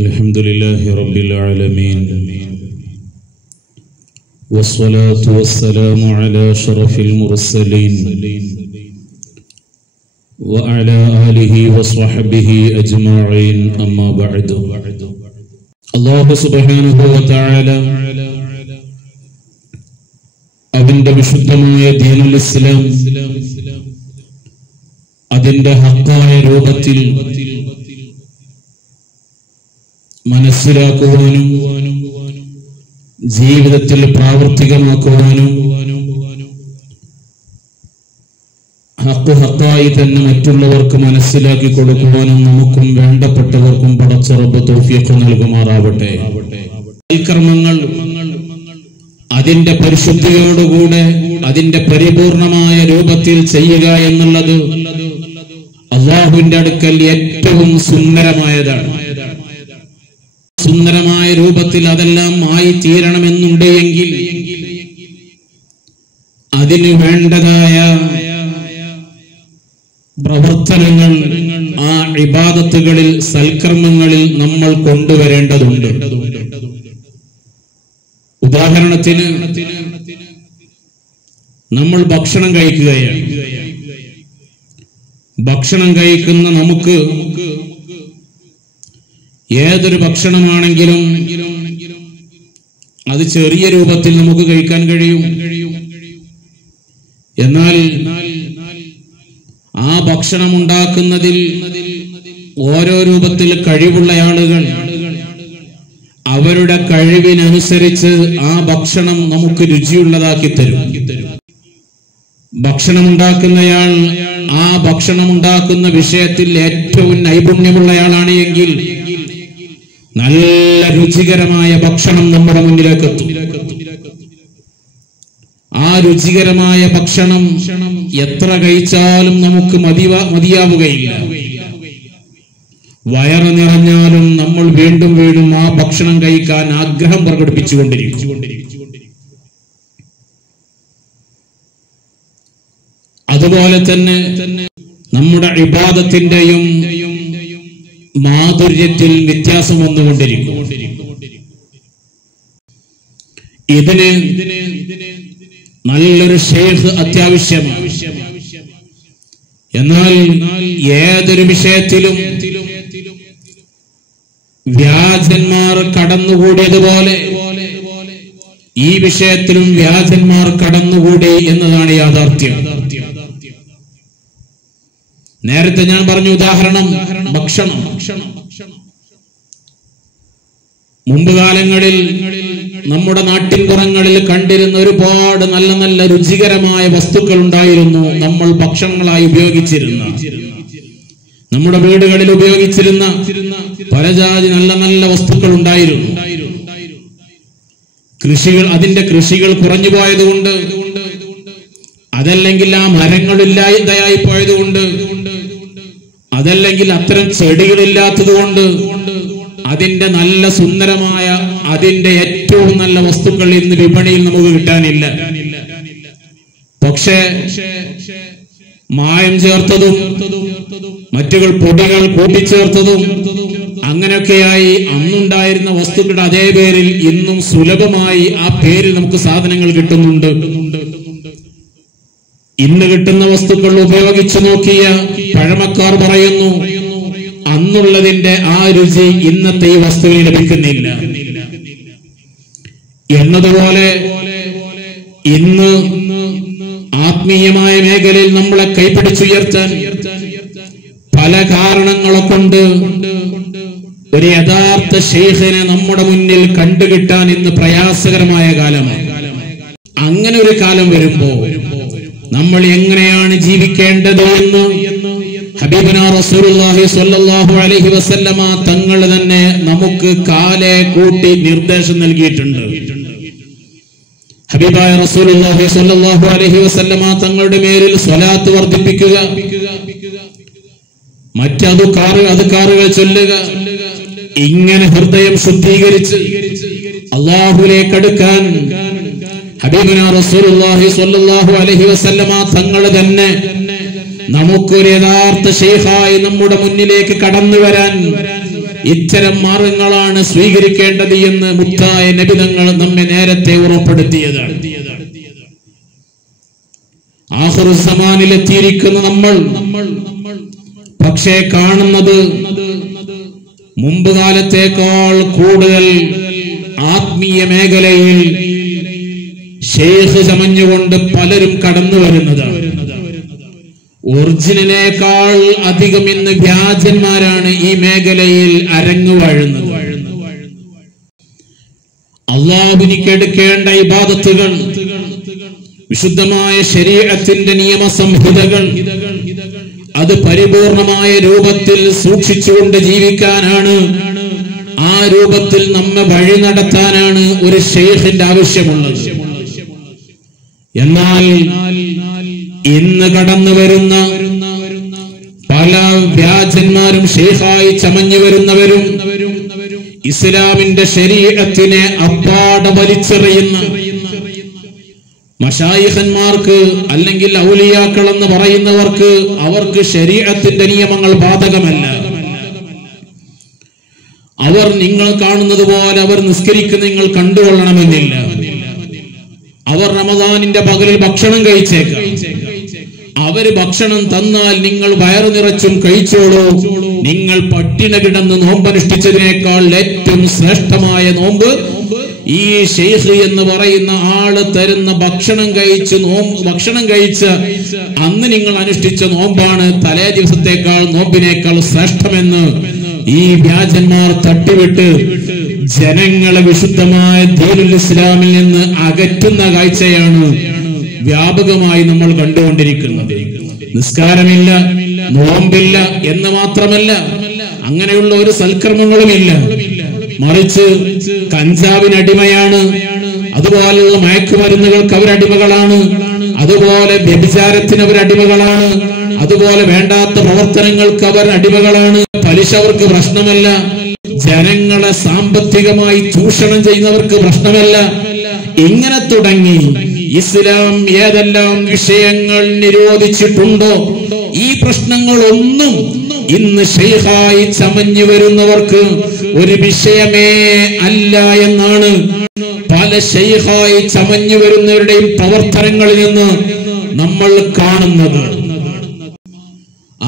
الحمد لله رب العالمين والصلاة والسلام على شرف المرسلين وعلى آله وصحبه أجمعين أما بعد الله سبحانه وتعالى അവന്റെ വിശുദ്ധമായ ദീനുൽ ഇസ്ലാം അതിന്റെ ഹഖായ രൂപത്തിൽ മനസ്സിലാക്കുവാനും ജീവിതത്തിൽ പ്രാവർത്തികമാക്കുവാനും ഹഖായി തന്നെ മറ്റുള്ളവർക്ക് മനസ്സിലാക്കി കൊടുക്കുവാനും നമുക്കും വേണ്ടപ്പെട്ടവർക്കും പടച്ച റബ്ബ് തൗഫീഖ് നൽകുമാറാവട്ടെ. സൽക്കർമ്മങ്ങൾ അതിന്റെ പരിശുദ്ധിയോടുകൂടെ അതിന്റെ പരിപൂർണമായ രൂപത്തിൽ ചെയ്യുക എന്നുള്ളത് അല്ലാഹുവിന്റെ അടുക്കൽ ഏറ്റവും സുന്ദരമായതാണ്. സുന്ദരമായ രൂപത്തിൽ അതെല്ലാം ആയി തീരണമെന്നുണ്ട് എങ്കിൽ അതിന് വേണ്ടതായ പ്രവർത്തനങ്ങൾ ആ ഇബാദത്തുകളിൽ സൽക്കർമ്മങ്ങളിൽ നമ്മൾ കൊണ്ടുവരേണ്ടതുണ്ട്. ഉദാഹരണത്തിന് നമ്മൾ ഭക്ഷണം കഴിക്കുകയാണ്. ഭക്ഷണം കഴിക്കുന്ന നമുക്ക് ഏതൊരു ഭക്ഷണമാണെങ്കിലും അത് ചെറിയ രൂപത്തിൽ നമുക്ക് കഴിക്കാൻ കഴിയും. എന്നാൽ ആ ഭക്ഷണം ഉണ്ടാക്കുന്നതിൽ ഓരോ രൂപത്തിൽ കഴിവുള്ള ആളുകൾ അവരുടെ കഴിവിനനുസരിച്ച് ആ ഭക്ഷണം നമുക്ക് രുചിയുള്ളതാക്കി തരും. ഭക്ഷണം ഉണ്ടാക്കുന്നയാൾ ആ ഭക്ഷണം ഉണ്ടാക്കുന്ന വിഷയത്തിൽ ഏറ്റവും നൈപുണ്യമുള്ളയാളാണ് എങ്കിൽ നല്ല രുചികരമായ ഭക്ഷണം നമ്മുടെ മുന്നിലേക്ക് എത്തും. ആ രുചികരമായ ഭക്ഷണം എത്ര കഴിച്ചാലും നമുക്ക് മതിയാവുകയില്ല. വയറ് നിറഞ്ഞാലും നമ്മൾ വീണ്ടും വീണ്ടും ആ ഭക്ഷണം കഴിക്കാൻ ആഗ്രഹം പ്രകടിപ്പിച്ചുകൊണ്ടിരിക്കും. അതുപോലെ തന്നെ നമ്മുടെ ഇബാദത്തിന്റെയും മാധുര്യത്തിൽ വ്യത്യാസം വന്നുകൊണ്ടിരിക്കും. ഇതിന് നല്ലൊരു ഷേഖ് അത്യാവശ്യമാണ്. എന്നാൽ ഏതൊരു വിഷയത്തിലും വ്യാജന്മാർ കടന്നുകൂടിയതുപോലെ ഈ വിഷയത്തിലും വ്യാജന്മാർ കടന്നുകൂടി എന്നതാണ് യാഥാർത്ഥ്യം. നേരത്തെ ഞാൻ പറഞ്ഞു ഉദാഹരണം ഭക്ഷണം. മുമ്പ് കാലങ്ങളിൽ നമ്മുടെ നാട്ടിൻപുറങ്ങളിൽ കണ്ടിരുന്ന ഒരുപാട് നല്ല നല്ല രുചികരമായ വസ്തുക്കൾ ഉണ്ടായിരുന്നു. നമ്മൾ ഭക്ഷണങ്ങളായി ഉപയോഗിച്ചിരുന്ന നമ്മുടെ വീടുകളിൽ ഉപയോഗിച്ചിരുന്ന പലജാതി നല്ല നല്ല വസ്തുക്കൾ ഉണ്ടായിരുന്നു. അതിന്റെ കൃഷികൾ കുറഞ്ഞു പോയതുകൊണ്ട്, അതല്ലെങ്കിൽ ആ മരങ്ങളില്ലാതായി പോയതുകൊണ്ട്, അതല്ലെങ്കിൽ അത്തരം ചെടികളില്ലാത്തത് കൊണ്ട് അതിന്റെ നല്ല സുന്ദരമായ അതിന്റെ ഏറ്റവും നല്ല വസ്തുക്കൾ ഇന്ന് വിപണിയിൽ നമുക്ക് കിട്ടാനില്ല. പക്ഷേ മായം ചേർത്തതും മറ്റുകൾ പൊടികൾ കൂട്ടിച്ചേർത്തതും അങ്ങനെയൊക്കെയായി അന്നുണ്ടായിരുന്ന വസ്തുക്കളുടെ അതേ പേരിൽ ഇന്നും സുലഭമായി ആ പേരിൽ നമുക്ക് സാധനങ്ങൾ കിട്ടുന്നുണ്ട്. ഇന്ന് കിട്ടുന്ന വസ്തുക്കൾ ഉപയോഗിച്ചു നോക്കിയ പഴമക്കാർ പറയുന്നു അന്നുള്ളതിന്റെ ആ രുചി ഇന്നത്തെ ഈ വസ്തുവിന് ലഭിക്കുന്നില്ല എന്നതുപോലെ ഇന്ന് ആത്മീയമായ മേഖലയിൽ നമ്മളെ കൈപിടിച്ചുയർത്താൻ പല കാരണങ്ങളെ കൊണ്ട് ഒരു യഥാർത്ഥ ശൈഖിനെ നമ്മുടെ മുന്നിൽ കണ്ടുകിട്ടാൻ ഇന്ന് പ്രയാസകരമായ കാലമാണ്. അങ്ങനെ ഒരു കാലം വരുമ്പോ നമ്മൾ എങ്ങനെയാണ് ജീവിക്കേണ്ടത് എന്ന് ഹബീബുനാ റസൂലുള്ളാഹി സ്വല്ലല്ലാഹു അലൈഹി വസല്ലമ തങ്ങൾ തന്നെ നമുക്ക് കാലേ കൂട്ടി നിർദ്ദേശം നൽകിയിട്ടുണ്ട്. ഹബീബായ റസൂലുള്ളാഹി സ്വല്ലല്ലാഹു അലൈഹി വസല്ലമ തങ്ങളുടെ മേലിൽ സ്വലാത്ത് വർദ്ധിപ്പിക്കുക, മറ്റ് അദ്കാറുകൾ ചൊല്ലുക, ഇങ്ങനെ ഹൃദയം ശുദ്ധീകരിച്ച് അല്ലാഹുവിലേക്ക് അടുക്കാൻ ഹബീബുനാ റസൂലുള്ളാഹി സ്വല്ലല്ലാഹു അലൈഹി വസല്ലമ തങ്ങൾ തന്നെ നമുക്കൊരു യഥാർത്ഥ ശൈഖായി നമ്മുടെ മുന്നിലേക്ക് കടന്നു വരാൻ ഇത്തരം മാർഗങ്ങളാണ് സ്വീകരിക്കേണ്ടത് എന്ന് മുത്തായ നബി തങ്ങൾ നമ്മെ നേരത്തെ ഉറപ്പെടുത്തിയതാണ്. ആഖിറു സമാനിലെത്തിയിരിക്കുന്ന നമ്മൾ പക്ഷേ കാണുന്നത് മുമ്പ് കാലത്തേക്കാൾ കൂടുതൽ ആത്മീയ മേഖലയിൽ ഷെയ്ഖ് ചമഞ്ഞുകൊണ്ട് പലരും കടന്നു വരുന്നതാണ്. ഒറിജിനലേക്കാൾ അധികം ഇന്ന് വ്യാജന്മാരാണ് ഈ മേഖലയിൽ അരങ്ങുവാഴുന്നത്. അല്ലാഹുവിനിക്ക് എടുക്കേണ്ട ഇബാദത്തുകൾ, വിശുദ്ധമായ ശരീഅത്തിന്റെ നിയമസംഹിതകൾ അത് പരിപൂർണമായ രൂപത്തിൽ സൂക്ഷിച്ചുകൊണ്ട് ജീവിക്കാനാണ്, ആ രൂപത്തിൽ നമ്മെ വഴി നടത്താനാണ് ഒരു ഷെയ്ഖിന്റെ ആവശ്യമുള്ളത്. എന്നാൽ ഇന്ന് കടന്നു വരുന്ന പല വ്യാജന്മാരും ഷെയ്ഖായി ചമഞ്ഞു വരുന്നവരും ഇസ്ലാമിന്റെ ശരീഅത്തിനെ അപ്പാടെ വലിച്ചെറിയുന്ന മശായിഖന്മാർക്ക് അല്ലെങ്കിൽ ഔലിയാക്കൾ എന്ന് പറയുന്നവർക്ക് അവർക്ക് ശരീഅത്തിന്റെ നിയമങ്ങൾ ബാധകമല്ല. അവർ നിങ്ങൾ കാണുന്നത് പോലെ അവർ നിസ്കരിക്കുന്ന നിങ്ങൾ കണ്ടുകൊള്ളണമെന്നില്ല. അവർ റമദാനിന്റെ പകലിൽ ഭക്ഷണം കഴിച്ചേക്കാം. അവര് ഭക്ഷണം തന്നാൽ നിങ്ങൾ വയറു നിറച്ചും കഴിച്ചോളൂ. നിങ്ങൾ പട്ടിണ കിടന്ന് നോമ്പനുഷ്ഠിച്ചതിനേക്കാൾ ഏറ്റവും ശ്രേഷ്ഠമായ നോമ്പ് ഈ ഷെയ്ഖ് എന്ന് പറയുന്ന ആള് തരുന്ന ഭക്ഷണം കഴിച്ച അന്ന് നിങ്ങൾ അനുഷ്ഠിച്ച നോമ്പാണ് തലേ ദിവസത്തേക്കാൾ നോമ്പിനേക്കാൾ ശ്രേഷ്ഠമെന്ന് ഈ വ്യാജന്മാർ തട്ടിവിട്ട് ജനങ്ങളെ വിശുദ്ധമായ ദീനുൽ ഇസ്ലാമിൽ നിന്ന് അകറ്റുന്ന കാഴ്ചയാണ് വ്യാപകമായി നമ്മൾ കണ്ടുകൊണ്ടിരിക്കുന്നത്. നിസ്കാരമില്ല, നോമ്പില്ല എന്ന് മാത്രമല്ല, അങ്ങനെയുള്ള ഒരു സൽക്കർമ്മങ്ങളുമില്ല. മറിച്ച് കഞ്ചാവിന് അടിമയാണ്, അതുപോലുള്ള മയക്കുമരുന്നുകൾക്ക് അവരടിമകളാണ്, അതുപോലെ വ്യഭിചാരത്തിന് അവരടിമകളാണ്, അതുപോലെ വേണ്ടാത്ത പ്രവർത്തനങ്ങൾക്ക് അവർ അടിമകളാണ്. പലിശ അവർക്ക് പ്രശ്നമല്ല, ജനങ്ങളെ സാമ്പത്തികമായി ചൂഷണം ചെയ്യുന്നവർക്ക് പ്രശ്നമല്ല. ഇങ്ങനെ തുടങ്ങി ഇസ്ലാം ഏതെല്ലാം വിഷയങ്ങൾ നിരോധിച്ചിട്ടുണ്ടോ ഈ പ്രശ്നങ്ങളൊന്നും ഇന്ന് ഷെയ്ഖായി ചമഞ്ഞു വരുന്നവർക്ക് ഒരു വിഷയമേ അല്ല എന്നാണ് പല ഷെയ്ഖായി ചമഞ്ഞു വരുന്നവരുടെയും പ്രവർത്തനങ്ങളിൽ നിന്ന് നമ്മൾ കാണുന്നത്.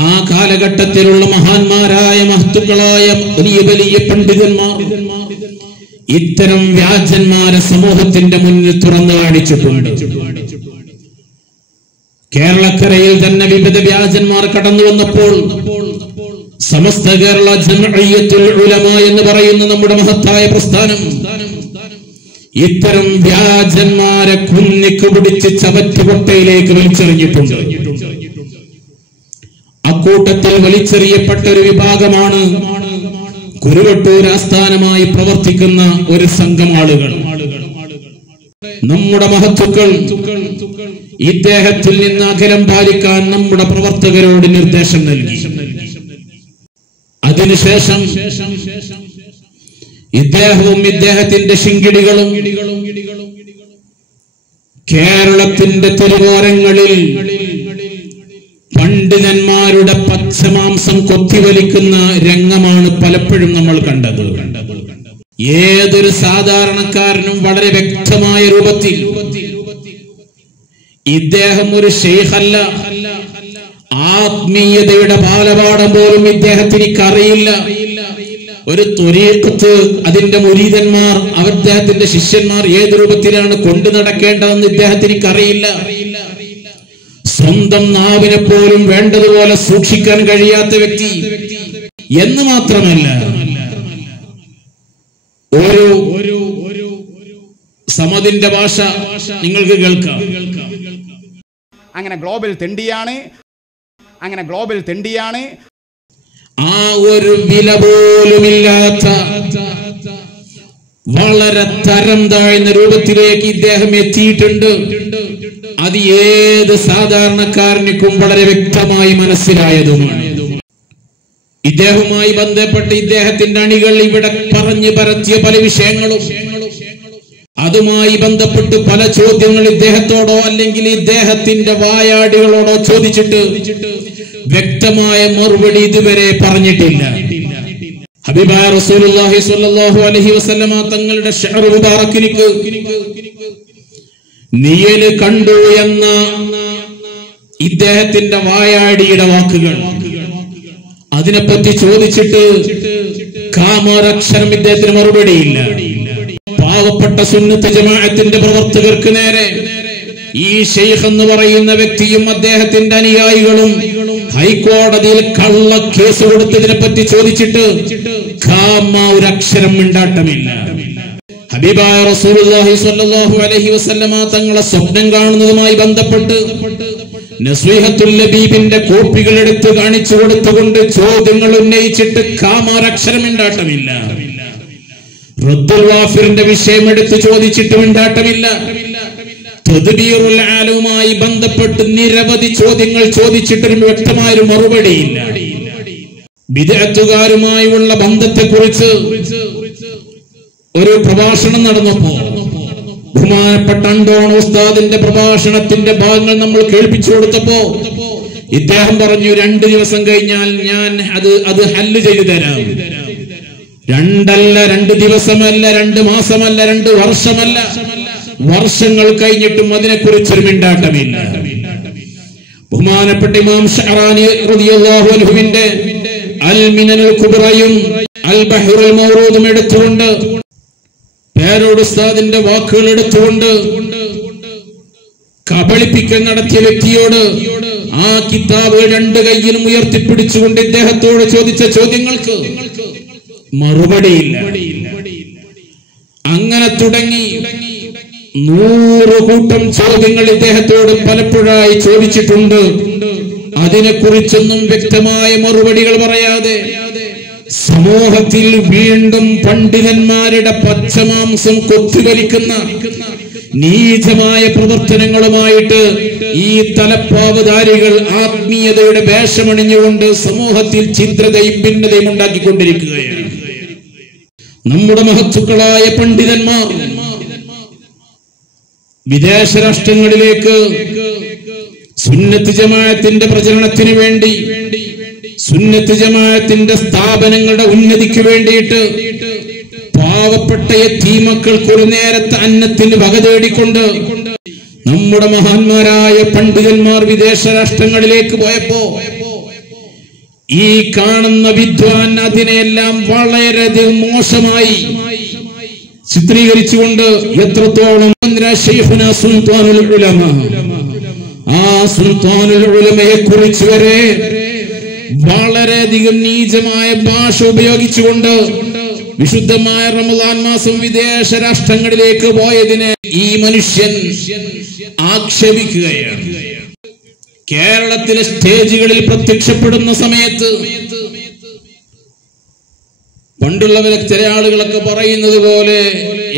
ആ കാലഘട്ടത്തിലുള്ള മഹാന്മാരായ മഹത്തുക്കളായ വലിയ വലിയ പണ്ഡിതന്മാർ ഇത്തരം വ്യാജന്മാരെ സമൂഹത്തിന്റെ മുന്നിൽ തുറന്നു കാണിച്ചിട്ടുണ്ട്. കേരളക്കരയിൽ തന്നെ വിവിധ വ്യാജന്മാർ കടന്നു വന്നപ്പോൾ സമസ്ത കേരള ജംഇയ്യത്തുൽ ഉലമ എന്ന് പറയുന്ന നമ്മുടെ മഹത്തായ പ്രസ്ഥാനം ഇത്തരം വ്യാജന്മാരെ കുന്നിക്ക് പിടിച്ച് ചവറ്റുകൊട്ടയിലേക്ക് വലിച്ചെറിഞ്ഞിട്ടുണ്ട്. അക്കൂട്ടത്തിൽ വലിച്ചെറിയപ്പെട്ട ഒരു വിഭാഗമാണ് കുരുവട്ടൂർ ആസ്ഥാനമായി പ്രവർത്തിക്കുന്ന ഒരു സംഘം ആളുകൾ. നമ്മുടെ മഹത്തുക്കൾ ഇദ്ദേഹത്തിൽ നിന്ന് അകലം പാലിക്കാൻ നമ്മുടെ പ്രവർത്തകരോട് നിർദ്ദേശം നൽകി. അതിനുശേഷം ഇദ്ദേഹവും ഇദ്ദേഹത്തിന്റെ ശിങ്കിടികളും കേരളത്തിന്റെ തെരുവോരങ്ങളിൽ പണ്ഡിതന്മാരുടെ പച്ചമാംസം കൊത്തിവലിക്കുന്ന രംഗമാണ് പലപ്പോഴും നമ്മൾ കണ്ടത്. ഏതൊരു സാധാരണക്കാരനും വളരെ വ്യക്തമായ രൂപത്തിൽ ഇദ്ദേഹം ഒരു ഷെയ്ഖല്ല, ആത്മീയതയുടെ ബാലപാഠം പോലും ഇദ്ദേഹത്തിനിക്ക് അറിയില്ല. ഒരു ത്വരീഖത്ത് അതിന്റെ മുരീദന്മാർ അദ്ദേഹത്തിന്റെ ശിഷ്യന്മാർ ഏത് രൂപത്തിലാണ് കൊണ്ടു നടക്കേണ്ടതെന്ന് ഇദ്ദേഹത്തിനിക്ക് അറിയില്ല. സ്വന്തം നാവിനെ പോലും വേണ്ടതുപോലെ സൂക്ഷിക്കാൻ കഴിയാത്ത വ്യക്തി എന്ന് മാത്രമല്ല, ഒരു സമതിന്റെ ഭാഷ നിങ്ങൾക്ക് കേൾക്കാം. അങ്ങനെ ഗ്ലോബൽ തെണ്ടിയാണ്. ആ ഒരു വില പോലുമില്ലാത്ത വളരെ തരം താഴ്ന്ന രൂപത്തിലേക്ക് ഇദ്ദേഹം എത്തിയിട്ടുണ്ട്. അത് ഏത് സാധാരണക്കാരനും വളരെ വ്യക്തമായി മനസ്സിലായതുമാണ്. ഇദ്ദേഹവുമായി ബന്ധപ്പെട്ട് ഇദ്ദേഹത്തിന്റെ അണികൾ ഇവിടെ പറഞ്ഞു പരത്തിയ പല വിഷയങ്ങളും, അതുമായി ബന്ധപ്പെട്ട് പല ചോദ്യങ്ങൾ ഇദ്ദേഹത്തോടോ അല്ലെങ്കിൽ ഇദ്ദേഹത്തിന്റെ വായാടികളോടോ ചോദിച്ചിട്ട് വ്യക്തമായ മറുപടി ഇതുവരെ പറഞ്ഞിട്ടില്ല. ഹബീബായ റസൂലുള്ളാഹി സ്വല്ലല്ലാഹു അലൈഹി വസല്ലമ തങ്ങളുടെ ശഅർ മുബാറക്കിലേക്ക് നിയൽ കണ്ടു എന്ന ഇദ്ദേഹത്തിന്റെ വായാടിയുടെ വാക്കുകൾ, അതിനെപ്പറ്റി ചോദിച്ചിട്ട് കാമോരക്ഷരം ഇദ്ദേഹത്തിന് മറുപടിയില്ല. പാവപ്പെട്ട സുന്നത്ത് ജമാഅത്തിന്റെ പ്രവർത്തകർക്ക് നേരെ ഈ ശൈഖ് എന്ന് പറയുന്ന വ്യക്തിയും അദ്ദേഹത്തിന്റെ അനുയായികളും ഹൈക്കോടതിയിൽ കള്ള കേസ് കൊടുത്തതിനെ പറ്റി ചോദിച്ചിട്ട് ഒരു അക്ഷരം മിണ്ടാട്ടമില്ല. ഹബീബായ റസൂലുള്ളാഹി സ്വല്ലല്ലാഹു അലൈഹി വസല്ലമ തങ്ങളെ സ്വപ്നം കാണുന്നതുമായി ബന്ധപ്പെട്ട് നസ്വീഹത്തുൽ ലബീബിന്റെ കോപ്പികൾ എടുത്ത് കാണിച്ചു കൊടുത്തുകൊണ്ട് ചോദ്യങ്ങൾ ഉന്നയിച്ചിട്ട് കാമോരക്ഷരം മിണ്ടാട്ടമില്ല. റദ്ദുൽ വാഫിറിന്റെ വിഷയം എടുത്ത് ചോദിച്ചിട്ട് മിണ്ടാട്ടമില്ല. തദ്ബീറുൽ ആലുമായി ബന്ധപ്പെട്ട് നിരവധി ചോദ്യങ്ങൾ ചോദിച്ചിട്ടൊരു വ്യക്തമായൊരു മറുപടിയില്ല. ബിദ്അത്തുകാരുമായുള്ള ബന്ധത്തെക്കുറിച്ച് ഒരു പ്രഭാഷണം നടന്നപ്പോ ബഹുമാനപ്പെട്ട അണ്ടോൺ ഉസ്താദിന്റെ പ്രഭാഷണത്തിന്റെ ഭാഗങ്ങൾ നമ്മൾ കേൾപ്പിച്ചു കൊടുത്തപ്പോ ഇദ്ദേഹം പറഞ്ഞു, 2 ദിവസം കഴിഞ്ഞാൽ ഞാൻ അത് ഹല്ല് ചെയ്തു തരാം. 2 ദിവസമല്ല, 2 മാസമല്ല, 2 വർഷമല്ല, വർഷങ്ങൾ കഴിഞ്ഞിട്ടും അതിനെക്കുറിച്ചൊരു മിണ്ടാട്ടമില്ല. ബഹുമാനപ്പെട്ട ഇമാം ഷഅറാനി റളിയല്ലാഹു അൻഹുവിന്റെ അൽ മിനനുൽ കുബ്രയും അൽ ബഹ്റുൽ മൗറൂദും എടുത്തുകൊണ്ട് പേരോട് ഉസ്താദിന്റെ വാക്കുകൾ എടുത്തുകൊണ്ട് കബളിപ്പിക്കൽ നടത്തിയ വ്യക്തിയോട് ആ കിതാബ് 2 കൈയിലും ഉയർത്തിപ്പിടിച്ചുകൊണ്ട് ഇദ്ദേഹത്തോട് ചോദിച്ച ചോദ്യങ്ങൾക്ക് മറുപടിയില്ല. അങ്ങനെ തുടങ്ങി 100 കൂട്ടം ചോദ്യങ്ങൾ ഇദ്ദേഹത്തോട് പലപ്പോഴായി ചോദിച്ചിട്ടുണ്ട്. അതിനെക്കുറിച്ചൊന്നും വ്യക്തമായ മറുപടികൾ പറയാതെ സമൂഹത്തിൽ വീണ്ടും പണ്ഡിതന്മാരുടെ പച്ചമാംസം കൊത്തുവലിക്കുന്ന നീചമായ പ്രവർത്തനങ്ങളുമായിട്ട് ഈ തലപ്പാവുധാരികൾ ആത്മീയതയുടെ വേഷമണിഞ്ഞുകൊണ്ട് സമൂഹത്തിൽ ഛിദ്രതയും ഭിന്നതയും ഉണ്ടാക്കിക്കൊണ്ടിരിക്കുകയാണ്. നമ്മുടെ മഹത്തുക്കളായ പണ്ഡിതന്മാർ വിദേശ രാഷ്ട്രങ്ങളിലേക്ക് സുന്നത്ത് ജമാഅത്തിന്റെ പ്രചരണത്തിന് വേണ്ടി, സുന്നത്ത് ജമാഅത്തിന്റെ സ്ഥാപനങ്ങളുടെ ഉന്നതിക്ക് വേണ്ടിയിട്ട് പാവപ്പെട്ട യതീമക്കൾക്ക് ഒരു നേരത്തെ അന്നത്തിന് വക തേടിക്കൊണ്ട് നമ്മുടെ മഹാന്മാരായ പണ്ഡിതന്മാർ വിദേശ രാഷ്ട്രങ്ങളിലേക്ക് പോയപ്പോ ഈ കാണുന്ന വിദ്വാൻ അതിനെല്ലാം വളരെയധികം മോശമായി ചിത്രീകരിച്ചുകൊണ്ട് എത്രത്തോളം സുൽത്താനുൽ ഉലമ, ആ സുൽത്താനുൽ ഉലമയെ കുറിച്ച് വരെ വളരെയധികം നീചമായ ഭാഷ ഉപയോഗിച്ചുകൊണ്ട് വിശുദ്ധമായ റമദാൻ മാസം വിദേശ രാഷ്ട്രങ്ങളിലേക്ക് പോയതിനെ ഈ മനുഷ്യൻ ആക്ഷേപിക്കുകയാണ്. കേരളത്തിലെ സ്റ്റേജുകളിൽ പ്രത്യക്ഷപ്പെടുന്ന സമയത്ത് പണ്ടുള്ളവരെ ചില ആളുകളൊക്കെ പറയുന്നത് പോലെ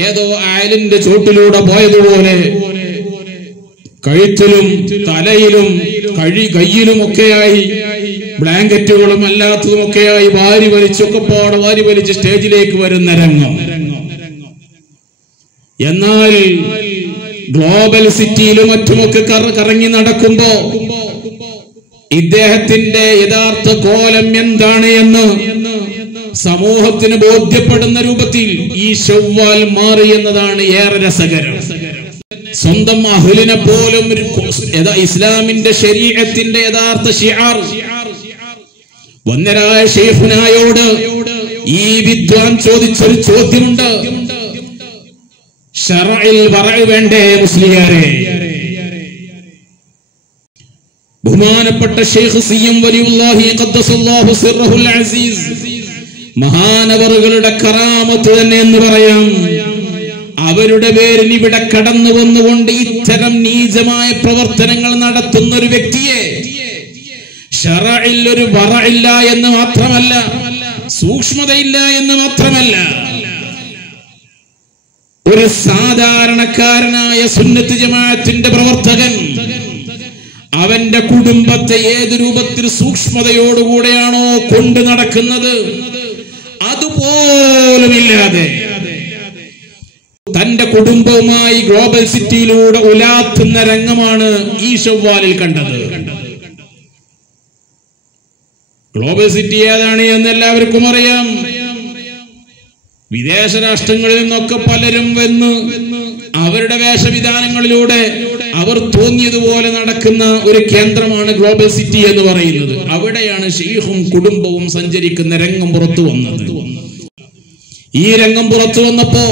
ഏതോ അയലിന്റെ ചോട്ടിലൂടെ പോയതുപോലെ കഴുത്തിലും തലയിലും കയ്യിലും ഒക്കെയായി ബ്ലാങ്കറ്റുകളും അല്ലാത്തതുമൊക്കെയായി വാരി വലിച്ച് സ്റ്റേജിലേക്ക് വരുന്ന രംഗം. എന്നാൽ ഗ്ലോബൽ സിറ്റിയിലും മറ്റുമൊക്കെ കറങ്ങി നടക്കുമ്പോ ഇദ്ദേഹത്തിന്റെ യഥാർത്ഥ കോലം എന്താണ് എന്ന് സമൂഹത്തിന് ബോധ്യപ്പെടുന്ന രൂപത്തിൽ ഈ ശവ്വാൽ മാറി എന്നതാണ് ഏറെ രസകരം. സ്വന്തം അഹ്ലിനെ പോലും ഇസ്ലാമിന്റെ ശരീഅത്തിന്റെ യഥാർത്ഥ ശിആർ വന്നരായ ശൈഖുനായോട് ഈ വിദ്വാൻ ചോദിച്ചൊരു ചോദ്യമുണ്ട്. ശറഇൽ വറഅ് വേണ്ടേ മുസ്ലിയാരെ? ബഹുമാനപ്പെട്ട ശൈഖ് സിയം വലിയുല്ലാഹി ഖദ്ദസല്ലാഹു സിർറഹുൽ അസീസ് മഹാനവറുകളുടെ കറാമത്ത് തന്നെ എന്ന് പറയാം. അവരുടെ പേരിൽ ഇവിടെ കടന്നു വന്നുകൊണ്ട് ഇത്തരം നീചമായ പ്രവർത്തനങ്ങൾ നടത്തുന്ന ഒരു വ്യക്തിയെ ശറഇൽ ഒരു വറഇല്ല എന്ന് മാത്രമല്ല, സൂക്ഷ്മതയില്ല എന്ന് മാത്രമല്ല, ഒരു സാധാരണക്കാരനായ സുന്നത്ത് ജമാഅത്തിന്റെ പ്രവർത്തകൻ അവന്റെ കുടുംബത്തെ ഏത് രൂപത്തിൽ സൂക്ഷ്മതയോടുകൂടെയാണോ കൊണ്ടു നടക്കുന്നത് അതുപോലുമില്ലാതെ തന്റെ കുടുംബവുമായി ഗ്ലോബൽ സിറ്റിയിലൂടെ ഉലാത്തുന്ന രംഗമാണ് ഈ ശവ്വാലിൽ കണ്ടത്. ഗ്ലോബൽ സിറ്റി ഏതാണ് എന്ന് എല്ലാവർക്കും അറിയാം. വിദേശ രാഷ്ട്രങ്ങളിൽ നിന്നൊക്കെ പലരും വന്ന് അവരുടെ വേഷവിധാനങ്ങളിലൂടെ അവർ തോന്നിയതുപോലെ നടക്കുന്ന ഒരു കേന്ദ്രമാണ് ഗ്ലോബൽ സിറ്റി എന്ന് പറയുന്നത്. അവിടെയാണ് ഷെയ്ഖും കുടുംബവും സഞ്ചരിക്കുന്ന രംഗം പുറത്തു വന്നത്. ഈ രംഗം പുറത്തു വന്നപ്പോ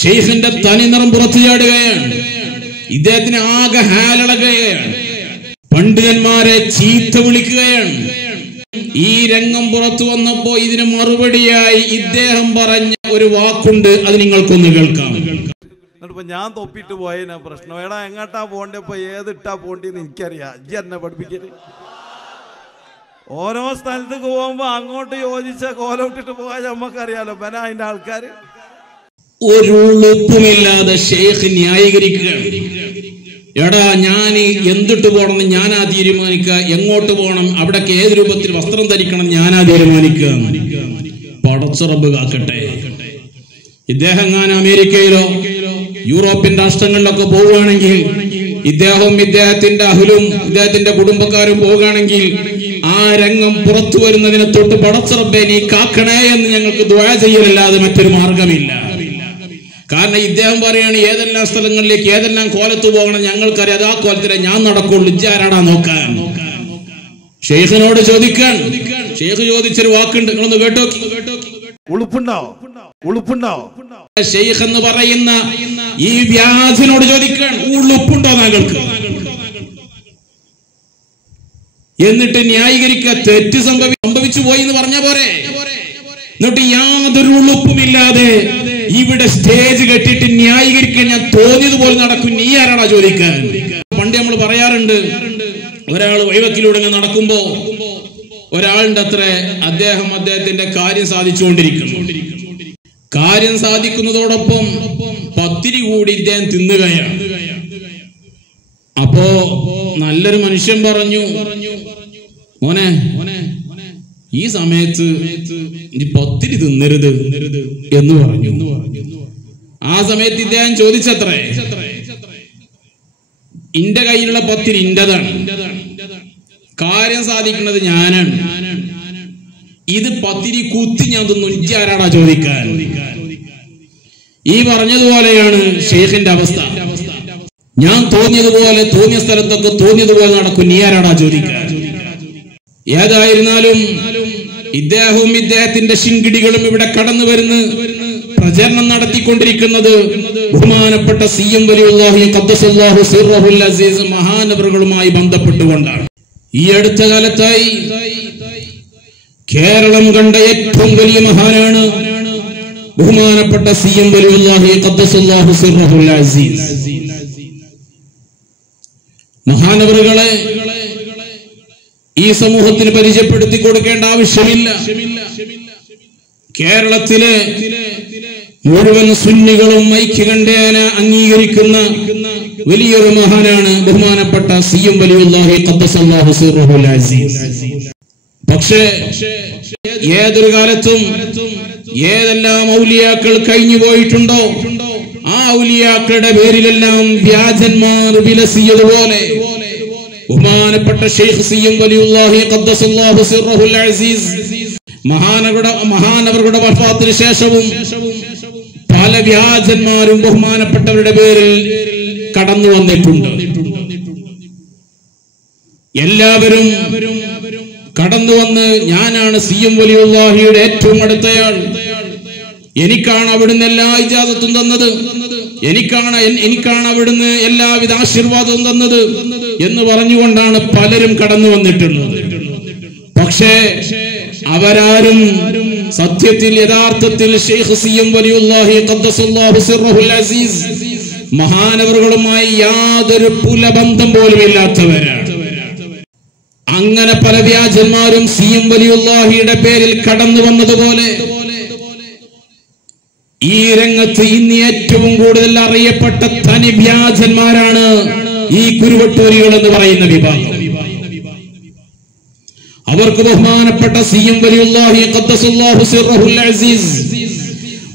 ഷെയ്ഖിന്റെ തനിനിറം പുറത്തു ചാടുകയാണ്. ഇദ്ദേഹത്തിന് ആകെ ഹാലളകയാണ്. പണ്ഡിതന്മാരെ ചീത്ത വിളിക്കുകയാണ്. ഈ രംഗം പുറത്തു വന്നപ്പോ ഇതിന് മറുപടിയായി ഇദ്ദേഹം പറഞ്ഞ ഒരു വാക്കുണ്ട്, അത് നിങ്ങൾക്കൊന്ന് കേൾക്കാം. ഞാൻ തൊപ്പിട്ട് പോയതിനാ പ്രശ്നം. എടാ എങ്ങോട്ടാ പോണ്ടപ്പോ ഏതിട്ടാ പോണ്ടെന്ന് എനിക്കറിയാം. ഇജ്ജ് എന്നെ പഠിപ്പിക്കല്. ഓരോ സ്ഥലത്തേക്ക് പോകുമ്പോ അങ്ങോട്ട് യോജിച്ച കോലം ഇട്ടിട്ട് പോകാൻ നമ്മക്കറിയാലോ. ബന അതിന്റെ ആൾക്കാര് ഒരു ഉളുപ്പുമില്ലാതെ ഷെയ്ഖ് ന്യായീകരിക്കുകയാണ്. എടാ ഞാൻ എന്തിട്ട് പോകണമെന്ന് ഞാനാ തീരുമാനിക്കുക, എങ്ങോട്ട് പോകണം, അവിടേക്ക് ഏത് രൂപത്തിൽ വസ്ത്രം ധരിക്കണം ഞാനാ തീരുമാനിക്കുക. പടച്ചുറബ് കാക്കട്ടെ. ഇദ്ദേഹം ഞാൻ അമേരിക്കയിലോ യൂറോപ്യൻ രാഷ്ട്രങ്ങളിലൊക്കെ പോവുകയാണെങ്കിൽ, ഇദ്ദേഹവും ഇദ്ദേഹത്തിന്റെ അഹ്ലും ഇദ്ദേഹത്തിന്റെ കുടുംബക്കാരും പോവുകയാണെങ്കിൽ ആ രംഗം പുറത്തു വരുന്നതിനെ തൊട്ട് പടച്ചുറബെ നീ കാക്കണേ എന്ന് ഞങ്ങൾക്ക് ദുആ ചെയ്യലല്ലാതെ മറ്റൊരു മാർഗമില്ല. കാരണം ഇദ്ദേഹം പറയാണ് ഏതെല്ലാം സ്ഥലങ്ങളിലേക്ക് ഏതെല്ലാം കോലത്ത് പോകണം ഞങ്ങൾക്കറിയാം, ആ കോലത്തിലെ ഞാൻ നടക്കുള്ളൂ, ഇജ്ജാരാടാ നോക്കാൻ. ഷെയ്ഖിനോട് ചോദിക്കാൻ ഷെയ്ഖ് ചോദിച്ചൊരു വാക്കുണ്ട്, നിങ്ങളൊന്ന് കേട്ടോ. ഷെയ്ഖ് എന്ന് പറയുന്ന ഈ വ്യാജനോട് ചോദിക്കാൻ ഉളുപ്പുണ്ടോ ഞങ്ങൾക്ക്? എന്നിട്ട് ന്യായീകരിക്കുക. തെറ്റ് സംഭവിച്ചു പോയി എന്ന് പറഞ്ഞ പോരെ. എന്നിട്ട് യാതൊരു ഉളുപ്പുമില്ലാതെ ഇവിടെ സ്റ്റേജ് കെട്ടിട്ട് ന്യായീകരിക്കാൻ ഞാൻ തോന്നിയതുപോലെ നടക്കും, നീ ആരാടാ ചോദിക്കാൻ? പണ്ട് നമ്മൾ പറയാറുണ്ട്, ഒരാൾ വഴിവക്കിലൂടെ നടക്കുമ്പോ ഒരാളുടെ അത്ര അദ്ദേഹത്തിന്റെ കാര്യം സാധിച്ചുകൊണ്ടിരിക്കുന്നു. കാര്യം സാധിക്കുന്നതോടൊപ്പം പത്തിരി കൂടി ഇദ്ദേഹം തിന്നുകയാണ്. അപ്പോ നല്ലൊരു മനുഷ്യൻ പറഞ്ഞു, മോനെ ഈ സമയത്ത് നീ പത്തിരി തിന്നരുത് എന്ന് പറഞ്ഞു. ആ സമയത്ത് ഇദ്ദേഹം ചോദിച്ചത്രേ, ഇന്റെ കയ്യിലുള്ള പത്തിരി ഇന്റേതാണ്, കാര്യം സാധിക്കുന്നത് ഞാനാണ്, ഇത് പത്തിരി കുത്തി ഞാൻ തിന്നു, ഇജ്ജാരാടാ ചോദിക്കാൻ? ഈ പറഞ്ഞതുപോലെയാണ് ഷെയ്ഖിന്റെ അവസ്ഥ. ഞാൻ തോന്നിയതുപോലെ തോന്നിയ സ്ഥലത്തൊക്കെ തോന്നിയതുപോലെ നടക്കും, നീ ആരാടാ ചോദിക്കാൻ? ഏതായിരുന്നാലും ഇദ്ദേഹവും ഇദ്ദേഹത്തിന്റെ ശിങ്കിടികളും ഇവിടെ കടന്നു വരുന്ന പ്രചരണം നടത്തിക്കൊണ്ടിരിക്കുന്നത് ബഹുമാനപ്പെട്ട സി.എം. വലിയുല്ലാഹി ഖദ്ദസല്ലാഹു സിർറഹുൽ അസീസ് മഹാനവറുകളുമായി ബന്ധപ്പെട്ടുകൊണ്ടാണ്. ഈ അടുത്ത കാലത്തായി കേരളം കണ്ട ഏറ്റവും വലിയ മഹാനാണ് ബഹുമാനപ്പെട്ട സി.എം. വലിയുല്ലാഹി ഖദ്ദസല്ലാഹു സിർറഹുൽ അസീസ്. മഹാനവറുകളെ ഈ സമൂഹത്തിന് പരിചയപ്പെടുത്തി കൊടുക്കേണ്ട ആവശ്യമില്ല. കേരളത്തിലെ മുഴുവൻ സുന്നികളും ഐക്യകണ്ഠേന അംഗീകരിക്കുന്ന വലിയൊരു മഹാനാണ് ബഹുമാനപ്പെട്ട സി.എം. വലിയുല്ലാഹി ഖദ്ദസല്ലാഹു സിർറഹുൽ അസീസ്. പക്ഷേ ഏതൊരു കാലത്തും ഏതെല്ലാം ഔലിയാക്കൾ കഴിഞ്ഞു പോയിട്ടുണ്ടോ ആ ഔലിയാക്കളുടെ പേരിലെല്ലാം വ്യാജന്മാർ വിലസിയതുപോലെ ബഹുമാനപ്പെട്ട ഷെയ്ഖ് സി.എം. വലിയുല്ലാഹി ഖദ്ദസല്ലാഹു സിർറഹുൽ അസീസ് മഹാനവറുടെ വഫാത്തിന് ശേഷവും പല വ്യാജന്മാരും ബഹുമാനപ്പെട്ടവരുടെ പേരിൽ കടന്നു വന്നിട്ടുണ്ട്. എല്ലാവരും കടന്നു വന്ന് ഞാനാണ് സി.എം. വലിയുല്ലാഹിയുടെ ഏറ്റവും അടുത്തയാൾ, എനിക്കാണ് അവിടുന്ന് എല്ലാ ഇജാസത്തും തന്നത്, എനിക്കാണ് അവിടുന്ന് എല്ലാവിധ ആശീർവാദവും തന്നത് എന്ന് പറഞ്ഞുകൊണ്ടാണ് പലരും കടന്നു വന്നിട്ടുള്ളത്. പക്ഷേ അവരാരും സത്യത്തിൽ യഥാർത്ഥത്തിൽ ഷെയ്ഖ് സി.എം. വലിയുല്ലാഹി ഖദ്ദസല്ലാഹു സിർറഹുൽ അസീസ് മഹാനവറുകളുമായി യാതൊരു പുലബന്ധം പോലും ഇല്ലാത്തവരാണ്. അങ്ങനെ പല വ്യാജന്മാരും സി.എം. വലിയുല്ലാഹിയുടെ പേരിൽ കടന്നു വന്നതുപോലെ ഈ രംഗത്ത് ഇന്ന് ഏറ്റവും കൂടുതൽ അറിയപ്പെട്ട തനി വ്യാജന്മാരാണ് ഈ കുരുവട്ടൂരികൾ എന്ന് പറയുന്ന വിഭാഗം. അവർക്ക് ബഹുമാനപ്പെട്ട സി.എം. വലിയുല്ലാഹി ഖദ്ദസല്ലാഹു സിർറഹുൽ അസീസ്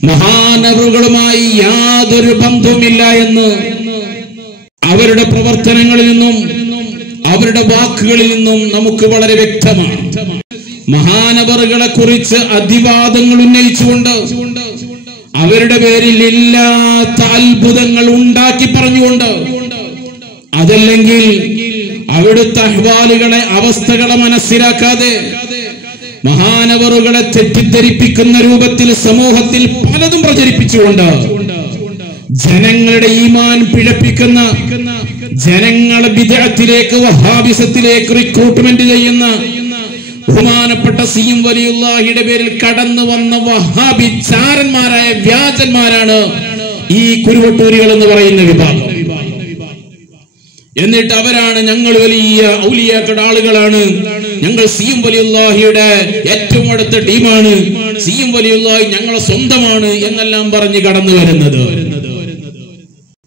മഹാനവറുകളുമായി യാതൊരു ബന്ധവുമില്ല എന്ന് അവരുടെ പ്രവർത്തനങ്ങളിൽ നിന്നും അവരുടെ വാക്കുകളിൽ നിന്നും നമുക്ക് വളരെ വ്യക്തമാണ്. മഹാനവറുകളെ കുറിച്ച് അതിവാദങ്ങൾ ഉന്നയിച്ചുകൊണ്ട് അവരുടെ പേരിൽ ഇല്ലാത്ത അത്ഭുതങ്ങൾ ഉണ്ടാക്കി പറഞ്ഞുകൊണ്ട്, അതല്ലെങ്കിൽ അവിടുത്തെ അഹ്വാലുകളെ, അവസ്ഥകളെ മനസ്സിലാക്കാതെ മഹാനവറുകളെ തെറ്റിദ്ധരിപ്പിക്കുന്ന രൂപത്തിൽ സമൂഹത്തിൽ പലതും പ്രചരിപ്പിച്ചുകൊണ്ട് ജനങ്ങളുടെ ഈമാൻ പിഴപ്പിക്കുന്ന, ജനങ്ങളെ ബിദ്അത്തിലേക്ക്, വഹാബിസത്തിലേക്ക് റിക്രൂട്ട്മെന്റ് ചെയ്യുന്ന ബഹുമാനപ്പെട്ട സി.എം. വലിയുള്ളാഹിയുടെ പേരിൽ കടന്നു വന്ന വഹാബി ചാരന്മാരായ വ്യാജന്മാരാണ് ഈ കുരുവട്ടൂരികൾ എന്ന് പറയുന്ന വിഭാഗം. എന്നിട്ട് അവരാണ് ഞങ്ങൾ വലിയ ഔലിയാക്കളുടെ ആളുകളാണ്, ഞങ്ങൾ സി.എം. വലിയുള്ളാഹിയുടെ ഏറ്റവും അടുത്ത ടീമാണ്, സി.എം. വലിയുള്ളാഹി ഞങ്ങളെ സ്വന്തമാണ് എന്നെല്ലാം പറഞ്ഞ് കടന്നു വരുന്നത്.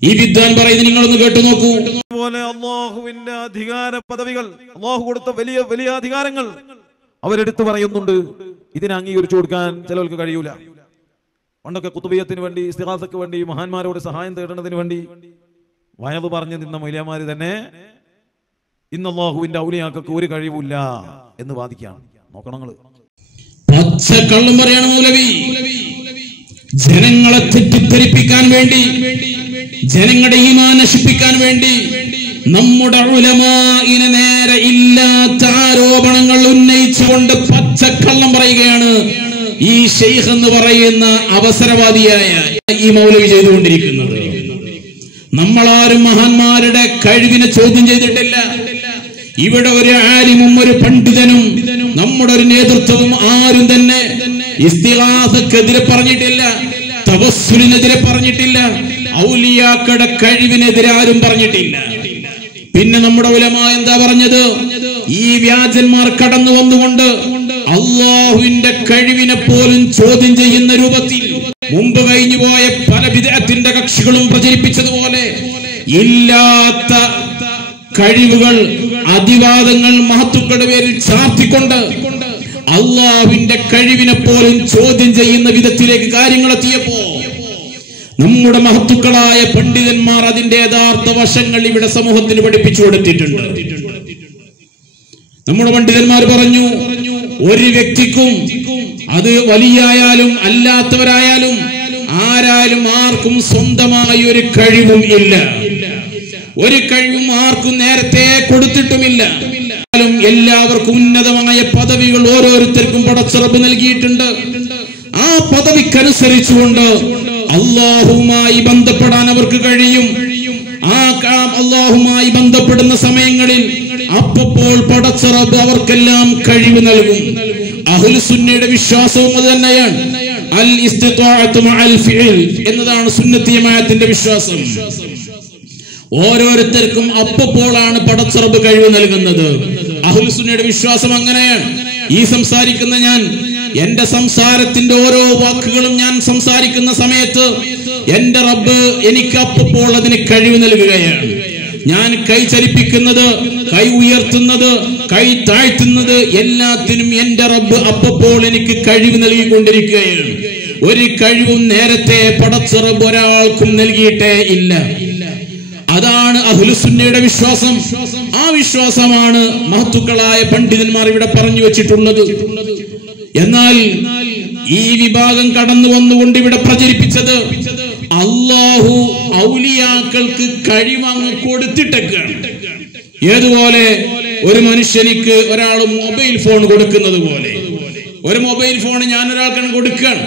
ഈ വിദ്വാൻ പറയുന്നത് നിങ്ങളൊന്ന് കേട്ടു നോക്കൂ. അതുപോലെ അള്ളാഹുവിന്റെ അധികാര പദവികൾ, അള്ളാഹു കൊടുത്ത വലിയ വലിയ അധികാരങ്ങൾ അവരെടുത്ത് പറയുന്നുണ്ട്. ഇതിനെ അംഗീകരിച്ചു കൊടുക്കാൻ ചിലർക്ക് കഴിയൂല. പണ്ടൊക്കെ കുത്തുബിയത്തിന് വേണ്ടി, ഇസ്തിഗാസക്ക് വേണ്ടി, മഹാന്മാരോട് സഹായം തേടുന്നതിന് വേണ്ടി വയത് പറഞ്ഞു നിന്ന മൗലിയാമാര് തന്നെ ഇന്ന് അള്ളാഹുവിന്റെ ഔലിയാക്കൾക്ക് ഒരു കഴിവില്ല എന്ന് വാദിക്കുകയാണ്. നോക്കണം നിങ്ങള്. പച്ചക്കള്ളം പറയണം മൗലവി. ജനങ്ങളെ തെറ്റിദ്ധരിപ്പിക്കാൻ വേണ്ടി, ജനങ്ങളുടെ ഈമാൻ നശിപ്പിക്കാൻ വേണ്ടി നമ്മുടെ ഉലമാഇന് നേരെ ഇല്ലാത്ത ആരോപണങ്ങൾ ഉന്നയിച്ചുകൊണ്ട് പച്ചക്കള്ളം പറയുകയാണ് ഈ ശൈഖ് എന്ന് പറയുന്ന അവസരവാദിയായ ഈ മൗലവി ചെയ്തുകൊണ്ടിരിക്കുന്നത്. നമ്മളാരും മഹാന്മാരുടെ കഴിവിനെ ചോദ്യം ചെയ്തിട്ടില്ല. ഇവിടെ ഒരു ആലിമും ഒരു പണ്ഡിതനും നമ്മുടെ ഒരു നേതൃത്വവും ആരും തന്നെ ഇസ്തിഗാസക്കെതിരെ പറഞ്ഞിട്ടില്ല, തവസ്സുലിനെതിരെ പറഞ്ഞിട്ടില്ല, ഔലിയാക്കളുടെ കഴിവിനെതിരെ ആരും പറഞ്ഞിട്ടില്ല. പിന്നെ നമ്മുടെ ഉലമാ എന്താ പറഞ്ഞത്? ഈ വ്യാജന്മാർ കടന്നു വന്നുകൊണ്ട് അള്ളാഹുവിന്റെ കഴിവിനെ പോലും ചോദ്യം ചെയ്യുന്ന രൂപത്തിൽ മുമ്പ് കഴിഞ്ഞു പോയ പല ബിദ്അത്തിന്റെ കക്ഷികളും പ്രചരിപ്പിച്ചതുപോലെ ഇല്ലാത്ത കഴിവുകൾ, അതിവാദങ്ങൾ മഹത്തുക്കളുടെ പേരിൽ ചാർത്തിക്കൊണ്ട് അള്ളാഹുവിന്റെ കഴിവിനെ പോലും ചോദ്യം ചെയ്യുന്ന വിധത്തിലേക്ക് കാര്യങ്ങൾ എത്തിയപ്പോ നമ്മുടെ മഹത്തുക്കളായ പണ്ഡിതന്മാർ അതിന്റെ യഥാർത്ഥ വശങ്ങൾ ഇവിടെ സമൂഹത്തിന് പഠിപ്പിച്ചു കൊടുത്തിട്ടുണ്ട്. നമ്മുടെ പണ്ഡിതന്മാർ പറഞ്ഞു, ഒരു വ്യക്തിക്കും, അത് വലിയായാലും അല്ലാത്തവരായാലും ആരായാലും ആർക്കും സ്വന്തമായി ഒരു കഴിവും ഇല്ല, ഒരു കഴിവും ആർക്കും നേരത്തെ കൊടുത്തിട്ടുമില്ല. എല്ലാവർക്കും ഉന്നതമായ പദവികൾ ഓരോരുത്തർക്കും പടച്ച റബ്ബ് നൽകിയിട്ടുണ്ട്. ആ പദവിക്കനുസരിച്ചുകൊണ്ട് അള്ളാഹുവുമായി ബന്ധപ്പെടാൻ അവർക്ക് കഴിയും. ആ അള്ളാഹുമായി ബന്ധപ്പെടുന്ന സമയങ്ങളിൽ അപ്പോൾ പടച്ച റബ്ബ് അവർക്കെല്ലാം കഴിവ് നൽകും. അഹ്ലു സുന്നയുടെ വിശ്വാസവും അത് തന്നെയാണ്. അൽ ഇസ്തിത്വാഅത്തു മഅൽ ഫിഅൽ എന്നതാണ് സുന്നത്തി ജമാഅത്തിന്റെ വിശ്വാസം. ഓരോരുത്തർക്കും അപ്പോഴാണ് പടച്ച റബ്ബ് കഴിവ് നൽകുന്നത്. അഹ്ലു സുന്നയുടെ വിശ്വാസം അങ്ങനെയാണ്. ഈ സംസാരിക്കുന്ന ഞാൻ, എന്റെ സംസാരത്തിന്റെ ഓരോ വാക്കുകളും ഞാൻ സംസാരിക്കുന്ന സമയത്ത് എന്റെ റബ്ബ് എനിക്ക് അപ്പോൾ അതിന് കഴിവ് നൽകുകയാണ്. ഞാൻ കൈ ചലിപ്പിക്കുന്നത്, കൈ ഉയർത്തുന്നത്, കൈ താഴ്ത്തുന്നത്, എല്ലാത്തിനും എന്റെ റബ്ബ് അപ്പോൾ എനിക്ക് കഴിവ് നൽകിക്കൊണ്ടിരിക്കുകയാണ്. ഒരു കഴിവും നേരത്തെ പടച്ച റബ്ബ് ഒരാൾക്കും നൽകിയിട്ടേ ഇല്ല. അതാണ് അഹ്ലു സുന്നയുടെ വിശ്വാസം. ആ വിശ്വാസമാണ് മഹത്തുക്കളായ പണ്ഡിതന്മാർ ഇവിടെ പറഞ്ഞു വെച്ചിട്ടുള്ളത്. എന്നാൽ ഈ വിഭാഗം കടന്നു വന്നുകൊണ്ട് ഇവിടെ പ്രചരിപ്പിച്ചത് അള്ളാഹു ഔലിയാക്കൾക്ക് കഴിവങ്ങ് കൊടുത്തിട്ടൊക്കെയാണ്. ഏതുപോലെ ഒരു മനുഷ്യനിക്ക് ഒരാൾ മൊബൈൽ ഫോൺ കൊടുക്കുന്നത് പോലെ, ഒരു മൊബൈൽ ഫോൺ ഞാൻ ഒരാൾക്കാണ് കൊടുക്കുകയാണ്.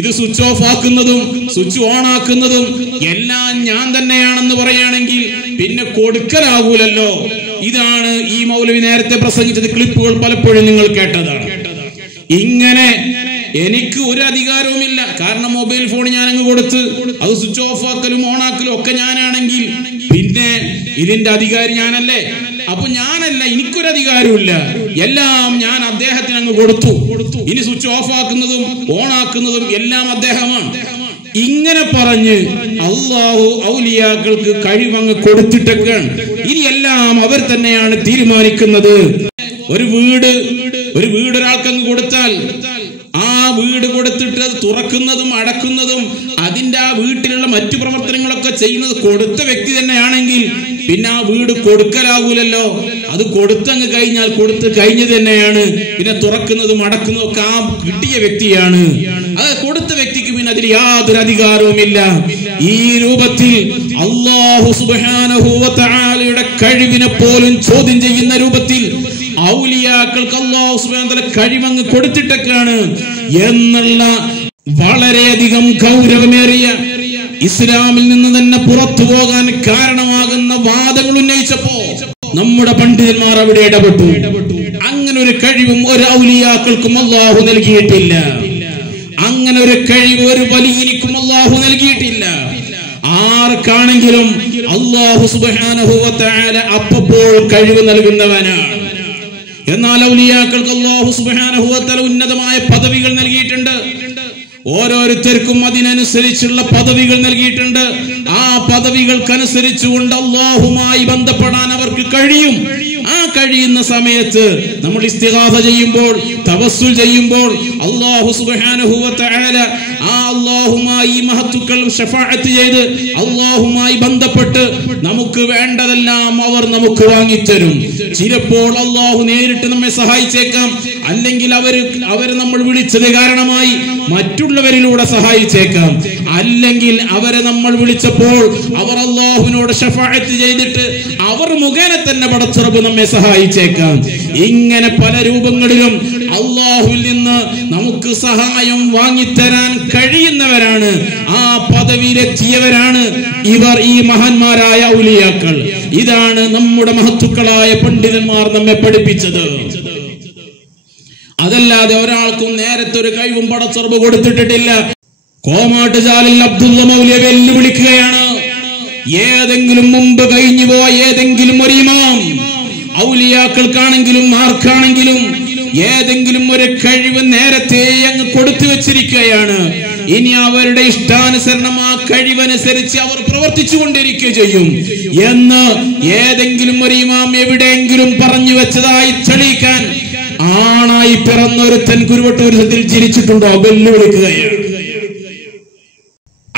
ഇത് സ്വിച്ച് ഓഫ് ആക്കുന്നതും സ്വിച്ച് ഓൺ ആക്കുന്നതും എല്ലാം ഞാൻ തന്നെയാണെന്ന് പറയുകയാണെങ്കിൽ പിന്നെ കൊടുക്കലാകൂലല്ലോ. ഇതാണ് ഈ മൗലവി നേരത്തെ പ്രസംഗിച്ചത്. ക്ലിപ്പുകൾ പലപ്പോഴും നിങ്ങൾ കേട്ടതാണ്. ഇങ്ങനെ എനിക്ക് ഒരു അധികാരവുമില്ല, കാരണം മൊബൈൽ ഫോൺ ഞാൻ അങ്ങ് കൊടുത്ത് അത് സ്വിച്ച് ഓഫ് ആക്കലും ഓൺ ആക്കലും ഒക്കെ ഞാനാണെങ്കിൽ പിന്നെ ഇതിന്റെ അധികാരി ഞാനല്ലേ? അപ്പൊ ഞാനല്ല, എനിക്കൊരു അധികാരമില്ല, എല്ലാം ഞാൻ അദ്ദേഹത്തിന് അങ്ങ് കൊടുത്തു. ഇനി സ്വിച്ച് ഓഫ് ആക്കുന്നതും ഓൺ ആക്കുന്നതും എല്ലാം അദ്ദേഹമാണ്. ഇങ്ങനെ പറഞ്ഞ് അള്ളാഹു ഔലിയാക്കൾക്ക് കഴിവങ്ങ് കൊടുത്തിട്ടൊക്കെയാണ്. ഇനി എല്ലാം അവർ തന്നെയാണ് തീരുമാനിക്കുന്നത്. ഒരു വീട് ഒരാൾക്കങ്ങ് കൊടുത്താൽ ആ വീട് കൊടുത്തിട്ട് അത് തുറക്കുന്നതും അടക്കുന്നതും അതിന്റെ ആ വീട്ടിലുള്ള മറ്റു പ്രവർത്തനങ്ങളൊക്കെ ചെയ്യുന്നത് കൊടുത്ത വ്യക്തി തന്നെയാണെങ്കിൽ പിന്നെ ആ വീട് കൊടുക്കലാകൂലല്ലോ. അത് കൊടുത്തങ്ങ് കഴിഞ്ഞാൽ കൊടുത്ത് കഴിഞ്ഞത് തന്നെയാണ്. പിന്നെ തുറക്കുന്നതും അടക്കുന്നതും ഒക്കെ ആ കിട്ടിയ വ്യക്തിയാണ്. അത് കൊടുത്ത വ്യക്തിക്ക് പിന്നെ കഴിയുന്ന അതിൽ യാതൊരു അധികാരവുമില്ല. ഈ രൂപത്തിൽ അല്ലാഹു സുബ്ഹാനഹു വ തആലയുടെ കഴിവിനെ പോലും ചോദ്യം ചെയ്യുന്ന രൂപത്തിൽ ഔലിയാക്കൾക്ക് അല്ലാഹു സുബ്ഹാനഹു വ തആല കഴിവങ്ങ് കൊടുത്തിട്ടൊക്കെയാണ് എന്നുള്ള വളരെയധികം ഗൗരവമേറിയ ഇസ്ലാമിൽ നിന്ന് തന്നെ പുറത്തു പോകാൻ കാരണമാകുന്ന വാദങ്ങൾ ഉന്നയിച്ചപ്പോ നമ്മുടെ പണ്ഡിതന്മാർ അവിടെ ഇടപെട്ടു. അങ്ങനെ ഒരു കഴിവും ഒരു ഔലിയാക്കൾക്കും അല്ലാഹു നൽകിയിട്ടില്ല. അങ്ങനെ ഒരു കഴിവ് ഒരു വലിയനിക്കും അല്ലാഹു നൽകിയിട്ടില്ല. ആർക്കാണെങ്കിലും അല്ലാഹു സുബ്ഹാനഹു വ തആല അപ്പോൾ കഴിവ് നൽകുന്നവനാണ്. എന്നാൽ ഔലിയാക്കൾക്ക് അല്ലാഹു സുബ്ഹാനഹു വ തആല ഉന്നതമായ പദവികൾ നൽകിയിട്ടുണ്ട്. ഓരോരുത്തർക്കും അതിനനുസരിച്ചുള്ള പദവികൾ നൽകിയിട്ടുണ്ട്. ആ പദവികൾക്കനുസരിച്ചുകൊണ്ട് അല്ലാഹുമായി ബന്ധപ്പെടാൻ അവർക്ക് കഴിയും. ആ കഴിയുന്ന സമയത്ത് നമ്മൾ ഇസ്തിഗാസ ചെയ്യുമ്പോൾ, തവസ്സുൽ ചെയ്യുമ്പോൾ അല്ലാഹു സുബ്ഹാനഹു വ തആല ആ അല്ലാഹുമായി മഹത്തുക്കൾ ശഫാഅത്ത് ചെയ്ത് അല്ലാഹുമായി ബന്ധപ്പെട്ട് നമുക്ക് വേണ്ടതെല്ലാം അവർ നമുക്ക് വാങ്ങിത്തരും. ചിലപ്പോൾ അല്ലാഹു നേരിട്ട് നമ്മെ സഹായിച്ചേക്കാം, അല്ലെങ്കിൽ അവർ നമ്മൾ വിളിച്ചത് കാരണമായി മറ്റുള്ളവരിലൂടെ സഹായിച്ചേക്കാം, അല്ലെങ്കിൽ അവരെ നമ്മൾ വിളിച്ചപ്പോൾ അവർ അല്ലാഹുവിനോട് ശഫാഅത്ത് ചെയ്തിട്ട് അവർ മുഖേന തന്നെ പടച്ചറബ് നമ്മെ സഹായിച്ചേക്കാം. ഇങ്ങനെ പല രൂപങ്ങളിലും അല്ലാഹുവിൽ നിന്ന് നമുക്ക് സഹായം വാങ്ങിത്തരാൻ കഴിയുന്നവരാണ്, ആ പദവിയിലെത്തിയവരാണ് ഇവർ, ഈ മഹാന്മാരായ ഔലിയാക്കൾ. ഇതാണ് നമ്മുടെ മഹത്തുക്കളായ പണ്ഡിതന്മാർ നമ്മെ പഠിപ്പിച്ചത്. അതല്ലാതെ ഒരാൾക്കും നേരത്തെ ഒരു കഴിവും പടച്ചറബ് കൊടുത്തിട്ടില്ല. കോമാട്ടുചാലിൽ അബ്ദുള്ള മൗലിയെ വെല്ലുവിളിക്കുകയാണ്. ഏതെങ്കിലും മുമ്പ് കഴിഞ്ഞു പോയ ഏതെങ്കിലും ഒരു ഇമാം, ഔലിയാക്കൾക്കാണെങ്കിലും ആർക്കാണെങ്കിലും ഏതെങ്കിലും ഒരു കഴിവ് നേരത്തെ അങ്ങ് കൊടുത്തു വെച്ചിരിക്കുകയാണ്. ഇനി അവരുടെ ഇഷ്ടാനുസരണം ആ കഴിവനുസരിച്ച് അവർ പ്രവർത്തിച്ചു കൊണ്ടിരിക്കുക ചെയ്യും എന്ന് ഏതെങ്കിലും ഒരു ഇമാം എവിടെയെങ്കിലും പറഞ്ഞു വെച്ചതായി തെളിയിക്കാൻ ആണായി പിറന്നൊരുത്തൻ കുരുവട്ടൂരത്തിൽ ജനിച്ചിട്ടുണ്ടോ? വെല്ലുവിളിക്കുകയാണ്.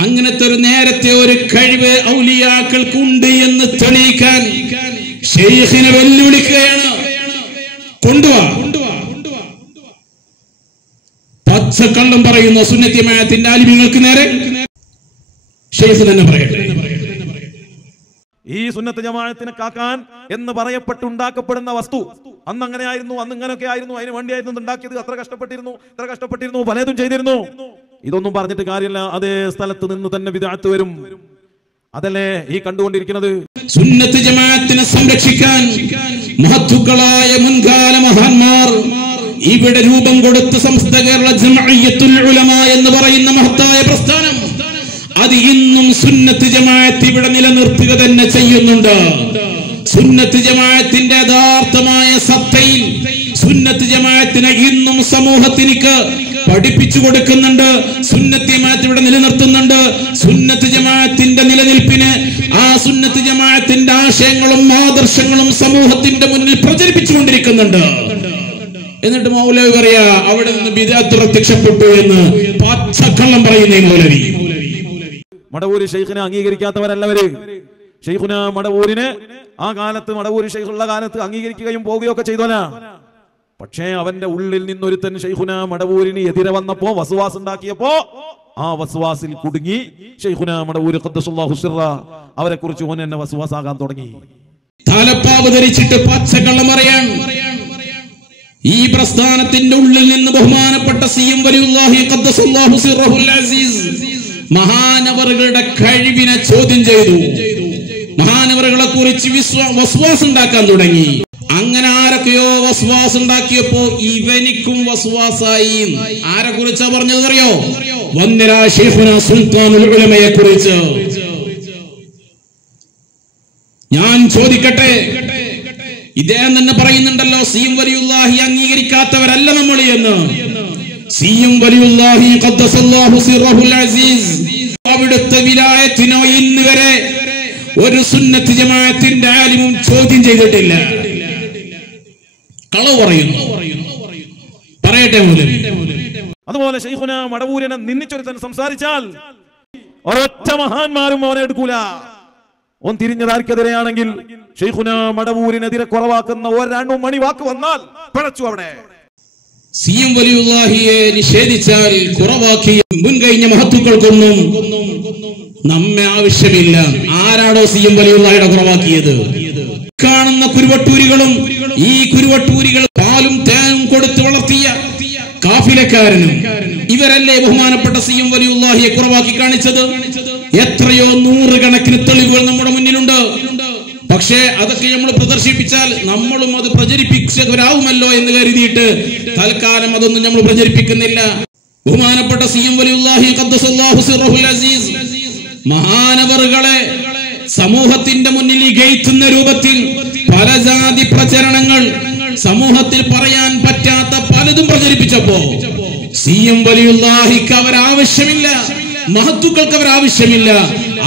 അങ്ങനത്തെ ഒരു നേരത്തെ ഒരു കഴിവ് ഔലിയാക്കൾക്കുണ്ട് എന്ന് തെളിയിക്കാൻ ശൈഖിനെ വെല്ലുവിളിക്കുകയാണ്. കൊണ്ടുവാ. പച്ചക്കള്ളം പറയുന്ന സുന്നത്തി ജമാഅത്തിന്റെ ആലിമീങ്ങൾക്ക് നേരെ ശൈഖ് തന്നെ പറയട്ടെ. ഈ സുന്നത്ത് ജമാഅത്തിനെ കാക്കാൻ എന്ന് പറയപ്പെട്ടുണ്ടാക്കപ്പെടുന്ന വസ്തു അന്ന് അങ്ങനെയായിരുന്നു, അന്ന് ഇങ്ങനെയൊക്കെ ആയിരുന്നു, അതിന് വേണ്ടിയായിരുന്നു ഉണ്ടാക്കിയത്, അത്ര കഷ്ടപ്പെട്ടിരുന്നു, പലതും ചെയ്തിരുന്നു. ഇതൊന്നും പറഞ്ഞിട്ട് കാര്യമില്ല. അതേ സ്ഥലത്ത് നിന്ന് തന്നെ ബിദ്അത്ത് വരും. അതല്ലേ ഈ കണ്ടുകൊണ്ടിരിക്കുന്നത്. സുന്നത്ത് ജമാഅത്തിനെ സംരക്ഷിക്കാൻ മഹത്തുക്കളായ മുൻകാല മഹാന്മാർ ഇവിടെ രൂപം കൊടുത്ത സമസ്ത കേരള ജംഇയ്യത്തുൽ ഉലമ എന്ന് പറയുന്ന മഹത്തായ പ്രസ്ഥാനം, അത് ഇന്നും സുന്നത്ത് ജമാഅത്ത് ഇവിടെ നിലനിർത്തുക തന്നെ ചെയ്യുന്നുണ്ട്. സുന്നത്ത് ജമാഅത്തിന്റെ യഥാർത്ഥമായ സത്തയിൽ സുന്നത്ത് ജമാഅത്തിനെ ഇന്നും സമൂഹത്തിലേക്ക് പഠിപ്പിച്ചു കൊടുക്കുന്നുണ്ട്. സുന്നത്ത് ജമാഅത്ത് ഇവിടെ നിലനിർത്തുന്നുണ്ട്. സുന്നത്ത് ജമാഅത്തിന്റെ നിലനിൽപ്പിന് ആ സുന്നത്ത് ജമാഅത്തിന്റെ ആശയങ്ങളും ആദർശങ്ങളും സമൂഹത്തിന്റെ മുന്നിൽ പ്രചരിപ്പിച്ചുകൊണ്ടിരിക്കുന്നുണ്ട്. എന്നിട്ട് മൗലവി പറയാ അവിടെ നിന്ന് ബിദ്അത്ത് പ്രത്യക്ഷപ്പെട്ടു എന്ന് പച്ചക്കള്ളം പറയുന്ന മൗലവി. മടവൂര് ശൈഖിനെ അംഗീകരിക്കാത്തവരല്ലവര്. ശൈഖുന മടവൂരിനെ ആ കാലത്ത്, മടവൂര് ശൈഖുള്ള കാലത്ത് അംഗീകരിക്കുകയും പോവുകയൊക്കെ ചെയ്തോനാ. പക്ഷേ അവന്റെ ഉള്ളിൽ നിന്നൊരുത്തൻ ശൈഖുന മടവൂരിന് എതിരെ വന്നപ്പോ വസ്വാസ് ഉണ്ടാക്കിയപ്പോ ആ വസ്വാസിൽ കുടുങ്ങി ശൈഖുന മടവൂര് ഖദ്ദസല്ലാഹു സിർറ അവരെ കുറിച്ച് ഓൻ എന്നെ വസ്വാസാകാൻ തുടങ്ങി. തലപ്പാവ് ധരിച്ചിട്ട് പച്ചക്കള്ളം പറയാൻ ഈ പ്രസ്ഥാനത്തിന്റെ ഉള്ളിൽ നിന്ന് ബഹുമാനപ്പെട്ട സിഎം വലിയുല്ലാഹി ഖദ്ദസല്ലാഹു സിർറഹുൽ അസീസ് മഹാനവറുകളുടെ കഴിവിനെ ചോദ്യം ചെയ്തു. മഹാനവറുകളെ കുറിച്ച് വസ്വാസ് ഉണ്ടാക്കാൻ തുടങ്ങി. അങ്ങനെ ആരൊക്കെയോ വസ്വാസ് ഉണ്ടാക്കിയപ്പോ ഇവനിക്കും വസ്വാസായി. ആരെ കുറിച്ചാ പറഞ്ഞത് അറിയോ? വന്ദരാ ശൈഖുനാ സുൽത്താനുൽ ഉലമയെ കുറിച്ച്. ഞാൻ ചോദിക്കട്ടെ, ഇദ്ദേഹം തന്നെ പറയുന്നുണ്ടല്ലോ സിഎം വലിയുല്ലാഹി അംഗീകരിക്കാത്തവരല്ല നമ്മൾ എന്ന്. സിഎം വലിയുല്ലാഹി ഖദ്ദസല്ലാഹു സിർറഹുൽ അസീസ് അവിടുത്തെ വിലായത്തിനോ ഇന്ന് വരെ ഒരു സുന്നത്ത് ജമാഅത്തിന്റെ ആലിമും ചോദ്യം ചെയ്തിട്ടില്ല. കളവ് പറയുന്നു. പറയട്ടെ മൗലവി. അതുപോലെ ശൈഖുന മടവൂരിനെ നിന്ദിച്ചൊരുത്തൻ സംസാരിച്ചാൽ ഒരൊറ്റ മഹാന്മാരും അവനെ എടുക്കൂല. ഓൻ തിരിഞ്ഞതാർക്കെതിരെയാണെങ്കിൽ ശൈഖുന മടവൂരിനെതിരെ കുറവാക്കുന്ന ഒരണു മണി വാക്ക് വന്നാൽ പിഴച്ചു അവിടെ. സി.എം. വലിയുല്ലാഹിയെ നിഷേധിച്ചാൽ കുറവാക്കിയ മുൻകഴിഞ്ഞ മഹത്തുക്കൾക്കൊന്നും നമ്മെ ആവശ്യമില്ല. ആരാടോ സി.എം. വലിയുല്ലാഹിയുടെ കുറവാക്കിയത്? കാണുന്ന കുരുവട്ടൂരികളും ഈ കുരുവട്ടൂരികൾ പാലും തേനും കൊടുത്ത് വളർത്തിയ കാഫിലക്കാരനും ഇവരല്ലേ ബഹുമാനപ്പെട്ട സി.എം. വലിയുല്ലാഹിയെ കുറവാക്കി കാണിച്ചത്? എത്രയോ നൂറുകണക്കിന് തെളിവുകൾ നമ്മുടെ മുന്നിലുണ്ട്. പക്ഷേ അതൊക്കെ നമ്മൾ പ്രദർശിപ്പിച്ചാൽ നമ്മളും അത് പ്രചരിപ്പിച്ചവരാവുമല്ലോ എന്ന് കരുതിയിട്ട് തൽക്കാലം അതൊന്നും നമ്മൾ പ്രചരിപ്പിക്കുന്നില്ല. ബഹുമാനപ്പെട്ട സി.എം. വലിയുല്ലാഹി ഖദ്ദസല്ലാഹു സിറഹുൽ അസീസ് മഹാനവറുകളെ സമൂഹത്തിന്റെ മുന്നിൽ ഇകഴ്ത്തുന്ന രൂപത്തിൽ പല ജാതി പ്രചരണങ്ങൾ സമൂഹത്തിൽ പറയാൻ പറ്റാത്ത പലതും പ്രചരിപ്പിച്ചപ്പോ സി.എം. വലിയുല്ലാഹിക്ക് അവരാവശ്യമില്ല, മഹത്തുക്കൾക്ക് അവരാവശ്യമില്ല.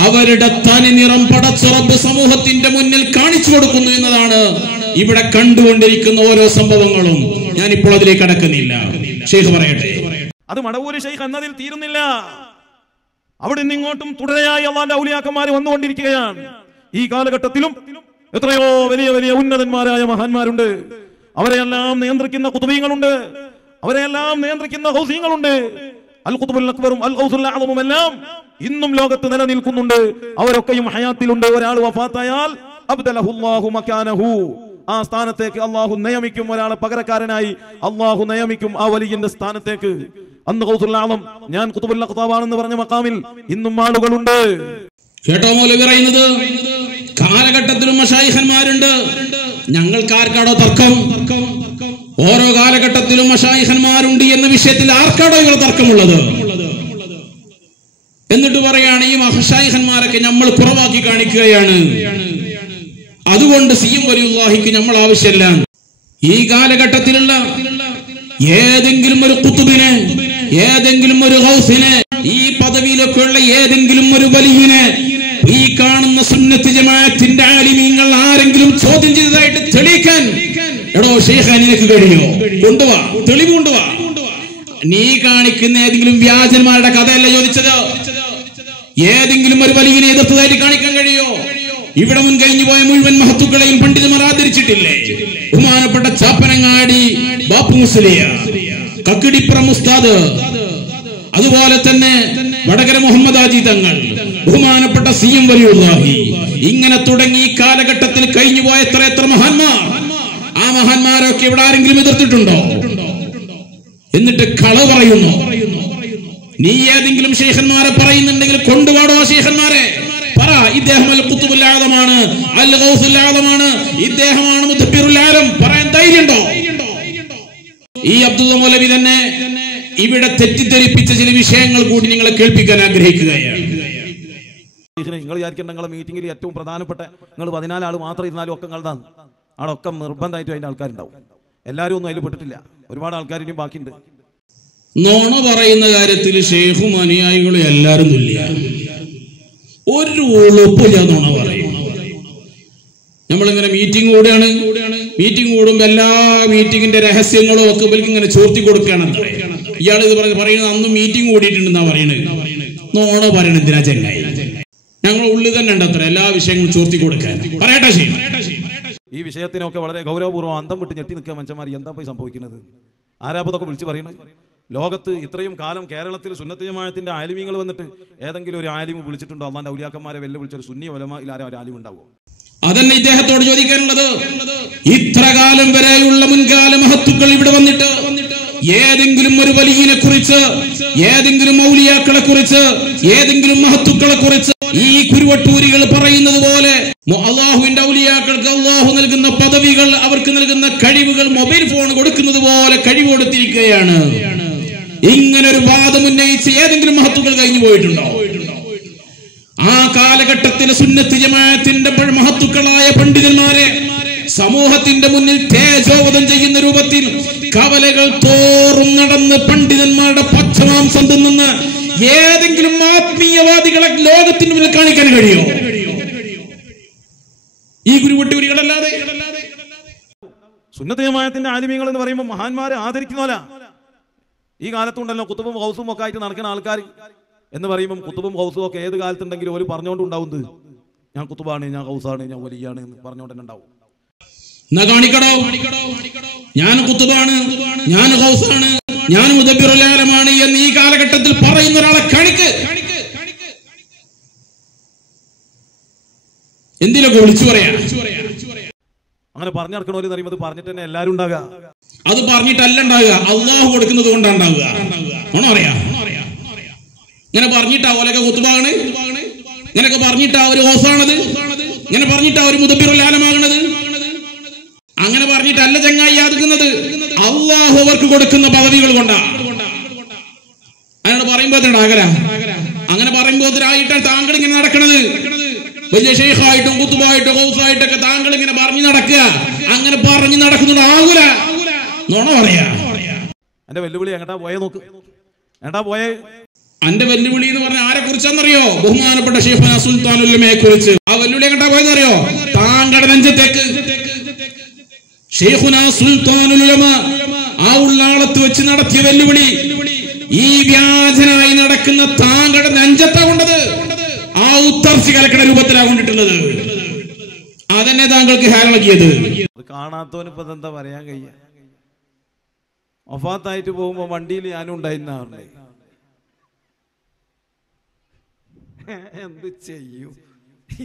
അവരുടെ തനി നിറം പടച്ച റബ്ബ് സമൂഹത്തിന്റെ മുന്നിൽ കാണിച്ചു കൊടുക്കുന്നു എന്നതാണ് ഇവിടെ കണ്ടുകൊണ്ടിരിക്കുന്ന ഓരോ സംഭവങ്ങളും. ഞാനിപ്പോൾ അതിലേക്ക് കടക്കുന്നില്ല. ഷെയ്ഖ് പറയട്ടെ. അത് മടവൂര് ഷെയ്ഖ് എന്നതിൽ തീരുന്നില്ല. അവിടെ നിന്നിങ്ങോട്ടും തുടരെയായി അള്ളാന്റെ ഔലിയാക്കന്മാർ വന്നുകൊണ്ടിരിക്കുകയാണ്. ഈ കാലഘട്ടത്തിലും എത്രയോ വലിയ വലിയ ഉന്നതന്മാരായ മഹാന്മാരുണ്ട്. അവരെയെല്ലാം നിയന്ത്രിക്കുന്ന ഖുതുബീങ്ങളുണ്ട്, അവരെയെല്ലാം നിയന്ത്രിക്കുന്ന ഗൗസികളുണ്ട്. അൽ ഖുതുബുൽ അക്ബറും അൽ ഗൗസുൽ അഅ്ളമും എല്ലാം ഇന്നും ലോകത്ത് നിലനിൽക്കുന്നുണ്ട്. അവരൊക്കെയും ഹയാത്തിലുണ്ട്. ഒരാൾ വഫാത്തായാൽ അബ്ദലഹുല്ലാഹു മകാനഹു, ആ സ്ഥാനത്തേക്ക് അള്ളാഹു നിയമിക്കും. ഒരാളെ പകരക്കാരനായി അള്ളാഹു നിയമിക്കും ആ വലിയന്റെ സ്ഥാനത്തേക്ക്. അന്ന് ഗൗസുൽ അഅ്ളം, ഞാൻ ഖുതുബുൽ അഖ്താബാണെന്ന് പറഞ്ഞ മഖാമിൽ ഇന്നും ആളുകളുണ്ട്. കേട്ടോ മൗലവി പറയുന്നത്? കാലഘട്ടത്തിലും മശായിഖന്മാരുണ്ട്. ഞങ്ങൾക്കാർക്കാടോ തർക്കം? ഓരോ കാലഘട്ടത്തിലും മശായിഖന്മാരുണ്ട് എന്ന വിഷയത്തിൽ ആർക്കാടോ ഇവർ തർക്കമുള്ളത്? എന്നിട്ട് പറയാണ് ഈ മശായിഖന്മാരൊക്കെ നമ്മൾ കുറവാക്കി കാണിക്കുകയാണ്, അതുകൊണ്ട് സി.എം. വലിയുല്ലാഹിക്ക് നമ്മൾ ആവശ്യമില്ല. ഈ കാലഘട്ടത്തിലുള്ള ഏതെങ്കിലും ഒരു ഖുതുബിനെ, ഏതെങ്കിലും ഒരു ഗൗസിനെ, ഈ പദവിയിലൊക്കെയുള്ള ഏതെങ്കിലും ഒരു വലിയനെ ഈ കാണുന്ന സുന്നത്ത് ജമാഅത്തിന്റെ ആലിമീങ്ങൾ ആരെങ്കിലും ചോദ്യം ചെയ്തതായിട്ട് തെളിയിക്കാൻ എടോ ഷെയ്ഖ് നിനക്ക് കഴിയോ? കൊണ്ടുവാ, തെളിവ് കൊണ്ടുവാ. നീ കാണിക്കുന്ന ഏതെങ്കിലും വ്യാജന്മാരുടെ കഥയല്ല ചോദിച്ചത്. ഏതെങ്കിലും ഒരു വലിയനെ എതിർത്തതായിട്ട് കാണിക്കാൻ കഴിയോ? ഇവിടെ മുൻ കഴിഞ്ഞു പോയ മുഴുവൻ മഹത്തുക്കളെയും പണ്ഡിതന്മാർ ആദരിച്ചിട്ടില്ലേ? ബഹുമാനപ്പെട്ട ചാപ്പനങ്ങാടി ബാപ്പു മുസ്ലിയാർ, കക്കിടിപ്പുറം ഉസ്താദ്, അതുപോലെ തന്നെ വടകര മുഹമ്മദ് ആജി തങ്ങൾ, ബഹുമാനപ്പെട്ട സി.എം. വലിയുല്ലാഹി, ഇങ്ങനെ തുടങ്ങി ഈ കാലഘട്ടത്തിൽ കഴിഞ്ഞു പോയ എത്ര മഹാന്മാർ. ആ മഹാന്മാരൊക്കെ ഇവിടെ ആരെങ്കിലും എതിർത്തിട്ടുണ്ടോ? എന്നിട്ട് കള പറയുന്നു. നീ ഏതെങ്കിലും ശൈഖന്മാരെ പറയുന്നുണ്ടെങ്കിൽ കൊണ്ടുപാടോ ആ ശൈഖന്മാരെ. പറ, ഇദ്ദേഹം അൽ ഖുതുബുൽ ആദമാണ്, അൽ ഗൗസുൽ ആദമാണ്, ഇദ്ദേഹമാണ് മുദബ്ബിറുൽ ആലം. പറയാൻ ധൈര്യമുണ്ടോ? ഈ അബ്ദുള്ള മൗലവി തന്നെ ഇവിടെ തെറ്റിദ്ധരിപ്പിച്ച ചില വിഷയങ്ങൾ കൂടി നിങ്ങളെ കേൾപ്പിക്കാൻ ആഗ്രഹിക്കുകയാണ്. നിങ്ങൾ വിചാരിക്കേണ്ട നിങ്ങളെ മീറ്റിംഗിൽ ഏറ്റവും പ്രധാനപ്പെട്ട നിങ്ങൾ 14 ആൾ മാത്രം ഇരുന്നാലും ഒക്കെ നിങ്ങളതാണ്. അവിടെ ഒക്കെ നിർബന്ധമായിട്ടും അതിന്റെ ആൾക്കാരുണ്ടാവും. എല്ലാവരും ഒന്നും അതിൽ പെട്ടിട്ടില്ല. ഒരുപാട് ആൾക്കാർ ഇനിയും ബാക്കിയുണ്ട്. നോണ പറയുന്ന കാര്യത്തിൽ ഷെയ്ഖും അനുയായികളും എല്ലാവരും തുല്യാണ്. ഒരു ഉളുപ്പില്ല നോണ പറയും. നമ്മളിങ്ങനെ മീറ്റിംഗ് കൂടുകയാണ്. മീറ്റിംഗ് കൂടുമ്പോൾ എല്ലാ മീറ്റിംഗിന്റെ രഹസ്യങ്ങളും ഒക്കെ ഇവർക്ക് ഇങ്ങനെ ചോർത്തി കൊടുക്കുകയാണ്. ഇയാൾ ഇത് പറയുന്നത് അന്ന് മീറ്റിംഗ് കൂടിയിട്ടുണ്ടെന്നാ പറയണത്. നോണ പറയണ എന്തിനാ ചെങ്ങായി? ഞങ്ങൾ ഉള്ളിൽ തന്നെ ഉണ്ട് അത്ര എല്ലാ വിഷയങ്ങളും ചോർത്തി കൊടുക്കാൻ. പറയട്ടെ ചെയ്യും. ഈ വിഷയത്തിനൊക്കെ വളരെ ഗൗരവപൂർവ്വം അന്തം വിട്ട് ഞെട്ടി നിൽക്കുക മനുഷ്യന്മാർ. എന്താ പോയി സംഭവിക്കുന്നത്? ആരാപതൊക്കെ വിളിച്ച് പറയുന്നത്? ലോകത്ത് ഇത്രയും കാലം കേരളത്തിൽ സുന്നത്ത് ജമാഅത്തിന്റെ ആലിമീങ്ങൾ വന്നിട്ട് ഏതെങ്കിലും ഒരു ആലിമ് വിളിച്ചിട്ടുണ്ടോ? അള്ളാന്റെ ഔലിയാക്കന്മാരെ വെല്ലുവിളിച്ചൊരു സുന്നി ഉലമയിൽ ആരും ഒരു ആലിം ഉണ്ടാവുമോ? അതന്നെ ഇദ്ദേഹത്തോട് ചോദിക്കാനുള്ളത്. ഇത്ര കാലം വരെയുള്ള മുൻകാല മഹത്തുക്കൾ ഇവിടെ വന്നിട്ട് ഏതെങ്കിലും ഒരു വലിയനെ കുറിച്ച്, ഏതെങ്കിലും ഔലിയാക്കളെ കുറിച്ച്, ഏതെങ്കിലും മഹത്തുക്കളെ കുറിച്ച് ഈ കുരുവട്ടൂരികൾ പറയുന്നത് പോലെ അള്ളാഹുവിന്റെ ഔലിയാക്കൾക്ക് അള്ളാഹു നൽകുന്ന പദവികൾ, അവർക്ക് നൽകുന്ന കഴിവുകൾ മൊബൈൽ ഫോൺ കൊടുക്കുന്നത് പോലെ കഴിവ് കൊടുത്തിരിക്കുകയാണ്. ഇങ്ങനൊരു വാദം ഉന്നയിച്ച് ഏതെങ്കിലും മഹത്തുക്കൾ കഴിഞ്ഞു പോയിട്ടുണ്ടോ? ആ കാലഘട്ടത്തിലെ സുന്നത്ത് ജമാഅത്തിന്റെ മഹത്തുക്കളായ പണ്ഡിതന്മാരെ സമൂഹത്തിന്റെ മുന്നിൽ തേജോവധം ചെയ്യുന്ന രൂപത്തിൽ കവലകൾ തോറും നടന്ന് പണ്ഡിതന്മാരുടെ പച്ചമാംസം തിന്നുന്ന ഏതെങ്കിലും ആത്മീയവാദികളെ ലോകത്തിന് മുന്നിൽ കാണിക്കാൻ കഴിയോ? ഈ കുരുവട്ടൂരികളല്ലാതെ. സുന്നത്ത് ജമാഅത്തിന്റെ ആലിമീങ്ങൾ എന്ന് പറയുമ്പോൾ മഹാന്മാരെ ആദരിക്കുന്നവരാ. ഈ കാലത്തുണ്ടല്ലോ കുത്തുബും ഹൗസും ഒക്കെ ആയിട്ട് നടക്കുന്ന ആൾക്കാർ എന്ന് പറയുമ്പോൾ കുത്തുബും ഹൗസും ഒക്കെ ഏത് കാലത്തുണ്ടെങ്കിലും ഒരു പറഞ്ഞുകൊണ്ടുണ്ടാവുന്നത് ഞാൻ കുത്തുബാണ്, ഞാൻ ഹൗസാണ്, ഞാൻ വലിയാണ് എന്ന് പറഞ്ഞുകൊണ്ട് തന്നെ ഉണ്ടാവും. എന്നാ കാണിക്കടോ, ഞാൻ ഖുതുബാണ്, ഞാൻ ഗൗസാണ്, ഞാൻ മുദബ്ബിറുൽ ആലമാണ് എന്ന് ഈ കാലഘട്ടത്തിൽ പറയുന്ന ഒരാളെ കാണിക്ക്. എന്തിനൊക്കെ വിളിച്ചു പറയാ? അങ്ങനെ പറഞ്ഞു നടക്കണവര് അറിയുമ്പോൾ പറഞ്ഞിട്ട് തന്നെ എല്ലാവരും ഉണ്ടാകുക. അത് പറഞ്ഞിട്ടല്ല ഉണ്ടാകുക, അള്ളാഹു കൊടുക്കുന്നത് കൊണ്ടാണ് ഉണ്ടാവുക. ആണോ അറിയാ? ഇങ്ങനെ പറഞ്ഞിട്ടാ ഓലൊക്കെ ഖുതുബാണ്, ഇങ്ങനെയൊക്കെ പറഞ്ഞിട്ടാ ഒരു ഹോസാണത്, ഇങ്ങനെ പറഞ്ഞിട്ടാ ഒരു മുദബ്ബിറുൽ ആലമാകണത്. അങ്ങനെ പറഞ്ഞിട്ടല്ല ചങ്ങായി യാതുക്കുന്നത്, അള്ളാഹു അവർക്ക് കൊടുക്കുന്ന പദവികൾ കൊണ്ടാ. അതിനോട് പറയുമ്പോ ആകല, അങ്ങനെ പറയുമ്പോ ആയിട്ടാണ് താങ്കൾ ഇങ്ങനെ നടക്കണത്. വലിയ ഷെയ്ഖായിട്ടും ഖുതുബായിട്ടും ഗൗസായിട്ടൊക്കെ താങ്കൾ ഇങ്ങനെ പറഞ്ഞു നടക്കുക. അങ്ങനെ പറഞ്ഞു നടക്കുന്നുണ്ട് ആകൂല, നോണ പറയാ. എന്റെ വെല്ലുവിളി എങ്ങട്ടാ പോയെ നോക്ക്, എങ്ങട്ടാ പോയെ? എന്റെ വെല്ലുവിളി എന്ന് പറഞ്ഞാൽ ആരെ കുറിച്ചാണെന്നറിയോ? ബഹുമാനപ്പെട്ട ശൈഖുനാ സുൽത്താനുൽ ഉലമയെ കുറിച്ച്. ആ വെല്ലുവിളി എങ്ങട്ടാ പോയെന്നറിയോ? താങ്കളുടെ നെഞ്ചത്തേക്ക്. ശൈഖുനാ സുൽത്താനുൽ ഉലമ ആ ഉള്ളാളത്ത് വെച്ച് നടത്തിയ വെല്ലുവിളി ഈ വ്യാജനായി നടക്കുന്ന താങ്കളുടെ നെഞ്ചത്താ കൊണ്ടത്. ആ ഉത്തർച്ചി കലക്കണ രൂപത്തിലാ കൊണ്ടിട്ടുള്ളത്. അതന്നെ താങ്കൾക്ക് ഹാലമാക്കിയത്. കാണാത്തവനിപ്പോ എന്താ പറയാൻ കഴിയ? വഫാത്തായിട്ട് പോകുമ്പോ വണ്ടിയിൽ ഞാനും ഉണ്ടായിരുന്ന പറഞ്ഞേ, എന്ത് ചെയ്യും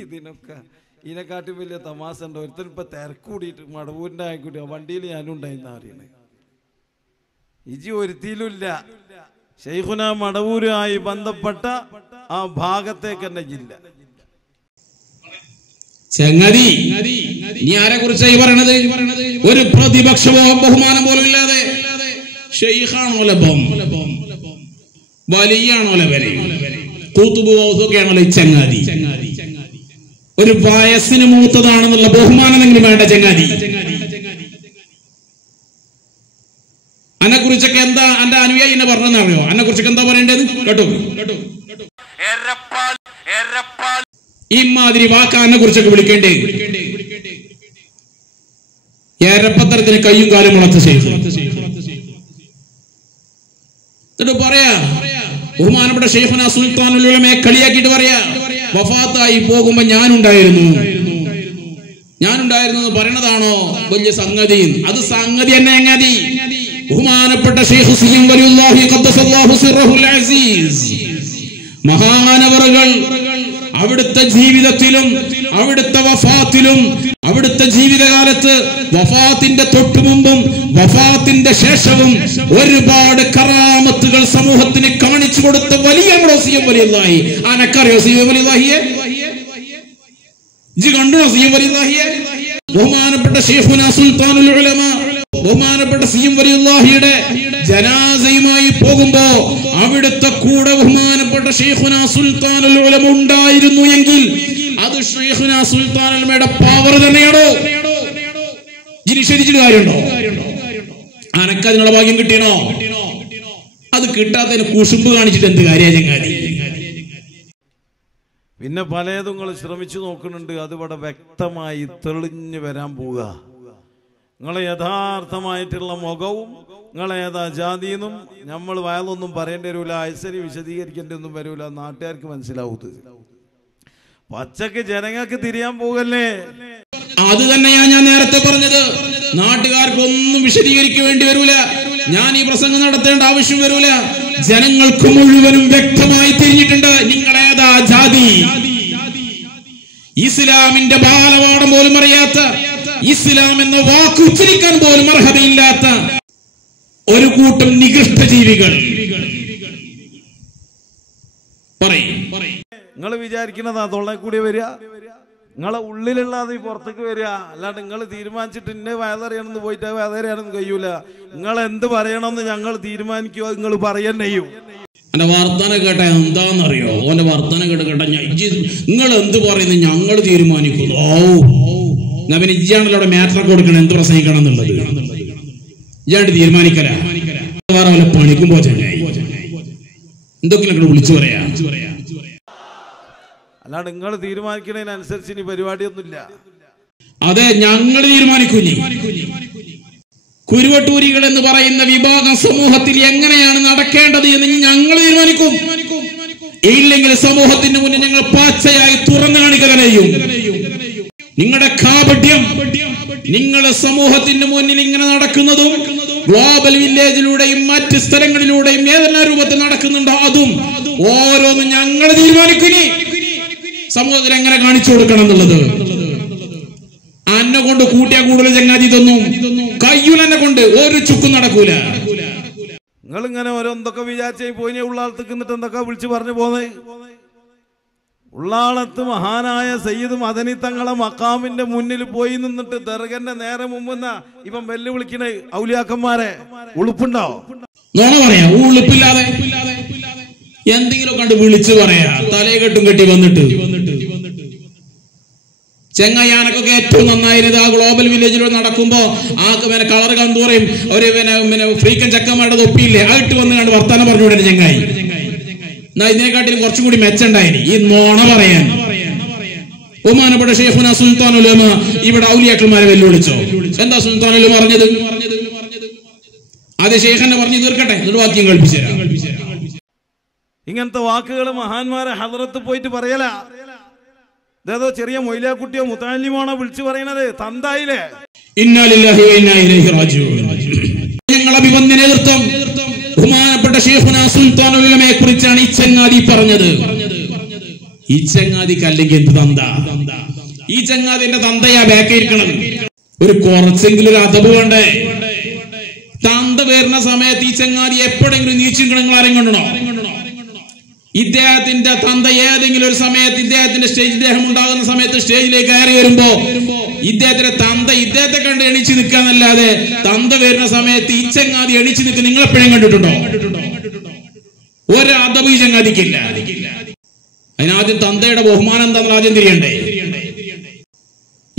ഇതിനൊക്കെ? ഇതിനെക്കാട്ടും വലിയ തമാശ ഉണ്ടോ? ഒരുത്തൻ ഇപ്പൊ തിരക്കൂടിയിട്ട് മടവൂരിന്റെ ആയിക്കൂട്ടി വണ്ടിയിൽ ഞാനും ഉണ്ടായിരുന്ന അറിയണേ. ഇജി ഒരുത്തിയിലുമില്ല. ശൈഖുന മടവൂരുമായി ബന്ധപ്പെട്ട ആ ഭാഗത്തേക്ക് തന്നെ ജില്ല. ചങ്ങതി, നീ ആരെ കുറിച്ചായി പറയണത്? ഒരു പ്രതിപക്ഷമോ ബഹുമാനം പോലും ഇല്ലാതെ ഷെയ്ഖാണോ ലഭം, വലിയാണോ ലവരെ, കൂത്തുബോധൊക്കെയാണല്ലോ ഈ ചങ്ങാതി. ഒരു വയസ്സിന് മൂത്തതാണെന്നുള്ള ബഹുമാനമെങ്കിലും വേണ്ട ചങ്ങാതി. അന്നെ കുറിച്ചൊക്കെ എന്താ എന്റെ അനുയായി എന്നെ പറഞ്ഞെന്നറിയോ? അന്നെ കുറിച്ചൊക്കെ എന്താ പറയേണ്ടത്? കേട്ടോ, ഇമാതിരി വാക്കാ എന്നെ കുറിച്ചൊക്കെ വിളിക്കേണ്ടേ? ഏരപ്പത്തരത്തിന് കയ്യും കാലും മുളച്ച ശേഷം എന്നിട്ട് പറയാ, ബഹുമാനപ്പെട്ട ശൈഖുനാ സുൽത്താനുൽ ഉലമയെ കളിയാക്കിയിട്ട് പറയാ, വഫാത്തായി പോകുമ്പോ ഞാനുണ്ടായിരുന്നു എന്ന് പറയണതാണോ വലിയ സംഗതി? അത് സംഗതി തന്നെ ചങ്ങാതി. ബഹുമാനപ്പെട്ട ശൈഖ് സിയം വലിയുല്ലാഹി ഖദ്ദസല്ലാഹു സിർറഹുൽ അസീസ് മഹാനവറുകൾ അവിടുത്തെ ജീവിതത്തിലും അവിടുത്തെ വഫാത്തിലും അവിടുത്തെ ജീവിതകാലത്ത് വഫാത്തിന്റെ തൊട്ടു മുമ്പും വഫാത്തിന്റെ ശേഷവും ഒരുപാട് കറാമത്തുകൾ സമൂഹത്തിന് കാണിച്ചു കൊടുത്ത വലിയ സിയം വലിയുല്ലാഹി. അനക്കറിയോ സിയം വലിയുല്ലാഹിയെ? ഇജ്ജ് കണ്ടോ സിയം വലിയുല്ലാഹിയെ? ബഹുമാനപ്പെട്ട ശൈഖുനാ സുൽത്താനുൽ ഉലമ ബഹുമാനപ്പെട്ട സിയം വലിയുല്ലാഹിയുടെ ജനാസയുമായി പോകുമ്പോ അവിടുത്തെ കൂടെ ബഹുമാനപ്പെട്ട ശൈഖുനാ സുൽത്താനുൽ ഉലമ ഉണ്ടായിരുന്നു എങ്കിൽ അത് ശൈഖുനാ സുൽത്താനുൽ ഉലമയുടെ പവർ തന്നെയാണോ? ഇനി ശരിച്ചിട്ട് കാര്യമുണ്ടോ? അനക്ക് അതിനുള്ള ഭാഗ്യം കിട്ടിയണോ? അത് കിട്ടാത്തതിന് കുശുമ്പ് കാണിച്ചിട്ട് എന്ത് കാര്യ ചങ്ങാതി? പിന്നെ പലതും നിങ്ങൾ ശ്രമിച്ചു നോക്കുന്നുണ്ട്. അത് ഇവിടെ വ്യക്തമായി തെളിഞ്ഞു വരാൻ പോവുക. നിങ്ങളെ യഥാർത്ഥമായിട്ടുള്ള മുഖവും നിങ്ങളെ ഏതാ ജാതിയെന്നും നമ്മൾ വയലൊന്നും പറയേണ്ടി വരില്ല, ഐശ്വര്യ വിശദീകരിക്കേണ്ടി ഒന്നും വരില്ല. നാട്ടുകാർക്ക് മനസ്സിലാവൂത്. പച്ചക്ക് ജനങ്ങൾക്ക് തിരിയാൻ പോകല്ലേ? അത് തന്നെയാണ് ഞാൻ നേരത്തെ പറഞ്ഞത്. നാട്ടുകാർക്ക് ഒന്നും വിശദീകരിക്കേണ്ടി വരൂല. ഞാൻ ഈ പ്രസംഗം നടത്തേണ്ട ആവശ്യം വരൂല. ജനങ്ങൾക്ക് മുഴുവനും വ്യക്തമായി തിരിഞ്ഞിട്ടുണ്ട് നിങ്ങളേതാ ജാതി. ഇസ്ലാമിന്റെ ബാലപാഠം പോലും അറിയാത്ത, ഇസ്ലാം എന്ന വാക്ക് ഉച്ചരിക്കാൻ പോലും അർഹതയില്ലാത്ത ഒരു കൂട്ടം നികൃഷ്ട ജീവികൾ. നിങ്ങൾ വിചാരിക്കുന്നതാ തൊള്ളെ കൂടി വരിക? നിങ്ങളെ ഉള്ളിലുള്ള അത് പുറത്തേക്ക് വരിക. അല്ലാണ്ട് നിങ്ങൾ തീരുമാനിച്ചിട്ട് ഇന്നെ വയലറിയണമെന്ന് പോയിട്ട് വയലറിയാനൊന്നും കഴിയൂല. നിങ്ങൾ എന്ത് പറയണമെന്ന് ഞങ്ങൾ തീരുമാനിക്കുക, നിങ്ങൾ പറയന്നെയും. എന്റെ വർത്തമാനം കേട്ട എന്താണെന്നറിയോ? ഓന്റെ വർത്തമാനം കേട്ട നിങ്ങൾ എന്ത് പറയുന്നത് ഞങ്ങൾ തീരുമാനിക്കുന്നു. എന്നാ പിന്നെ ഇജ്ജാണല്ലോ അവിടെ മാറ്ററൊക്കെ കൊടുക്കണം, എന്ത് പ്രസംഗിക്കണം എന്നുള്ളത് ഇജ്ജാണ്ട് തീരുമാനിക്കല. വേറെ വല്ല പണിക്കുമ്പോ എന്തൊക്കെയാണ് വിളിച്ചു പറയാ. അല്ലാണ്ട് നിങ്ങൾ തീരുമാനിക്കുന്നതിനനുസരിച്ച് ഇനി പരിപാടിയൊന്നുമില്ല. അതെ, ഞങ്ങൾ തീരുമാനിക്കുന്നു. കുരുവട്ടൂരികൾ എന്ന് പറയുന്ന വിഭാഗം സമൂഹത്തിൽ എങ്ങനെയാണ് നടക്കേണ്ടത് എന്ന് ഞങ്ങൾ തീരുമാനിക്കും. ഇല്ലെങ്കിൽ സമൂഹത്തിന് മുന്നിൽ ഞങ്ങൾ പച്ചയായി തുറന്നു കാണിക്കുക ചെയ്യും. നിങ്ങളുടെ കാപട്യം നിങ്ങളെ സമൂഹത്തിന്റെ മുന്നിൽ ഇങ്ങനെ നടക്കുന്നതും ഗ്ലോബൽ വില്ലേജിലൂടെയും മറ്റ് സ്ഥലങ്ങളിലൂടെയും ഏതെല്ലാം രൂപത്തിൽ നടക്കുന്നുണ്ടോ അതും ഓരോന്നും ഞങ്ങൾ തീരുമാനിക്കുന്നു. സമൂഹത്തിൽ എങ്ങനെ കാണിച്ചു കൊടുക്കണം എന്നുള്ളത്. അന്നെ കൊണ്ട് കൂട്ടിയാ കൂടുതൽ ചങ്ങാതി ഇതൊന്നും കയ്യൂലെന്നെ കൊണ്ട് ഒരു ചുക്കും നടക്കൂല. നിങ്ങൾ ഇങ്ങനെ ഓരോ എന്തൊക്കെ വിചാരിച്ചു പോയി ഉള്ളാളത്തേക്ക് എന്നിട്ട് എന്തൊക്കെ വിളിച്ചു പറഞ്ഞു പോന്നേ. ഉള്ളാളത്ത് മഹാനായ സയ്യിദ് മദനി തങ്ങളെ മക്കാമിന്റെ മുന്നിൽ പോയി നിന്നിട്ട് ദർഗന്റെ നേരെ മുമ്പ് ഇവൻ വെല്ലുവിളിക്കണേ ഔലിയാക്കന്മാരെ. ഉളുപ്പുണ്ടോ? പറയാ ഉളുപ്പില്ലാതെ എന്തെങ്കിലും കണ്ട് വിളിച്ചു പറയാ. തലയെക്കെട്ടും കെട്ടി വന്നിട്ട് ചെങ്ങയ്യാനൊക്കെ ഏറ്റവും നന്നായിരുന്നത് ആ ഗ്ലോബൽ വില്ലേജിലൂടെ നടക്കുമ്പോ ആ കളർ കന്തൂറയും ഒരു ഫ്രീക്കൻ ചക്കന്മാരുടെ തൊപ്പിയില്ലേ ആയിട്ട് വന്ന് കണ്ട് വർത്താനം പറഞ്ഞുകൂടെ ചെങ്ങായി. എന്നാ ഇതിനെക്കാട്ടിലും കുറച്ചും കൂടി മെച്ചുണ്ടായിന് ഈ നോണ പറയാൻ. ബഹുമാനപ്പെട്ട ശൈഖുനാ സുൽത്താനുൽ ഉലമ ഇവിടെ ഔലിയാക്കന്മാരെ വെല്ലുവിളിച്ചോ? എന്താ സുൽത്താനുൽ ഉലമ പറഞ്ഞത്? അത് ശൈഖനെ പറഞ്ഞു തീർക്കട്ടെ, എന്നിട്ട് വാക്യം കേൾപ്പിച്ചു തരാം. ഇങ്ങനത്തെ വാക്കുകൾ മഹാന്മാരെ ഹദ്റത്ത് പോയിട്ട് പറയല. ഇതേതോ ചെറിയ മൊയിലാക്കുട്ടിയോ മുത്താലിമാണോ വിളിച്ചു പറയണത്? തന്തായില്ലേ. ഇന്നാ ലില്ലാഹി വ ഇന്നാ ഇലൈഹി റാജിഊൻ. ഞങ്ങളെ അഭിവന്ദന നേതൃത്വം ബഹുമാനപ്പെട്ട ശൈഖുനാ സുൽത്താനുൽ ഉലമയെ കുറിച്ചാണ് ഈ ചങ്ങാതി പറഞ്ഞത്. ഈ ചങ്ങാതിക്ക് അല്ലെങ്കിൽ എന്ത് തന്ത? ഈ ചങ്ങാതിന്റെ തന്തയാ ബാക്കിയിരിക്കണത്. ഒരു കുറച്ചെങ്കിലും ഒരു അദബ് വേണ്ടേ? തന്ത വരുന്ന സമയത്ത് ഈ ചങ്ങാതി എപ്പോഴെങ്കിലും നീച്ചിരിക്കണം നിങ്ങൾ ആരെയും കണ്ടോ? ഇദ്ദേഹത്തിന്റെ തന്ത ഏതെങ്കിലും ഒരു സമയത്ത് ഇദ്ദേഹത്തിന്റെ സ്റ്റേജ് ദേഹം ഉണ്ടാകുന്ന സമയത്ത് സ്റ്റേജിലേക്ക് കയറി വരുമ്പോ ഇദ്ദേഹത്തിന്റെ തന്ത ഇദ്ദേഹത്തെ കണ്ട് എണിച്ചു നിൽക്കാന്നല്ലാതെ തന്ത വരുന്ന സമയത്ത് ഈ ചങ്ങാതി എണിച്ചു നിൽക്കുക നിങ്ങൾ എപ്പോഴും കണ്ടിട്ടുണ്ടോ? ഒരു അദബ് ഈ ചങ്ങാതിക്കില്ല. അതിനാദ്യം തന്തയുടെ ബഹുമാനം എന്താണെന്ന് ആദ്യം തിരിയണ്ടേ?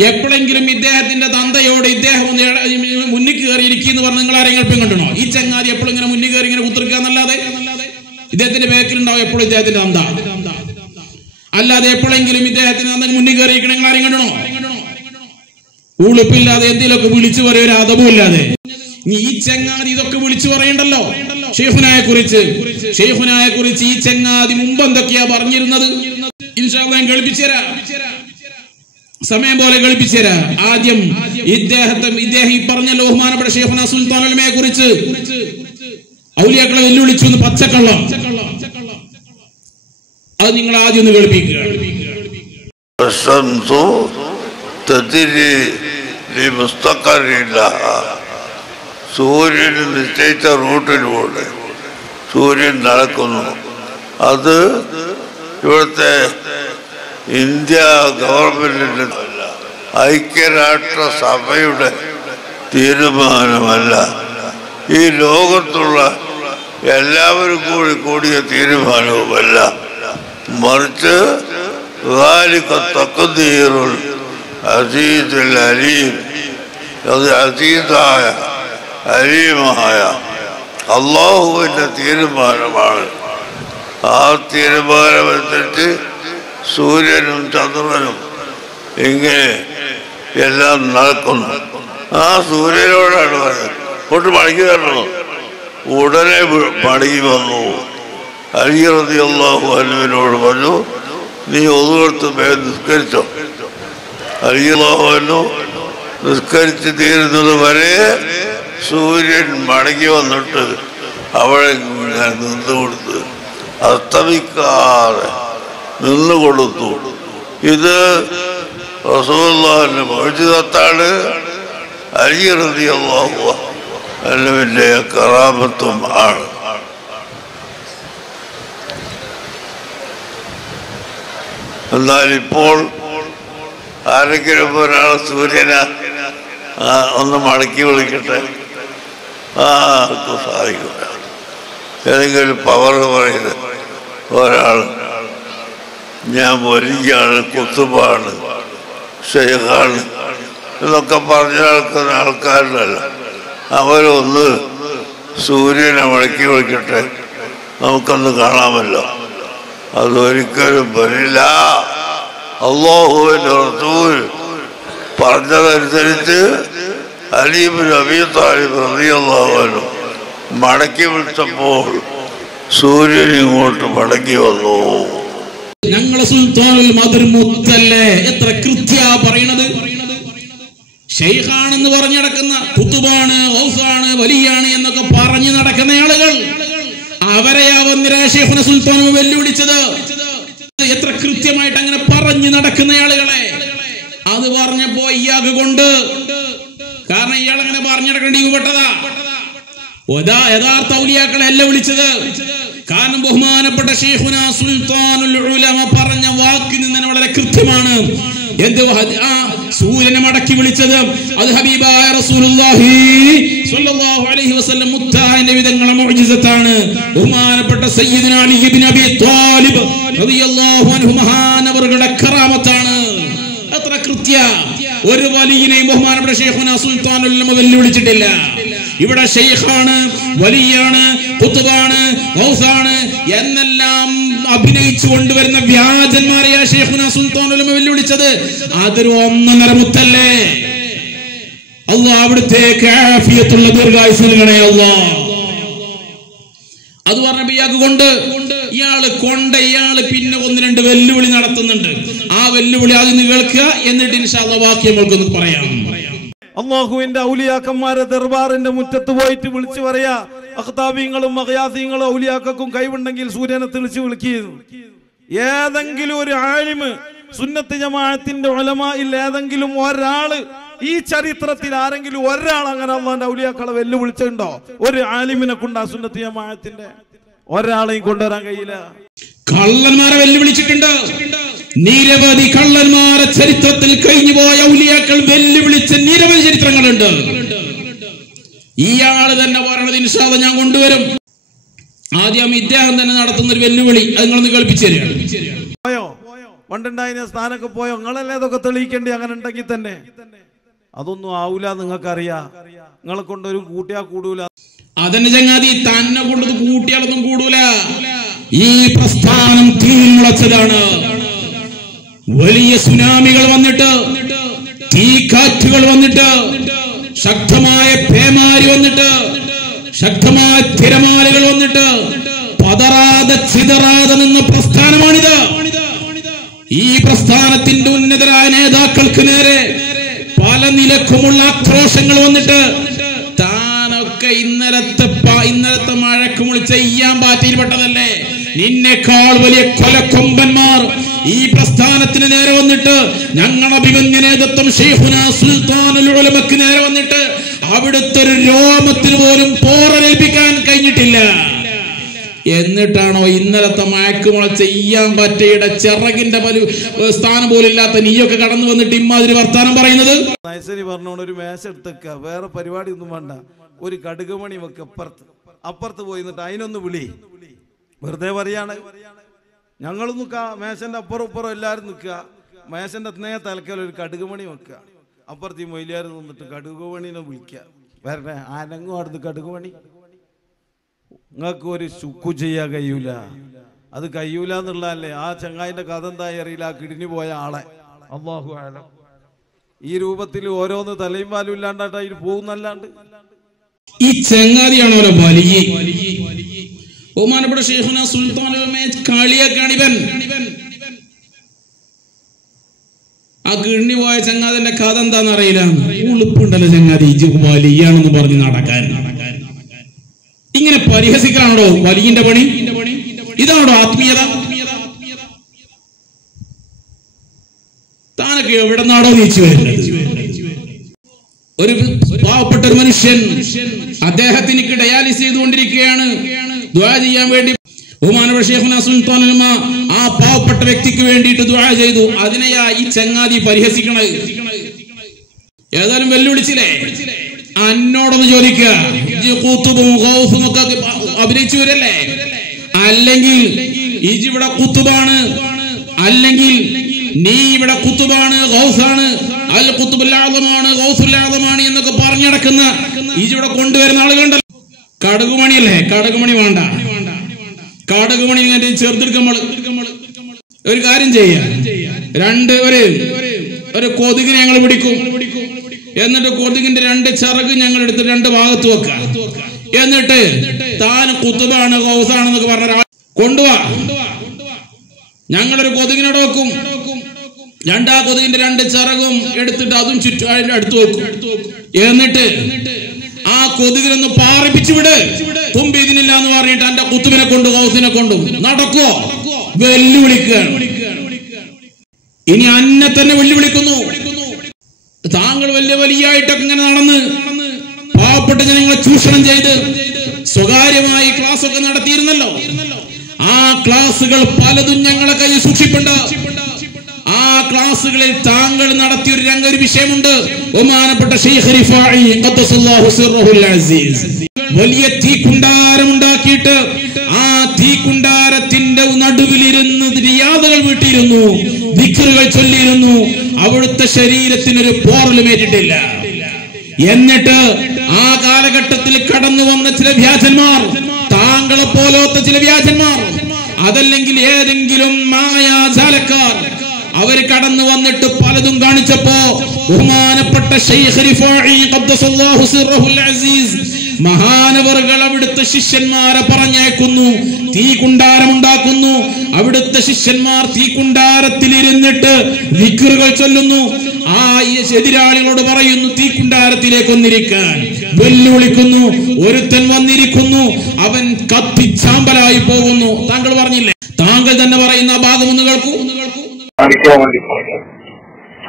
എപ്പോഴെങ്കിലും ഇദ്ദേഹത്തിന്റെ തന്തയോട് ഇദ്ദേഹം മുന്നിൽ കയറിയിരിക്കും എന്ന് പറഞ്ഞ് നിങ്ങൾ ആരെങ്കിലും എപ്പോഴും കണ്ടോ? ഈ ചങ്ങാതി എപ്പോഴും ഇങ്ങനെ മുന്നിൽ കയറി ഇങ്ങനെ കുത്തിരിക്കുക എന്നല്ലാതെ ഇദ്ദേഹത്തിന്റെ ബേക്കിലുണ്ടാവും എപ്പോഴും ഇദ്ദേഹത്തിന്റെ തന്ത. അല്ലാതെ എപ്പോഴെങ്കിലും ഇദ്ദേഹത്തിന് മുന്നിൽ കയറിയിരിക്കണം നിങ്ങൾ ആരെയും കണ്ടോ? ഉളുപ്പില്ലാതെ എന്തെങ്കിലുമൊക്കെ വിളിച്ചു പറയും, ഒരു അതവും ഇല്ലാതെ. ഈ ചങ്ങാതി ഇതൊക്കെ വിളിച്ചു പറയണ്ടല്ലോ ശൈഖുനായെ കുറിച്ച്. ശൈഖുനായെ കുറിച്ച് ഈ ചങ്ങാതി മുമ്പ് എന്തൊക്കെയാ പറഞ്ഞിരുന്നത്? ഇൻഷാ അല്ലാഹ് ഞാൻ കേൾപ്പിച്ചു തരാം, സമയം പോലെ കേൾപ്പിച്ചു തരാം. ആദ്യം ഇദ്ദേഹം ഈ പറഞ്ഞ ബഹുമാനപ്പെട്ട ശൈഖുനാ സുൽത്താനുൽ ഉലമയെ കുറിച്ച് ഔലിയാക്കളെ വെല്ലുവിളിച്ചു എന്ന് പച്ചക്കള്ളം. അത് നിങ്ങൾ ആദ്യം ഒന്ന് കേൾപ്പിക്കുക. സൂര്യന് നിശ്ചയിച്ച റൂട്ടിലൂടെ സൂര്യൻ നടക്കുന്നു. അത് ഇവിടുത്തെ ഇന്ത്യ ഗവൺമെന്റിന്റെ ഐക്യരാഷ്ട്രസഭയുടെ തീരുമാനമല്ല, ഈ ലോകത്തുള്ള എല്ലാവരും കൂടിയ തീരുമാനവുമല്ല. മറിച്ച് അസീസുൽ അലീം, അത് അസീസായ അലീമായ അള്ളാഹുവിന്റെ തീരുമാനമാണ്. ആ തീരുമാനമനുസരിച്ച് സൂര്യനും ചന്ദ്രനും ഇങ്ങനെ എല്ലാം നടക്കുന്നു. ആ സൂര്യനോടാണ് പറഞ്ഞത് കൊണ്ട് മടങ്ങി വരണോ? ഉടനെ മടങ്ങി വന്നു. അലി റളിയല്ലാഹു അൻഹുവിനോട് പറഞ്ഞു, നീ ഒന്നുകൊടുത്ത് നിസ്കരിച്ചോ? അലി റളിയല്ലാഹു അൻഹു നിസ്കരിച്ച് തീരുന്നത് വരെ സൂര്യൻ മടങ്ങി വന്നിട്ട് അവിടെ നിന്ന് കൊടുത്ത് അസ്തമിക്കാതെ നിന്ന് കൊടുത്തു. ഇത് റസൂലുള്ളാഹിന്റെ മുഅ്ജിസത്താണ്. അലി റളിയല്ലാഹു അൻഹുവിന്റെ കറാമത്തും ആണ്. എന്നാൽ ഇപ്പോൾ ആരെങ്കിലും ഒരാൾ സൂര്യനെ ഒന്ന് മടക്കി വിളിക്കട്ടെ, ആർക്കും സാധിക്കില്ല. ഏതെങ്കിലും പവർ പറയുന്നത് ഒരാൾ ഞാൻ വലിയാണ്, കുത്തുബാണ്, ഷെയ്ഖാണ് എന്നൊക്കെ പറഞ്ഞ ആൾക്കാരല്ല. അവരൊന്ന് സൂര്യനെ മടക്കി വിളിക്കട്ടെ, നമുക്കൊന്ന് കാണാമല്ലോ. അതൊരിക്കലും വരില്ല. അല്ലാഹുവിന്റെ റസൂൽ പറഞ്ഞതനുസരിച്ച് അലി ഇബ്നു അബീ ത്വാലിബ് റളിയല്ലാഹു അൻഹു മടക്കി വിളിച്ചപ്പോൾ സൂര്യൻ ഇങ്ങോട്ട് മടങ്ങി വന്നു. ഞങ്ങളെ സുൽത്താനുൽ മദർ മുത്തല്ലേ, എത്ര കൃത്യ പറയണത്. ഷെയ്ഖാണെന്ന് പറഞ്ഞു നടക്കുന്ന, കുത്തുബാണ്, ഗൗസാണ്, വലിയാണ് എന്നൊക്കെ പറഞ്ഞു നടക്കുന്ന ആളുകൾ, അവരെയാ വന്നിരാ ശൈഖുന സുൽത്താൻ വെല്ലുവിളിച്ചത്. എത്ര കൃത്യമായിട്ട് അങ്ങനെ പറഞ്ഞു നടക്കുന്ന ആളുകളെ അത് പറഞ്ഞപ്പോ ഇയാൾക്ക് കൊണ്ട്, കാരണം ഇയാൾ അങ്ങനെ പറഞ്ഞു നടക്കേണ്ടി പെട്ടതാ. യഥാർത്ഥ ഔലിയാക്കളെ അല്ല വിളിച്ചത്. കാരണം ബഹുമാനപ്പെട്ട ശൈഖുന സുൽത്താനുൽ ഉലമ പറഞ്ഞ വാക്കിൽ നിന്ന് വളരെ കൃത്യമാണ്. എന്ത് സൂര്യനെ മടക്കി വിളിച്ചത് അത് ഹബീബായ റസൂലുള്ളാഹി സ്വല്ലല്ലാഹു അലൈഹി വസല്ലം മുത്താന്റെ വിധങ്ങളെ മുഅ്ജിസത്താണ്. ബഹുമാനപ്പെട്ട സയ്യിദുനാ അലി ഇബ്നു അബീ ത്വാലിബ് റളിയല്ലാഹു അൻഹു മഹാനവറുകളുടെ കറാമത്താണ്. അത്ര കൃത്യ ഒരു വലിയനെയും ബഹുമാനപ്പെട്ട ശൈഖുന സുൽത്താനുൽ ഉലമ വെല്ലുവിളിച്ചിട്ടില്ല. ഇവിടെ ഷെയ്ഖാണ്, വലിയാണ്, ഖുത്ബാണ്, ഗൗസാണ് എന്നെല്ലാം അഭിനയിച്ചു കൊണ്ടുവരുന്ന വ്യാജന്മാരെയാ ശൈഖുന സുൽത്താനുൽ ഉലമ വെല്ലുവിളിച്ചത്. അതൊരു ഒന്നൊന്നര മുത്തല്ലേ. അല്ലാഹ് അവിടുത്തേക്ക് ആഫിയത്തുള്ള ദീർഘായുസ്സ് നൽകണേ അല്ലാഹ്. അത് പറഞ്ഞപ്പോ ഇയാൾക്ക് കൊണ്ട് ഇയാള് പിന്നെ ഒന്ന് രണ്ട് വെല്ലുവിളി നടത്തുന്നുണ്ട്. ആ വെല്ലുവിളി ആദ്യം കേൾക്കുക, എന്നിട്ട് ഇൻഷാ അല്ലാഹ് ബാക്കി നമ്മൾക്കൊന്ന് പറയാം. അള്ളാഹുവിന്റെ ഔലിയാക്കന്മാരെ ദർബാറിന്റെ മുറ്റത്ത് പോയിട്ട് വിളിച്ചു പറയാ, അഖ്താബീങ്ങളും മഖയാസീങ്ങളും ഔലിയാക്കും കഴിവുണ്ടെങ്കിൽ സൂര്യനെ തെളിച്ച് വിളിക്കുന്നു. ഏതെങ്കിലും ഒരു ആലിമ് സുന്നത്ത് ജമാഅത്തിന്റെ ഉലമായിൽ ഏതെങ്കിലും ഒരാള്, ഈ ചരിത്രത്തിൽ ആരെങ്കിലും ഒരാൾ അങ്ങനെ അള്ളാന്റെ ഔലിയാക്കളെ വെല്ലുവിളിച്ചിട്ടുണ്ടോ? ഒരു ആലിമിനെ കൊണ്ട് ആ സുന്നത്ത് ജമാഅത്തിന്റെ ഒരാളെയും കൊണ്ടുവരാൻ കഴിയില്ല. കള്ളന്മാരെ വെല്ലുവിളിച്ചിട്ടുണ്ട്. നിരവധി കള്ളന്മാരെ ചരിത്രത്തിൽ കഴിഞ്ഞുപോയ ഔലിയാക്കൾ വെല്ലുവിളിച്ച നിരവധി ചരിത്രങ്ങളുണ്ട്. ഇയാള് തന്നെ പറയണത് ഇൻഷാ അല്ലാഹ് ഞാൻ കൊണ്ടുവരും. ആദ്യം ഇദ്ദേഹം തന്നെ നടത്തുന്ന ഒരു വെല്ലുവിളി അത് നിങ്ങളൊന്ന് കേൾപ്പിച്ചു തരികയാണ്. പോയോ പണ്ടുണ്ടായ സ്ഥാനമൊക്കെ പോയോ? നിങ്ങളല്ലേ അതൊക്കെ തെളിയിക്കേണ്ടി? അങ്ങനെ ഉണ്ടെങ്കിൽ തന്നെ അതൊന്നും ആവൂല. നിങ്ങൾക്കറിയാം, നിങ്ങളെ കൊണ്ടൊരു കൂട്ടിയാ കൂടൂല. അതന്നെ ചങ്ങാതി, തന്നെ കൊണ്ടത് കൂട്ടിയാലൊന്നും കൂടൂല. ഈ പ്രസ്ഥാനം തീമുളച്ചതാണ്. വലിയ സുനാമികൾ വന്നിട്ട്, തീക്കാറ്റുകൾ വന്നിട്ട്, ശക്തമായ പേമാരി വന്നിട്ട്, ശക്തമായ തിരമാലകൾ വന്നിട്ട് പതറാതെ ചിതറാതെ നിന്ന പ്രസ്ഥാനമാണിത്. ഈ പ്രസ്ഥാനത്തിന്റെ ഉന്നതരായ നേതാക്കൾക്ക് നേരെ പല നിലക്കുമുള്ള ആക്രോശങ്ങൾ വന്നിട്ട് താനൊക്കെ ഇന്നലത്തെ മഴക്കുമുൾ ചെയ്യാൻ പാറ്റിയിൽപ്പെട്ടതല്ലേ. നിന്നെക്കാൾ വലിയ കൊലക്കൊമ്പന്മാർ ഈ പ്രസ്ഥാനത്തിന് നേരെ വന്നിട്ട്, ഞങ്ങൾ അഭിമന്യ നേതൃത്വം ശൈഖുന സുൽത്താനുൽ ഉലമക്ക് നേരെ വന്നിട്ട് അവിടുത്തെ ഒരു രോമത്തിന് പോലും പോറലേൽപ്പിക്കാൻ കഴിഞ്ഞിട്ടില്ല. എന്നിട്ടാണോ ഇന്നലത്തെ മയക്കുമുള ചെയ്യാൻ പറ്റയുടെ ചിറകിന്റെ സ്ഥാനം പോലും ഇല്ലാത്ത നീയൊക്കെ കടന്നു വന്നിട്ട് ഇമ്മാതിരി വർത്താനം പറയുന്നത്? നൈസരി പറഞ്ഞോണ്ട് ഒരു മേശ എടുത്തേക്ക, വേറെ പരിപാടി ഒന്നും വേണ്ട, ഒരു കടുകുമണി വെക്ക് അപ്പുറത്ത് പോയി നിന്നിട്ട് അതിനൊന്ന് വിളി. വെറുതെ പറയാണ്. ഞങ്ങളും നിൽക്കുക, മേശന്റെ അപ്പുറം എല്ലാവരും നിൽക്കുക, മേശന്റെ തലക്കൽ ഒരു കടുകുമണി വെക്കുക, അപ്പുറത്ത് ഈ മൊയിലാർ നിന്നിട്ട് കടുകുമണിനെ വിളിക്കുക. വരണേ ആരെങ്കിലും അടുത്ത് കടുകുമണി. നിങ്ങൾക്ക് ഒരു ചുക്കു ചെയ്യാൻ കഴിയൂല. അത് കഴിയൂല എന്നുള്ളതല്ലേ. ആ ചങ്ങായിന്റെ കഥ എന്തായി അറിയില്ല. ആ കിടിഞ്ഞു പോയ ആളെ അല്ലാഹു അഅലം. ഈ രൂപത്തിൽ ഓരോന്ന് തലയും പാലും ഇല്ലാണ്ടായിട്ട് അതിൽ പോകുന്നല്ലാണ്ട് ഈ ചങ്ങാതിയാണോ വലിയ ബഹുമാനപ്പെട്ട ശൈഖുന സുൽത്താനുൽ ഉലമയെ കളിയാക്കാണ് ഇവൻ. ആ കിണ്ണി പോയ ചങ്ങാതിന്റെ കഥ എന്താന്ന് അറിയില്ല. ഉളുപ്പുണ്ടല്ലോ ചങ്ങാതി, വലിയാണെന്ന് പറഞ്ഞ് നടക്കാൻ. ഇങ്ങനെ പരിഹസിക്കാണോ വലിയന്റെ പണി? ഇതാണോ ആത്മീയത? താനൊക്കെ എവിടെ നിന്നാണോ നീച്ചു വരുന്നത്? ഒരു പാവപ്പെട്ട ഒരു മനുഷ്യൻ, അദ്ദേഹത്തിനിക്ക് ഡയാലിസിസ് ചെയ്തുകൊണ്ടിരിക്കുകയാണ്. ദുആ ചെയ്യാൻ വേണ്ടി ബഹുമാനപ്പെട്ട ശൈഖുന സുൽത്താനുൽ ഉലമ ആ പാവപ്പെട്ട വ്യക്തിക്ക് വേണ്ടിയിട്ട് ദുആ ചെയ്തു. അതിനെയാ ഈ ചങ്ങാതി പരിഹസിക്കണത്. ഏതായാലും വെല്ലുവിളിച്ചില്ലേ? എന്നോടൊന്ന് ചോദിക്കുക, അഭിനയിച്ചു വരല്ലേ? അല്ലെങ്കിൽ ഇവിടെ കുത്തുബാണ്, അല്ലെങ്കിൽ നീ ഇവിടെ കുത്തുബാണ്, ഗൗസാണ്, അൽ ഖുത്ബുൽ ആദമാണ്, ഗൗസുൽ ആദമാണ് എന്നൊക്കെ പറഞ്ഞടക്കുന്ന ഇവിടെ കൊണ്ടുവരുന്ന ആളുകളുണ്ടല്ലോ. കടുകുമണിയല്ലേ? കടുകുമണി വേണ്ട. കടുകുമണി ചെറുതെടുക്കുമ്പോൾ ഒരു കാര്യം ചെയ്യാം. ഒരു കൊതുകിനെ ഞങ്ങൾ പിടിക്കും. എന്നിട്ട് കൊതുകിന്റെ രണ്ട് ചിറക് ഞങ്ങൾ എടുത്ത് രണ്ട് ഭാഗത്ത് വെക്കുക. എന്നിട്ട് താൻ കുത്തുബാണ്, ഗൗസാണെന്നൊക്കെ പറഞ്ഞ കൊണ്ടുപോവാ. ഞങ്ങളൊരു കൊതുകിനോട് വെക്കും. രണ്ടാ കൊതുകിന്റെ 2 ചിറകും എടുത്തിട്ട് അതും ചുറ്റും അതിന്റെ അടുത്ത് വെക്കും. എന്നിട്ട് ആ കൊതുകിനൊന്ന് പാറിപ്പിച്ചു വിട്, തുമ്പി ഇതിനില്ല എന്ന് പറഞ്ഞിട്ട് എന്റെ കുത്തുവിനെ കൊണ്ടും കൗസിനെ കൊണ്ടും നടക്കോ വെല്ലുവിളിക്കുകയാണ്. ഇനി അന്നെ തന്നെ വെല്ലുവിളിക്കുന്നു. താങ്കൾ വലിയായിട്ടൊക്കെ ഇങ്ങനെ നടന്ന് പാവപ്പെട്ട ജനങ്ങളെ ചൂഷണം ചെയ്ത് സ്വകാര്യമായി ക്ലാസ് ഒക്കെ നടത്തിയിരുന്നല്ലോ. ആ ക്ലാസുകൾ പലതും ഞങ്ങളെ കയ്യിൽ സൂക്ഷിപ്പുണ്ട്. ആ ക്ലാസുകളിൽ താങ്കൾ നടത്തിയ ഒരു വിഷയമുണ്ട്. ബഹുമാനപ്പെട്ട ഷെയ്ഖ് റിഫാഇ ഖദ്ദസല്ലാഹു സിർറഹുൽ അസീസ് വലിയ തീക്കുണ്ടാരമുണ്ടാക്കിയിട്ട് ആ തീക്കുണ്ടാരത്തിന്റെ നടുവിലിരുന്ന് റിയാദകൾ വീട്ടിയിരുന്നു, ദിക്റുകൾ ചൊല്ലിയിരുന്നു. അവിടുത്തെ ശരീരത്തിനൊരു പോറലുമേറ്റിട്ടില്ല. എന്നിട്ട് ആ കാലഘട്ടത്തിൽ കടന്നു വന്ന ചില വ്യാജന്മാർ, താങ്കളെ പോലത്തെ ചില വ്യാജന്മാർ, അതല്ലെങ്കിൽ ഏതെങ്കിലും മായാജാലക്കാർ, അവർ കടന്നു വന്നിട്ട് പലതും കാണിച്ചപ്പോ ബഹുമാനപ്പെട്ട ഷെയ്ഖ് റിഫാഇ ഖദ്ദസല്ലാഹു സിർറഹുൽ അസീസ് മഹാനവറുകൾ അവിടുത്തെ ശിഷ്യന്മാരെ പറഞ്ഞേക്കുന്നു, തീക്കുണ്ടാരമുണ്ടാക്കുന്നു. അവിടുത്തെ ശിഷ്യന്മാർ തീക്കുണ്ടാരത്തിലിരുന്നിട്ട് ദിക്റുകൾ ചൊല്ലുന്നു. ആ എതിരാളികളോട് പറയുന്നു തീക്കുണ്ടാരത്തിലേക്ക് വന്നിരിക്കാൻ, വെല്ലുവിളിക്കുന്നു. ഒരുത്തൻ വന്നിരിക്കുന്നു, അവൻ കത്തിച്ചാമ്പലായി പോകുന്നു. താങ്കൾ പറഞ്ഞില്ലേ, താങ്കൾ തന്നെ പറയുന്ന ആ ഭാഗം ഒന്ന് കേൾക്കൂ.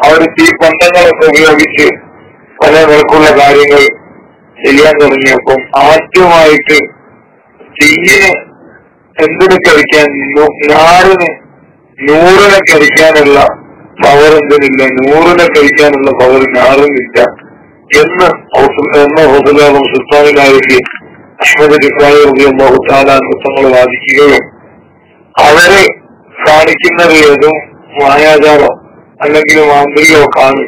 അവർ തീപ്പന്തങ്ങളൊക്കെ ഉപയോഗിച്ച് പല നിലക്കുള്ള കാര്യങ്ങൾ ചെയ്യാൻ തുടങ്ങിയപ്പോൾ ആദ്യമായിട്ട് തീയിന് എന്തിനു കരിക്കാൻ, നൂറിനെ കരിക്കാനുള്ള പവർ എന്തിനില്ല, 100നെ കരിക്കാനുള്ള പവർ ഞാറിനില്ല എന്ന് ഹൗസുലാലും സുൽത്താനിലായി അഹ്മദ് റിഫായി റളിയല്ലാഹു തആല തങ്ങൾ വാദിക്കുകയും അവര് കാണിക്കുന്നത് ഏതും മായാജാലോ അല്ലെങ്കിൽ മാന്ത്രികമൊക്കെ ആണ്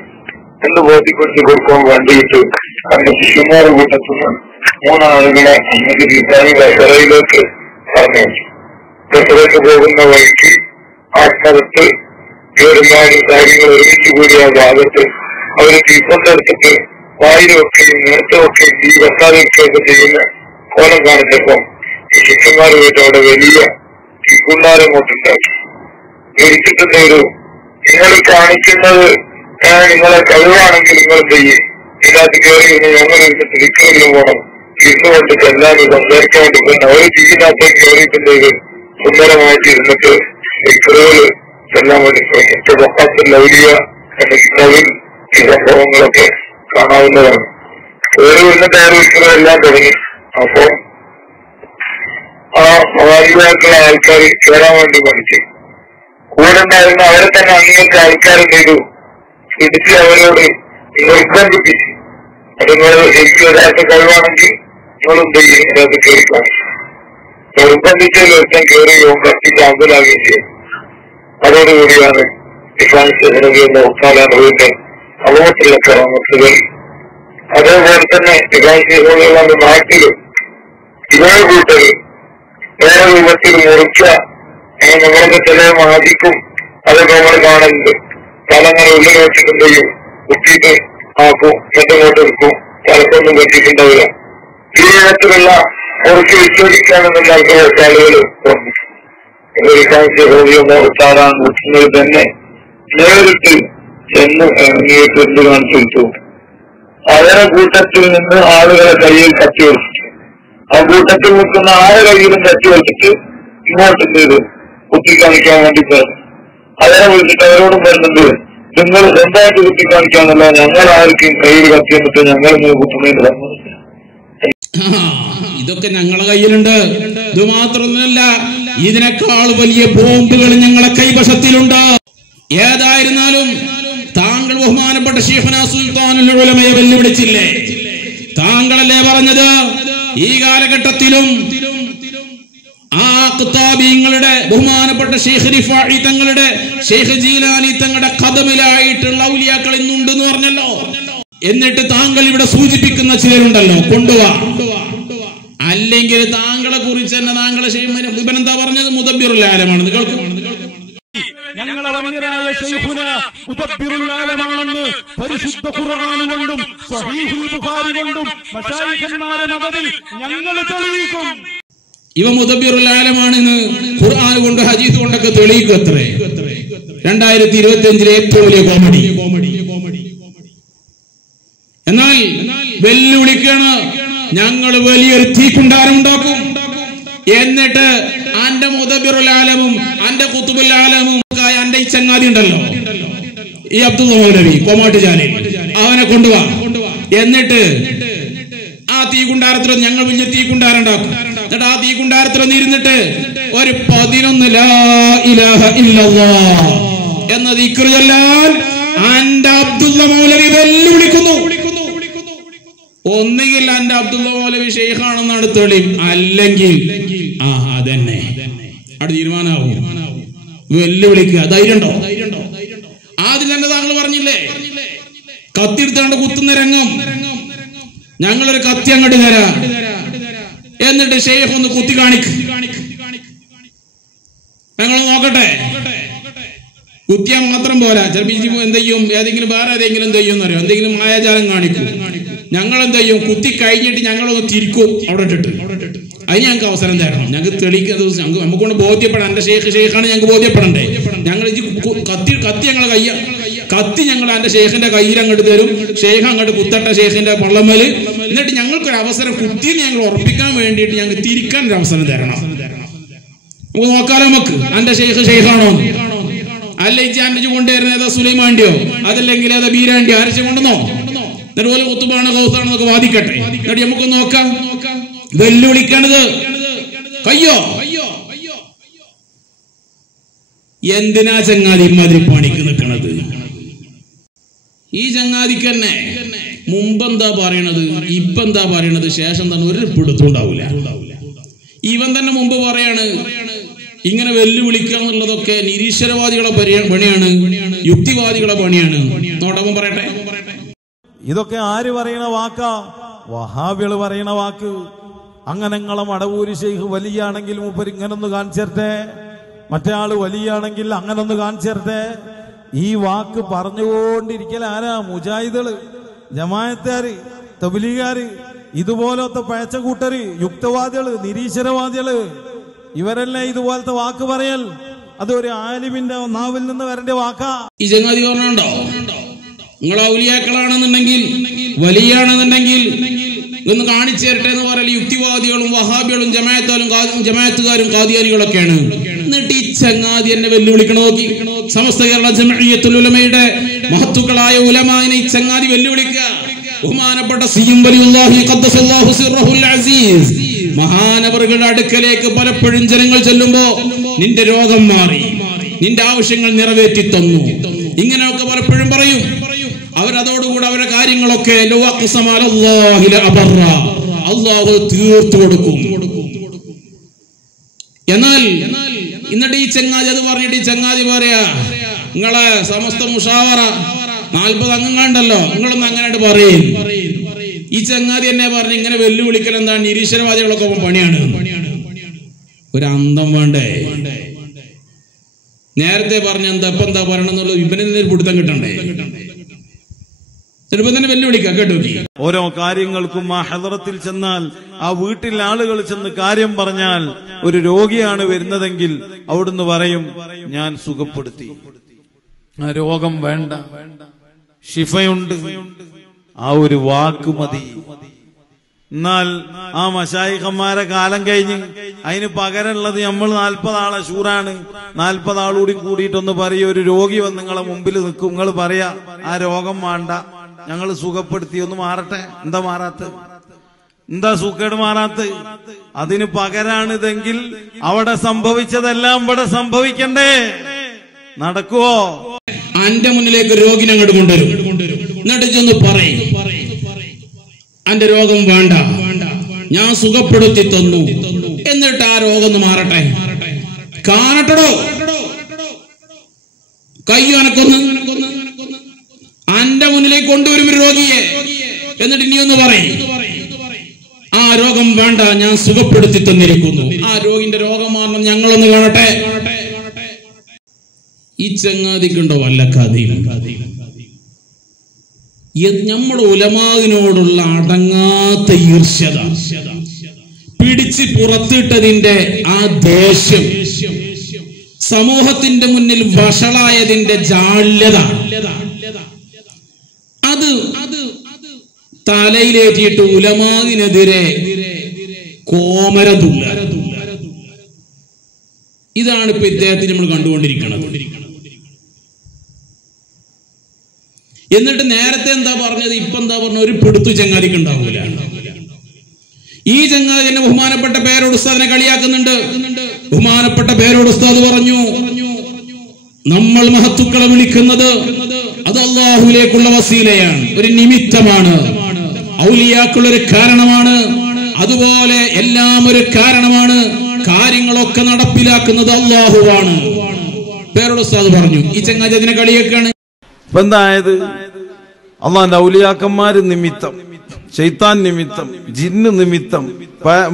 എന്ന് ബോധ്യപ്പെടുത്തി കൊടുക്കാൻ വേണ്ടിയിട്ട് തന്റെ ശിഷ്യന്മാരുടെ കൂട്ടത്തുനിന്ന് 3 ആളുകളെ അഹ്മദ് റിഫായി ബസറയിലേക്ക് പറഞ്ഞയച്ചു. ബസറയ്ക്ക് പോകുന്ന വഴിക്ക് ആ സ്ഥലത്ത് ഒരുപാട് കാര്യങ്ങൾ ഒരുമിച്ച് കൂടിയ ഭാഗത്ത് അവര് തീപ്പൊണ്ടെടുത്തിട്ട് വായുവൊക്കെയും നേരത്തെയൊക്കെയും തീ വെക്കാതിരിക്കുകയൊക്കെ ചെയ്യുന്ന കോലം കാണിച്ചപ്പം ഈ ശിഷ്യന്മാർ പോയിട്ട് അവിടെ വലിയ തീക്കുണ്ടാരം കൊണ്ടുണ്ടാക്കി. വിരിച്ചിട്ടുണ്ടൊരു നിങ്ങൾ കാണിക്കുന്നത് നിങ്ങളെ കഴിവാണെങ്കിൽ നിങ്ങൾ ചെയ്യും, ഇതിനകത്ത് കയറി ഞങ്ങൾ ഇരുന്നിട്ട് വിൽക്കുന്നതിന് പോകണം, ഇരുന്നുകൊണ്ട് എല്ലാവരും സംസാരിക്കാൻ വേണ്ടി പോകണം. അവർ തീയിനകത്തേക്ക് കയറിയിട്ടുണ്ടെങ്കിൽ സുന്ദരമായിട്ട് ഇരുന്നിട്ട് വിൽക്കുകൾ ചെല്ലാൻ വേണ്ടി പോയി. വഖാത്തുൽ ലൗലിയ എന്ന കിതാബിൽ ഈ സംഭവങ്ങളൊക്കെ കാണാവുന്നതാണ്. കയറി ഇരുന്നിട്ട് അവർ വിൽക്കുന്നതെല്ലാം തുടങ്ങി. അപ്പോ ആ സ്വാഭാവികമായിട്ടുള്ള ആൾക്കാർ കയറാൻ വേണ്ടി പഠിച്ചു. കൂടെ ഉണ്ടായിരുന്ന അവരെ തന്നെ അങ്ങനത്തെ ആൾക്കാരും ചെയ്തു പിടിച്ച് അവരോട് നിർബന്ധിപ്പിച്ചു. അത് നിങ്ങൾ എനിക്ക് യഥാർത്ഥ കഴിവാണെങ്കിൽ നിങ്ങളും ചെയ്യും, അതിനകത്ത് കയറി കാണിച്ചു. നിർബന്ധിച്ചതിൽ ഒരുത്തം കയറുകയും കത്തിച്ച് അമ്പലാകുകയും ചെയ്തു. അതോടുകൂടിയാണ് ഇസ്ലാമിന്റെ ഒത്താലാറിന്റെ അളവത്തിലുള്ള കറാമത്തുകൾ. അതേപോലെ തന്നെ ഇസ്ലാമിന്റെ നാട്ടില് ഇതേ കൂട്ടർ വേറെ രൂപത്തിൽ മുറിച്ച നമ്മളൊക്കെ ചില മാതിക്കും അതൊക്കെ നമ്മൾ കാണലുണ്ട്. തലങ്ങനെ ഉള്ളിൽ വെച്ചിട്ടുണ്ടെങ്കിൽ കുത്തിയിട്ട് ആക്കും, എന്നിട്ട് എടുക്കും, തലക്കൊന്നും കെട്ടിയിട്ടുണ്ടാവില്ല. ഈ ഇനത്തിലുള്ള മുറിച്ച് വിശ്വസിക്കാനെന്നുള്ള ആളുകൾ പറഞ്ഞു. ാൻ വെക്കുന്നത് തന്നെ നേരിട്ട് എന്ന് എന്ത് കാണിച്ചു കൊടുത്തു. അവരുടെ കൂട്ടത്തിൽ നിന്ന് ആളുകളെ കയ്യിൽ കത്തി വെച്ചിട്ട് ആ കൂട്ടത്തിൽ നിൽക്കുന്ന ആരുടെ കയ്യിലും കത്തി വെച്ചിട്ട് ഇങ്ങോട്ട് എന്ത് ചെയ്തു കുത്തി കാണിക്കാൻ വേണ്ടി പറഞ്ഞു. അവരെ വിളിച്ചിട്ട് അവരോടും പറയുന്നുണ്ട്, നിങ്ങൾ സ്വന്തമായിട്ട് കുത്തി കാണിക്കാന്നല്ല, ഞങ്ങൾ ആർക്കും കയ്യിൽ കത്തി എന്നിട്ട് ഞങ്ങൾ കുത്തുന്നതിന് സമ്മതിച്ചു. ഇതൊക്കെ ഞങ്ങളെ കയ്യിലുണ്ട്. ഇത് മാത്രമല്ല, ഇതിനേക്കാൾ വലിയ ബോംബുകൾ ഞങ്ങളെ കൈവശത്തിലുണ്ട്. ഏതായിരുന്നാലും താങ്കൾ ബഹുമാനപ്പെട്ട ശൈഖുനാ സുൽത്താനുൽ ഉലമയെ വെല്ലുവിളിച്ചില്ലേ? താങ്കളല്ലേ പറഞ്ഞത് ഈ കാലഘട്ടത്തിലും ആ ഖുത്താബിങ്ങളുടെ ബഹുമാനപ്പെട്ട ഷെയ്ഖ് റിഫാഇ തങ്ങളുടെ, ഷെയ്ഖ് ജീലാനി തങ്ങളുടെ ഖദമിലായിട്ടുള്ള ഔലിയാക്കൾ ഇന്നുണ്ടെന്ന് പറഞ്ഞല്ലോ. എന്നിട്ട് താങ്കൾ ഇവിടെ സൂചിപ്പിക്കുന്ന ചിലരുണ്ടല്ലോ, കൊണ്ടുവാ. അല്ലെങ്കിൽ താങ്കളെ കുറിച്ച് തന്നെ താങ്കളെ ഇവനെന്താ പറഞ്ഞത്? മുദബ്ബിറുൽ ആലമാണെന്ന് കേൾക്കും. ഞങ്ങളെ വന്യരായ ശൈഖുന മുദബ്ബിറുൽ ആലമാണെന്ന് പരിശുദ്ധ ഖുർആൻ കൊണ്ടും സ്വഹീഹുൽ ബുഖാരി കൊണ്ടും മശായിഖന്മാരെ മദദിൽ ഞങ്ങൾ തെളിയിക്കും. ഇവ മുദബ്ബിറുൽ ആലമാണെന്ന് ഖുർആൻ കൊണ്ട് ഹദീസ് കൊണ്ടൊക്കെ തെളിയിക്കും. അത്രേ 2025 ഏറ്റവും വലിയ കോമഡി. എന്നാൽ വെല്ലുവിളിക്കാണ്, ഞങ്ങൾ വലിയൊരു തീക്കുണ്ടാരം ഉണ്ടാക്കും, എന്നിട്ട് അന്റെ മുദബ്ബിറുൽ ആലമും അന്റെ ഖുതുബുൽ ആലമും അന്റെ ഈ ചങ്ങാതി ഉണ്ടല്ലോ, ഈ അബ്ദുൽ മൗലവി കോമാട്ടുചാലിൽ, അവനെ കൊണ്ടുപോവാ, എന്നിട്ട് ആ തീകുണ്ടാരത്തിൽ ഞങ്ങൾ വലിയ തീകുണ്ടാരം ഉണ്ടാക്കും. എന്നിട്ട് ആ തീകുണ്ടാരത്തിലൊന്ന് ഇരുന്നിട്ട് ഒരു 11 ലാ ഇലാഹ ഇല്ലല്ലാഹ് എന്ന ദിക്ർ ചൊല്ലാൻ അന്റെ അബ്ദുള്ള മൗലവി വെല്ലുവിളിക്കുന്നു. ഒന്നുകിൽ അന്റെ അബ്ദുള്ള മൗലവി ഷെയ്ഖാണെന്നാണ് തെളിയും, അല്ലെങ്കിൽ അതന്നെ അവിടെ തീരുമാനമാവും. വെല്ലുവിളിക്കുക, ധൈര്യം ഉണ്ടോ? ആദ്യം തന്നെ താങ്കൾ പറഞ്ഞില്ലേ, കത്തിയെടുത്താണ്ട് കുത്തുന്ന രംഗം, ഞങ്ങളൊരു കത്തി അങ്ങോട്ട് തരാം, എന്നിട്ട് ഷെയ്ഖ് ഒന്ന് കുത്തി കാണിക്കും, ഞങ്ങൾ നോക്കട്ടെ. കുത്തിയാൽ മാത്രം പോരാ, ചിലപ്പോൾ എന്ത് ചെയ്യും, ഏതെങ്കിലും വേറെ ഏതെങ്കിലും എന്ത് ചെയ്യും എന്നറിയോ, എന്തെങ്കിലും മായാജാലം കാണിക്കും. ഞങ്ങൾ എന്ത് ചെയ്യും, കുത്തി കഴിഞ്ഞിട്ട് ഞങ്ങളൊന്ന് തിരിക്കും അവിടെ ഇട്ടിട്ട്. അതിന് ഞങ്ങൾക്ക് അവസരം തരണം, ഞങ്ങൾക്ക് തെളിയിക്കുന്നത് നമുക്കൊണ്ട് ബോധ്യപ്പെടാം. എന്റെ ഷെയ്ഖാണ് ഞങ്ങൾക്ക് ബോധ്യപ്പെടണ്ടേ. ഞങ്ങൾ കത്തി ഞങ്ങളെ കത്തി ഞങ്ങൾ എന്റെ ഷെയ്ഖിന്റെ കയ്യിൽ അങ്ങോട്ട് തരും, ഷെയ്ഖ് അങ്ങോട്ട് കുത്തട്ട ഷെയ്ഖിന്റെ പള്ളമ്മല്, എന്നിട്ട് ഞങ്ങൾക്കൊരു അവസരം കുത്തിന്ന് ഞങ്ങൾ ഉറപ്പിക്കാൻ വേണ്ടിയിട്ട് ഞങ്ങൾക്ക് തിരിക്കാൻ ഒരു അവസരം തരണം. നമുക്ക് നോക്കാലോ, നമുക്ക് എന്റെ ഷെയ്ഖാണോ, അല്ല ഇജാൻഡ് കൊണ്ടുവരുന്ന ഏതാ സുലൈമാണ്ടിയോ അതല്ലെങ്കിൽ ഏതാ ബീരാണ്ടിയോ ആരച്ചു കൊണ്ടുവന്നോ, എന്നിട്ട് പോലെ കുത്തുബാണ് കൗസാണെന്നൊക്കെ വാദിക്കട്ടെ, എന്നിട്ട് നമുക്ക് നോക്കാം. വെല്ലുവിളിക്കണത് കയ്യോ, എന്തിനാ ചങ്ങാതി ഇമാതിരി പണിക്ക് നിൽക്കണത്? ഈ ചങ്ങാതിക്ക് തന്നെ മുമ്പെന്താ പറയണത്, ഇപ്പെന്താ പറയണത്, ശേഷം തന്നെ ഒരു പിടുത്തുണ്ടാവൂല. ഇവൻ തന്നെ മുമ്പ് പറയാണ് ഇങ്ങനെ വെല്ലുവിളിക്കുക എന്നുള്ളതൊക്കെ നിരീശ്വരവാദികളെ പണിയാണ്, യുക്തിവാദികളെ പണിയാണ്. നോട്ടവൻ പറയട്ടെ, ഇതൊക്കെ ആര് പറയണ വാക്കാ? വഹാബികള് പറയണ വാക്ക്. അങ്ങനെ നിങ്ങളെ മടവൂര് ശൈഖ് വലിയാണെങ്കിൽ മൂപ്പർ ഇങ്ങനൊന്ന് കാണിച്ചേരട്ടെ, മറ്റേ ആള് വലിയാണെങ്കിൽ അങ്ങനൊന്ന് കാണിച്ചേരട്ടെ. ഈ വാക്ക് പറഞ്ഞുകൊണ്ടിരിക്കൽ ആരാ? മുജാഹിദുകള്, ജമാഅത്തുകാര്, തബ്ലീഗുകാര്, ഇതുപോലത്തെ പഴച്ച കൂട്ടര്, യുക്തവാദികള്, നിരീശ്വരവാദികള്, ഇവരെല്ലാം ഇതുപോലത്തെ വാക്ക് പറയൽ അത് ഒരു ആലിമിന്റെ നാവിൽ നിന്ന് വരേണ്ട വാക്കാ. ഈ ചങ്ങാതി പറഞ്ഞോ, നിങ്ങൾ ഔലിയാക്കളാണെന്നുണ്ടെങ്കിൽ വലിയാണെന്നുണ്ടെങ്കിൽ ഒന്ന് കാണിച്ചു തരട്ടെ എന്ന് പറയൽ യുക്തിവാദികളും വഹാബികളും ജമാഅത്തുകാരും ഖാദിയാനികളൊക്കെയാണ്. എന്നിട്ട് ഈ ചങ്ങാതി എന്നെ വെല്ലുവിളിക്കണ നോക്കി. സമസ്ത കേരള ജംഇയ്യത്തുൽ ഉലമയുടെ മഹത്തുക്കളായ ഉലമാനെ ഈ ചങ്ങാതി വെല്ലുവിളിക്കുക. ബഹുമാനപ്പെട്ട സിയും വലിയുല്ലാഹി ഖദ്ദസല്ലാഹു സിർറഹുൽ അസീസ് മഹാനവറുകളുടെ അടുക്കലേക്ക് പലപ്പോഴും ജനങ്ങൾ ചെല്ലുമ്പോ നിന്റെ രോഗം മാറി, നിന്റെ ആവശ്യങ്ങൾ നിറവേറ്റി തന്നു, ഇങ്ങനെയൊക്കെ പലപ്പോഴും പറയും. അവരതോടുകൂടെ അവരുടെ കാര്യങ്ങളൊക്കെ അല്ലാഹു തീർത്തു കൊടുക്കും. എന്നാൽ എന്നിട്ട് ഈ ചങ്ങാതി അത് പറഞ്ഞിട്ട് ഈ ചങ്ങാതി പറയാ, നിങ്ങളെ സമസ്ത മുഷാവറ 40 അംഗങ്ങളുണ്ടല്ലോ, നിങ്ങളൊന്ന് അങ്ങനെ പറയും. ഈ ചങ്ങാതി എന്നെ പറഞ്ഞ് ഇങ്ങനെ വെല്ലുവിളിക്കൽ എന്താണ്, നിരീശ്വരവാദികളൊക്കെ പണിയാണ്. ഒരു അന്തം വേണ്ടേ? നേരത്തെ പറഞ്ഞ എന്താ ഇപ്പൊ എന്താ പറയണം എന്നുള്ളത് ഇവനെ പിടുത്തം കിട്ടണ്ടേ? ചിലപ്പോ തന്നെ വെല്ലുവിളിക്കാം കേട്ടോ. ഓരോ കാര്യങ്ങൾക്കും ആ ഹദറത്തിൽ ചെന്നാൽ, ആ വീട്ടിൽ ആളുകൾ ചെന്ന് കാര്യം പറഞ്ഞാൽ, ഒരു രോഗിയാണ് വരുന്നതെങ്കിൽ അവിടുന്ന് പറയും ഞാൻ സുഖപ്പെടുത്തി, ആ രോഗം വേണ്ട, ശിഫയുണ്ട്, ആ ഒരു വാക്ക് മതി. എന്നാൽ ആ മശായിഖന്മാരെ കാലം കഴിഞ്ഞ് അതിന് പകരമുള്ളത് നമ്മൾ 40 ആളെ ഷൂറാണ്, 40 ആളൂടി കൂടിയിട്ടൊന്ന് പറയും, ഒരു രോഗി വന്ന് നിങ്ങളെ മുമ്പിൽ നിൽക്കും, നിങ്ങൾ പറയാ ആ രോഗം വേണ്ട, ഞങ്ങൾ സുഖപ്പെടുത്തി, ഒന്ന് മാറട്ടെ. എന്താ മാറാത്ത? എന്താ സൂക്കേട് മാറാത്ത? അതിന് പകരാണിതെങ്കിൽ അവിടെ സംഭവിച്ചതെല്ലാം ഇവിടെ സംഭവിക്കണ്ടേ? നടക്കുവോ? അന്റെ മുന്നിലേക്ക് രോഗിനെ അങ്ങോട്ട് കൊണ്ടുവരും, എന്നിട്ട് ചെന്ന് പറയും അന്റെ രോഗം വേണ്ട, ഞാൻ സുഖപ്പെടുത്തി തന്നു, എന്നിട്ട് ആ രോഗം ഒന്ന് മാറട്ടെ, കാണട്ടോ കയ്യോ അനക്കൊന്ന്. അന്റെ മുന്നിലേക്ക് കൊണ്ടുവരും ഒരു രോഗിയെ, എന്നിട്ട് നീ ഒന്ന് പറയും ആ രോഗം വേണ്ട, ഞാൻ സുഖപ്പെടുത്തി തന്നിരിക്കുന്നു, ആ രോഗിന്റെ രോഗം മാറണം, ഞങ്ങളൊന്ന് കാണട്ടെ. ഈ ചങ്ങാതിക്കുണ്ടോ വല്ല കഥയും? നമ്മുടെ ഉലമാവിനോടുള്ള അടങ്ങാത്ത ഈർഷ്യത, പിടിച്ച് പുറത്തിട്ടതിന്റെ ആ ദേഷ്യം, സമൂഹത്തിന്റെ മുന്നിൽ വഷളായതിന്റെ ജാള്യത അത് തലയിലേറ്റിയിട്ട് ഉലമാവിനെതിരെ കോമരതുല്ല. ഇതാണ് ഇപ്പൊ ഇദ്ദേഹത്തിന് നമ്മൾ കണ്ടുകൊണ്ടിരിക്കുന്നത്. എന്നിട്ട് നേരത്തെ എന്താ പറഞ്ഞത്, ഇപ്പൊ എന്താ പറഞ്ഞ, ഒരു പിടുത്തു ചങ്ങാതിക്ക് ഉണ്ടാവൂല. ഈ ചങ്ങാതിന്റെ ബഹുമാനപ്പെട്ട പേരോട് ഉസ്താദിനെ കളിയാക്കുന്നുണ്ട്. ബഹുമാനപ്പെട്ട പേരോട് ഉസ്താദ് പറഞ്ഞു, നമ്മൾ മഹത്തുക്കളെ വിളിക്കുന്നത് അത് അല്ലാഹുവിലേക്കുള്ള വസീലയാണ്, ഒരു നിമിത്തമാണ്. ഔലിയാക്കുള്ള ഒരു കാരണമാണ്, അതുപോലെ എല്ലാം ഒരു കാരണമാണ്. കാര്യങ്ങളൊക്കെ നടപ്പിലാക്കുന്നത് അല്ലാഹുവാണ്. പേരോട് ഉസ്താദ് പറഞ്ഞു. ഈ ചങ്ങാതി അതിനെ കളിയാക്കാണ്. എന്തായത്, അള്ളാന്റെ ഔലിയാക്കന്മാര് നിമിത്തം, ശൈത്താൻ നിമിത്തം, ജിന്ന് നിമിത്തം,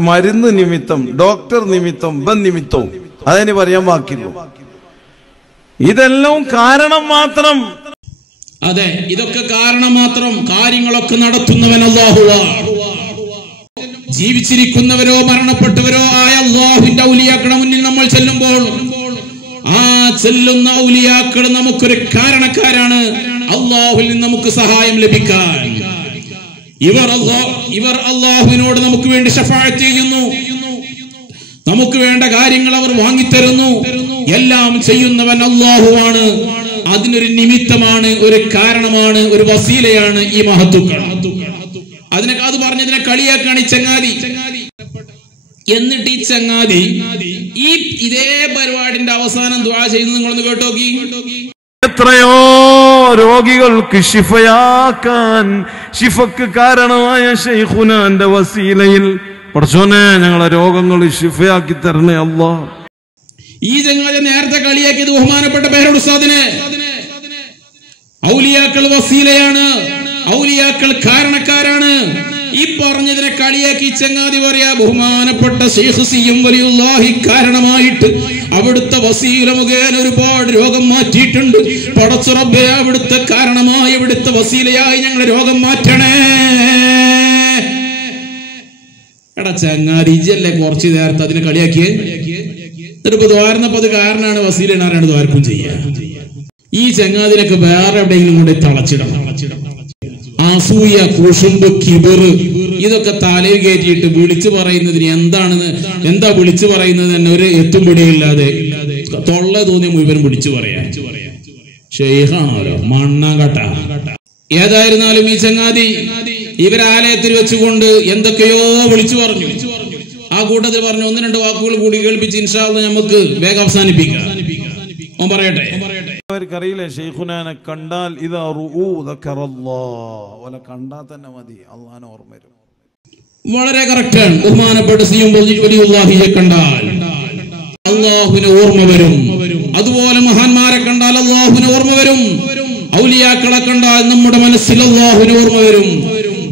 മരുന്ന് നിമിത്തം, ഡോക്ടർ നിമിത്തം, നിമിത്തവും അതിന് പറയാൻ ബാക്കിയുള്ളൂ. ഇതെല്ലാം കാരണം മാത്രം. അതെ, ഇതൊക്കെ കാരണം മാത്രം. കാര്യങ്ങളൊക്കെ നടത്തുന്നവൻ അല്ലാഹുവാണ്. ജീവിച്ചിരിക്കുന്നവരോ മരണപ്പെട്ടവരോ ആയ അല്ലാഹുവിന്റെ ഔലിയാക്കളുടെ മുന്നിൽ നമ്മൾ ചെല്ലുമ്പോൾ ആ ചെല്ലുന്ന ഔലിയാക്കൾ നമുക്കൊരു കാരണക്കാരാണ്, അല്ലാഹുവിൽ നിന്ന് നമുക്ക് സഹായം ലഭിക്കാൻ. ഇവർ അല്ലാഹുവിനോട് നമുക്ക് വേണ്ടി ശഫാഅത്ത് ചെയ്യുന്നു, നമുക്ക് വേണ്ട കാര്യങ്ങൾ അവർ വാങ്ങിത്തരുന്നു. എല്ലാം ചെയ്യുന്നവൻ അല്ലാഹുവാണ്. അതിനൊരു നിമിത്തമാണ്, ഒരു കാരണമാണ്, ഒരു വസീലയാണ് ഈ മഹത്തുക്കൾ. അത് പറഞ്ഞതിനെ കളിയാക്കാണ് ഈ ചങ്ങാതി. എന്നിട്ട് ഈ ചങ്ങാതി ഇതേ പരിപാടിന്റെ അവസാനം ദുആ ചെയ്യുന്നത് നിങ്ങളൊന്ന് കേട്ടോക്കി. എത്രയോ രോഗികൾക്ക് ശിഫയാക്കാൻ, ശിഫക്ക് കാരണമായ ശൈഖുനാന്റെ വസീലയിൽ പടച്ചോനെ ഞങ്ങളെ രോഗങ്ങൾ ശിഫയാക്കി തരണേ അല്ലാഹ്. ഈ ചങ്ങാതി നേരത്തെ കളിയാക്കിയത് ബഹുമാനപ്പെട്ട പേരോട് ഉസ്താദിനെ. ഔലിയാക്കൾ വസീലയാണ്, ഔലിയാക്കൾ കാരണക്കാരാണ്. ഈ പറഞ്ഞതിനെ കളിയാക്കി ചങ്ങാതി പറയാ, ബഹുമാനപ്പെട്ട ശൈഖ് സിയം വലിയുള്ളാഹി കാരണമായിട്ട് അവിടുത്തെ വസീല മുഖേന ഒരുപാട് രോഗം മാറ്റിയിട്ടുണ്ട്. പടച്ച റബ്ബേ, അവിടുത്തെ കാരണമായി, അവിടുത്തെ വസീലയായി ഞങ്ങളെ രോഗം മാറ്റണേ. എടാ ചങ്ങാതി, ഇജല്ലേ കുറച്ച് നേരത്തെ അതിനെ കളിയാക്കിയേ. എന്നിട്ടിപ്പോ ദ്വാരുന്നപ്പോ അത് കാരണമാണ്, വസീലാണ് ആരാണ് ദ്വാരക്കും ചെയ്യാ. ഈ ചങ്ങാതിനൊക്കെ വേറെ എവിടെയെങ്കിലും കൊണ്ട് തളച്ചിടണം. അസൂയ, കുശുമ്പ്, കിബറ് ഇതൊക്കെ തലയിൽ കയറ്റിയിട്ട് വിളിച്ചു പറയുന്നതിന് എന്താ വിളിച്ചു പറയുന്നത് തന്നെ ഒരു എത്തും പിടിയില്ലാതെ തൊള്ള തോന്നിയ മുഴുവൻ വിളിച്ചു പറയാ. ഷെയ്ഖാണല്ലോ, മണ്ണാങ്കട്ട. ഏതായിരുന്നാലും ഈ ചങ്ങാതി ഇവരാലയത്തിൽ വെച്ചുകൊണ്ട് എന്തൊക്കെയോ വിളിച്ചു പറഞ്ഞു. ആ കൂട്ടത്തിൽ പറഞ്ഞു, 1-2 വാക്കുകൾ കൂടി കേൾപ്പിച്ച് ഇൻഷാ അല്ലാഹ് നമുക്ക് വേഗം അവസാനിപ്പിക്കാം. ഓൻ പറയട്ടെ. അവർക്കറിയില്ലേ, ശൈഖുനാനെ കണ്ടാൽ ഇതാ റുഊ ദക്കറല്ലാഹ്, ഓലെ കണ്ടാൽ തന്നെ മതി അല്ലാഹനെ ഓർമ്മ വരും. വളരെ കറക്റ്റാണ്. ബഹുമാനപ്പെട്ട സിയം വലിയുള്ളാഹിയെ കണ്ടാൽ അല്ലാഹുവിനെ ഓർമ്മ വരും. അതുപോലെ മഹാന്മാരെ കണ്ടാൽ അല്ലാഹുവിനെ ഓർമ്മ വരും. ഔലിയാക്കളെ കണ്ടാൽ നമ്മുടെ മനസ്സിൽ അല്ലാഹുവിനെ ഓർമ്മ വരും.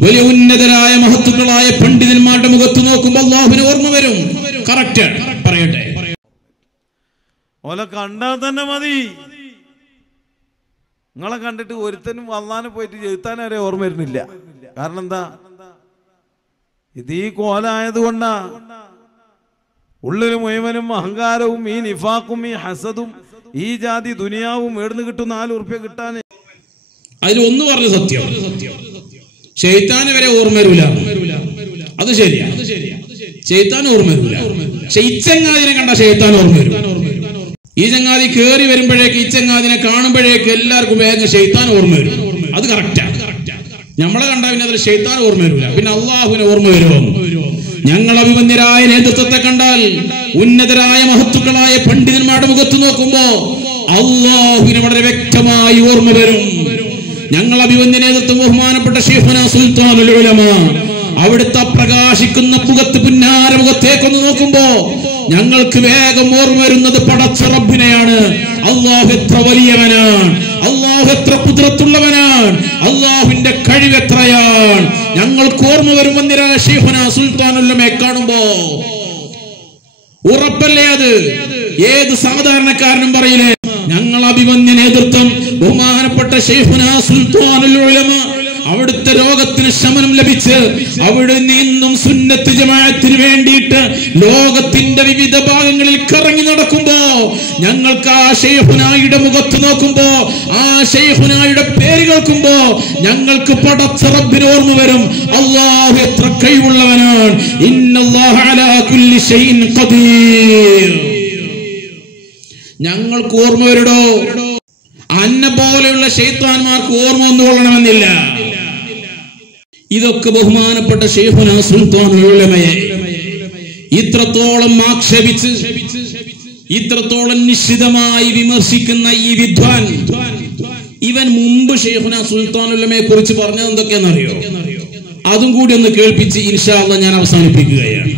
വലിയ ഉന്നതരായ മഹത്തുക്കളായ പണ്ഡിതന്മാരുടെ മുഖത്ത് നോക്കുമ്പോൾ അല്ലാഹുവിനെ ഓർമ്മ വരും. കറക്റ്റ്. പറയട്ടെ, ഓലെ കണ്ടാൽ തന്നെ മതി. നിങ്ങളെ കണ്ടിട്ട് ഒരുത്തനും അള്ളാനെ പോയിട്ട് എഴുത്താൻ വരെ ഓർമ്മ വരുന്നില്ല. കാരണം എന്താ, ഇത് ഈ കോലായത് കൊണ്ടാ. ഉള്ളില് മുഴുവനും അഹങ്കാരവും ഈ നിഫാഖും ഈ ഹസദും ഈ ജാതി ദുനിയാവും എവിടുന്ന് കിട്ടും 4 ഉറുപ്പ്യ കിട്ടാൻ. അതിൽ ഒന്ന് പറഞ്ഞ സത്യം, ശൈത്താനെ വരെ ഓർമ്മ വരൂല. അത് ശരിയാ, ശൈത്താൻ ഓർമ്മ വരൂല. പക്ഷെ ഈ ചങ്ങാതിനെ കണ്ട ശൈത്താൻ ഓർമ്മ വരും. ഈ ചങ്ങാതി കേറി വരുമ്പോഴേക്ക്, ഈ ചങ്ങാതിനെ കാണുമ്പോഴേക്ക് എല്ലാവർക്കും വേഗം ശൈത്താൻ ഓർമ്മ വരും. അത് കറക്റ്റാ. നമ്മളെ കണ്ടാ പിന്നെ അതിൽ ശൈത്താൻ ഓർമ്മ വരില്ല, പിന്നെ അള്ളാഹുവിനെ ഓർമ്മ വരുമോ? ഞങ്ങൾ അഭിമന്യരായ നേതൃത്വത്തെ കണ്ടാൽ, ഉന്നതരായ മഹത്തുക്കളായ പണ്ഡിതന്മാരുടെ മുഖത്ത് നോക്കുമ്പോ അള്ളാഹുവിനെ വളരെ വ്യക്തമായി ഓർമ്മ വരും. ഞങ്ങൾ അഭിമന്യ നേതൃത്വം ബഹുമാനപ്പെട്ട ശൈഖുനാ സുൽത്താനുൽ ഉലമ, അവിടുത്തെ പ്രകാശിക്കുന്ന പുന്നാര മുഖത്തേക്കൊന്ന് നോക്കുമ്പോ ഞങ്ങൾക്ക് വേഗം ഓർമ്മ വരുന്നത് പടച്ച റബ്ബിനെയാണ്. അല്ലാഹു എത്ര വലിയവനാണ്, അല്ലാഹു എത്ര ഖുദ്റത്തുള്ളവനാണ്, അല്ലാഹുവിന്റെ കഴിവെത്രയാണ് ഞങ്ങൾക്ക് ഓർമ്മ വരും. വന്നിരാ ശൈഖുനാ സുൽത്താനുൽ ഉലമയെ കാണുമ്പോ ഉറപ്പല്ലേ അത്? ഏത് സാധാരണക്കാരനും പറയില്ലേ, ഞങ്ങൾ അഭിമന്യ നേതൃത്വം ബഹുമാനപ്പെട്ട ശൈഖുനാ സുൽത്താനുൽ ഉലമ അവിടുത്തെ രോഗത്തിന് ശമനം ലഭിച്ച് അവിടെ നിന്നും സുന്നത്ത് ജമാഅത്തിന് വേണ്ടിയിട്ട് ലോകത്തിന്റെ വിവിധ ഭാഗങ്ങളിൽ കറങ്ങി നടക്കുമ്പോ ഞങ്ങൾക്ക് ആ ശൈഖുനായുടെ മുഖത്ത് നോക്കുമ്പോ ആ ശൈഖുനായുടെ പേര് കേൾക്കുമ്പോ ഞങ്ങൾക്ക് പടച്ച റബ്ബിനെ ഓർമ്മ വരും. അല്ലാഹു എത്ര കഴിവുള്ളവനാണ്. ഇന്നല്ലാഹ അലാ കുല്ലി ഷൈഇൻ ഖദീർ. ഞങ്ങൾക്ക് ഓർമ്മ വരടോ. അന്നെ പോലെയുള്ള ശൈത്താന്മാർക്ക് ഓർമ്മ ഒന്നുകൊള്ളണമെന്നില്ല. ഇതൊക്കെ ബഹുമാനപ്പെട്ട ശൈഖുനാ സുൽത്താനുൽ ഉലമയെ ഇത്രത്തോളം ആക്ഷേപിച്ച് ഇത്രത്തോളം നിശ്ചിതമായി വിമർശിക്കുന്ന ഈ വിദ്വാൻ, ഇവൻ മുമ്പ് ശൈഖുനാ സുൽത്താനുൽ ഉലമയെ കുറിച്ച് പറഞ്ഞത് എന്തൊക്കെയാണെന്നറിയോ? അതും കൂടി ഒന്ന് കേൾപ്പിച്ച് ഇൻഷാ അല്ലാഹ് ഞാൻ അവസാനിപ്പിക്കുകയാണ്.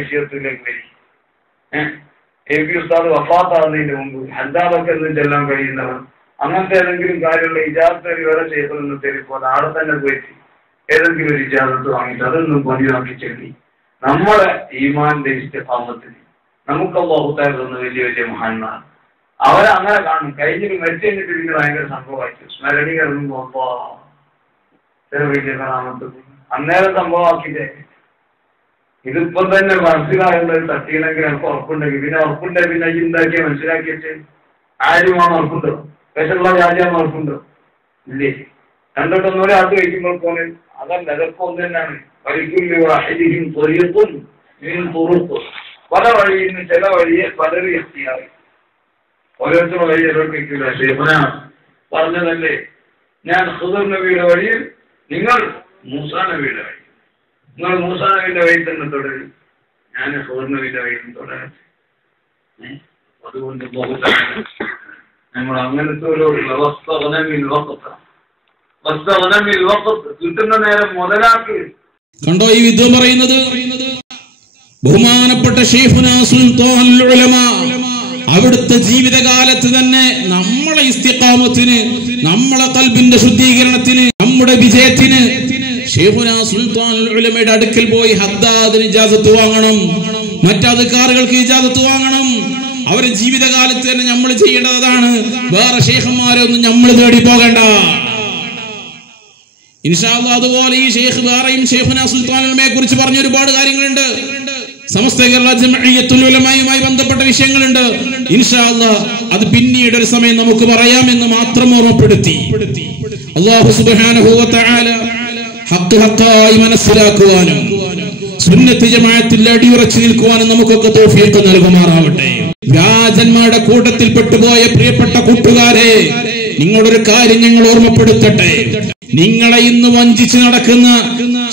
വിഷയത്തിലേക്ക് വരും. എ.പി. ഉസ്താദ് വഫാത്താകുന്നതിന് മുമ്പ് ഹദ്ദാദൊക്കെ ചെല്ലാൻ കഴിയുന്നവർ അങ്ങനത്തെ ഏതെങ്കിലും കാര്യമുള്ള ഇജാസത്ത് വിവരം ചെയ്യപ്പെടുന്ന തെളിപ്പോൾ ആടെ തന്നെ പോയിട്ട് ഏതെങ്കിലും ഒരു ഇജാസത്ത് വാങ്ങിയിട്ട് അതൊന്നും പതിവാക്കി ചെല്ലി നമ്മളെ ഈമാന്റെ ഇസ്തിഖാമത്തിന് നമുക്ക് അല്ലാഹു തആല തന്ന വലിയ വലിയ മഹാന്മാർ അവരങ്ങനെ കാണും. കഴിഞ്ഞിട്ട് മരിച്ചു കഴിഞ്ഞിട്ട് പിന്നെ ഭയങ്കര സംഭവമായിട്ട് സ്മരണി ഇറങ്ങുമ്പോ വലിയ കാണാമത്ത് അന്നേരം സംഭവമാക്കിട്ടേ ഇതിപ്പം തന്നെ മനസ്സിലായുള്ളത് തട്ടിയില്ലെങ്കിൽ എനിക്ക് ഉറപ്പുണ്ടെങ്കിൽ പിന്നെ ഉറപ്പുണ്ടെങ്കിൽ പിന്നെ ഉണ്ടാക്കിയ മനസ്സിലാക്കിയിട്ട് ആരുമാണ് ഉറപ്പുണ്ടോ? വിഷമുള്ള രാജ്യമാണ് ഉറപ്പുണ്ടോ? ഇല്ലേ. രണ്ടോട്ടൊന്നുകൂടെ അത് കഴിക്കുമ്പോൾ പോലെ അതല്ല, അതൊക്കെ ഒന്ന് തന്നെയാണ്. പല വഴിയിൽ നിന്ന് ചില വഴിയെ പലരും എത്തിയാറ് ഓരോരുത്തരുടെ വഴി എവിടെ കഴിക്കില്ല. ശേഖനാണ് പറഞ്ഞതല്ലേ, ഞാൻ ഖുദർ നബിയുടെ വഴിയിൽ, നിങ്ങൾ മൂസാ നബിയുടെ വഴി. നിങ്ങൾ മൂസാ നബിയുടെ വഴി തന്നെ തുടരും, ഞാൻ ഖുദർ നബിയുടെ വഴിയിൽ തുടരാം. അതുകൊണ്ട് നമ്മൾ അങ്ങനത്തെ ഒരു കിട്ടുന്ന നേരം മുതലാക്കി കണ്ടോ ഈ വിദ്യ പറയുന്നത്. ബഹുമാനപ്പെട്ട ശൈഖുനാ സുൽത്താനുൽ ഉലമ അവിടുത്തെ ജീവിതകാലത്ത് തന്നെ നമ്മളെ ഇസ്തിഖാമത്തിന്, നമ്മളെ ഖൽബിന്റെ ശുദ്ധീകരണത്തിന്, നമ്മുടെ വിജയത്തിന് ശൈഖുനാ സുൽത്താനുൽ ഉലമയുടെ അടുക്കൽ പോയി ഹദ്ദാദിന് ഇജാസത്ത് വാങ്ങണം, മറ്റധികാരികൾക്ക് ഇജാസത്ത് വാങ്ങണം. അവരുടെ ജീവിതകാലത്ത് തന്നെ നമ്മൾ ചെയ്യേണ്ടത് അതാണ്. വേറെ ശൈഖന്മാരെ ഒന്നും നമ്മൾ തേടി പോകണ്ട. ഇൻഷാ അല്ലാഹ് അതുപോലെ ഈ ശൈഖ് വേറെയും ശൈഖുനാ സുൽത്താനുൽ ഉലമയെ കുറിച്ച് പറഞ്ഞ ഒരുപാട് കാര്യങ്ങളുണ്ട്. സമസ്ത കേരള ജംഇയ്യത്തുൽ ഉലമയുമായി ബന്ധപ്പെട്ട വിഷയങ്ങളുണ്ട്. ഇൻഷാ അല്ലാഹ് അത് പിന്നീട് ഒരു സമയം നമുക്ക് പറയാമെന്ന് മാത്രം ഓർമ്മപ്പെടുത്തി. അല്ലാഹു സുബ്ഹാനഹു വ തആല ഹഖ് ഹഖായി മനസ്സിലാക്കുവാനും സുന്നത്ത് ജമാഅത്തിൽ അടിയുറച്ചു നിൽക്കുവാനും നമുക്കൊക്കെ തൗഫീഖ് നൽകുമാറാവട്ടെ. വ്യാജന്മാരുടെ കൂട്ടത്തിൽ പെട്ടുപോയ പ്രിയപ്പെട്ട കൂട്ടുകാരെ, നിങ്ങളൊരു കാര്യം ഞങ്ങൾ ഓർമ്മപ്പെടുത്തട്ടെ. നിങ്ങളെ ഇന്ന് വഞ്ചിച്ച് നടക്കുന്ന,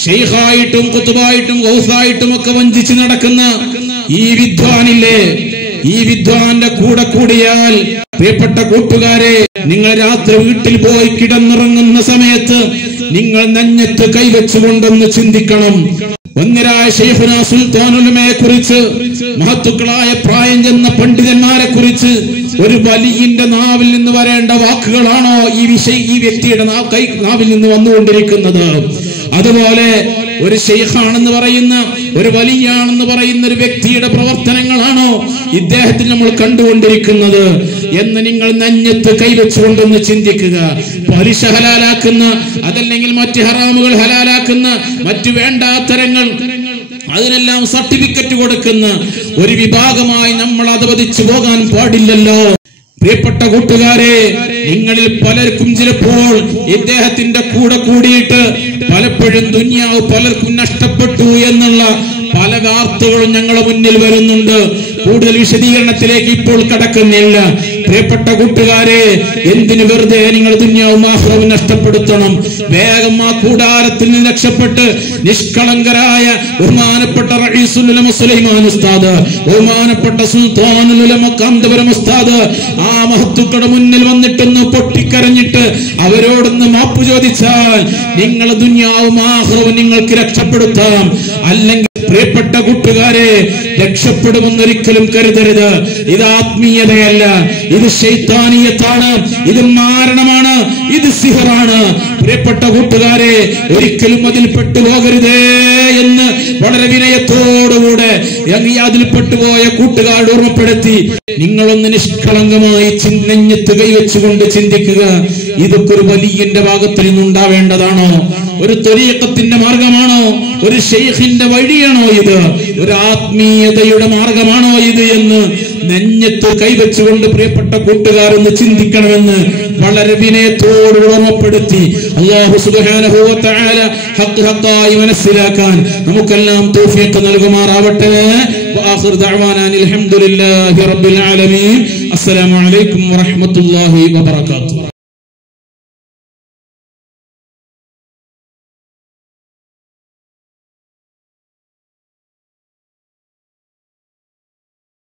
ശൈഖായിട്ടും ഖുതുബായിട്ടും ഗൗസായിട്ടും ഒക്കെ വഞ്ചിച്ച് നടക്കുന്ന ഈ വിദ്വാനില്ലേ, ഈ വിദ്വാന്റെ കൂടെ കൂടിയാൽ പ്രിയപ്പെട്ട കൂട്ടുകാരെ, നിങ്ങൾ രാത്രി വീട്ടിൽ പോയി കിടന്നുറങ്ങുന്ന സമയത്ത് നിങ്ങൾ നെഞ്ഞത്ത് കൈവച്ചുകൊണ്ടൊന്ന് ചിന്തിക്കണം. ഒന്നരായ ശൈഖുനാ സുൽത്താനുൽ ഉലമയെ കുറിച്ച്, മഹത്തുക്കളായ പ്രായം ചെന്ന പണ്ഡിതന്മാരെ കുറിച്ച് ഒരു വലിയന്റെ നാവിൽ നിന്ന് വരേണ്ട വാക്കുകളാണോ ഈ വ്യക്തിയുടെ നാവിൽ നിന്ന് വന്നുകൊണ്ടിരിക്കുന്നത്? അതുപോലെ ഒരു ശൈഖാണെന്ന് പറയുന്ന, ഒരു വലിയാണെന്ന് പറയുന്ന ഒരു വ്യക്തിയുടെ പ്രവർത്തനങ്ങളാണോ ഇദ്ദേഹത്തിൽ നമ്മൾ കണ്ടുകൊണ്ടിരിക്കുന്നത് എന്ന് നിങ്ങൾ നെഞ്ഞത്ത് കൈവച്ചുകൊണ്ടൊന്ന് ചിന്തിക്കുക. പലിശ ഹലാലാക്കുന്ന, അതല്ലെങ്കിൽ മറ്റ് ഹറാമുകൾ ഹലാലാക്കുന്ന, മറ്റു വേണ്ടാത്തരങ്ങൾ അതിനെല്ലാം സർട്ടിഫിക്കറ്റ് കൊടുക്കുന്ന ഒരു വിഭാഗമായി നമ്മൾ അധപതിച്ചു പോകാൻ പാടില്ലല്ലോ. പ്രിയപ്പെട്ട കൂട്ടുകാരെ, നിങ്ങളിൽ പലർക്കും ചിലപ്പോൾ ഇദ്ദേഹത്തിന്റെ കൂടെ കൂടിയിട്ട് പലപ്പോഴും ദുനിയാവ് പലർക്കും നഷ്ടപ്പെട്ടു എന്നുള്ള പല വാർത്തകളും ഞങ്ങളുടെ മുന്നിൽ വരുന്നുണ്ട്. കൂടുതൽ വിശദീകരണത്തിലേക്ക് ഇപ്പോൾ കടക്കുന്നില്ല. പ്രിയപ്പെട്ട കൂട്ടുകാരെ, എന്തിനു വെറുതെ നിങ്ങൾ ദുനിയാവും ആഖിറവും നഷ്ടപ്പെടുത്തണം? വേഗം ആ കൂടാരത്തിൽ നിന്ന് രക്ഷപ്പെട്ട് നിഷ്കളങ്കരായ ബഹുമാനപ്പെട്ട റഈസുൽ ഉലമ സുലൈമാൻ ഉസ്താദ്, ബഹുമാനപ്പെട്ട സുൽത്താനുൽ ഉലമ കാന്തപുരം ഉസ്താദ്, ആ മഹത്തുക്കളുടെ മുന്നിൽ വന്നിട്ടൊന്ന് പൊട്ടിക്കരഞ്ഞിട്ട് അവരോടൊന്ന് മാപ്പ് ചോദിച്ചാൽ നിങ്ങളെ ദുനിയാവും ആഖിറവും നിങ്ങൾക്ക് രക്ഷപ്പെടുത്താം. അല്ലെങ്കിൽ പ്രിയപ്പെട്ട പ്രിയപ്പെട്ട കൂട്ടുകാരെ, രക്ഷപ്പെടുമെന്നൊരിക്കലും കരുതരുത്. ഇത് ആത്മീയതയല്ല, ഇത് ശൈത്താനിയത്താണ്, ഇത് മാരണമാണ്, ഇത് സിഹറാണ്. പ്രിയപ്പെട്ട കൂട്ടുകാരെ, ഒരിക്കലും അതിൽ പെട്ടുപോകരുതേ എന്ന് വളരെ വിനയത്തോടുകൂടെ അതിൽ പെട്ടുപോയ കൂട്ടുകാരോട് ഓർമ്മപ്പെടുത്തി, നിങ്ങളൊന്ന് നിഷ്കളങ്കമായി നെഞ്ഞത്ത് കൈവച്ചുകൊണ്ട് ചിന്തിക്കുക, ഇതൊക്കെ ഒരു വലിയന്റെ ഭാഗത്തിൽ നിന്നുണ്ടാവേണ്ടതാണോ? ഒരു ത്വരീഖത്തിന്റെ മാർഗമാണോ? ഒരു ശൈഖിന്റെ വഴിയാണോ ഇത്? ഒരു ആത്മീയതയുടെ മാർഗമാണോ ഇത് എന്ന് നെഞ്ഞത്ത് കൈവച്ചുകൊണ്ട് പ്രിയപ്പെട്ട കൂട്ടുകാരൊന്ന് ചിന്തിക്കണമെന്ന് വളരെ വിനയത്തോട് ഓർമ്മപ്പെടുത്തി അല്ലാഹു സുബ്ഹാനഹു വ തആല ഹഖ് ഹഖായി മനസ്സിലാക്കാൻ നമുക്കെല്ലാം തൗഫീഖ് നൽകുമാറാവട്ടെ. വആഖിറു ദഅവാനാ അൽഹംദുലില്ലാഹി റബ്ബിൽ ആലമീൻ. അസ്സലാമു അലൈക്കും വറഹ്മത്തുള്ളാഹി വബറകാതുഹു.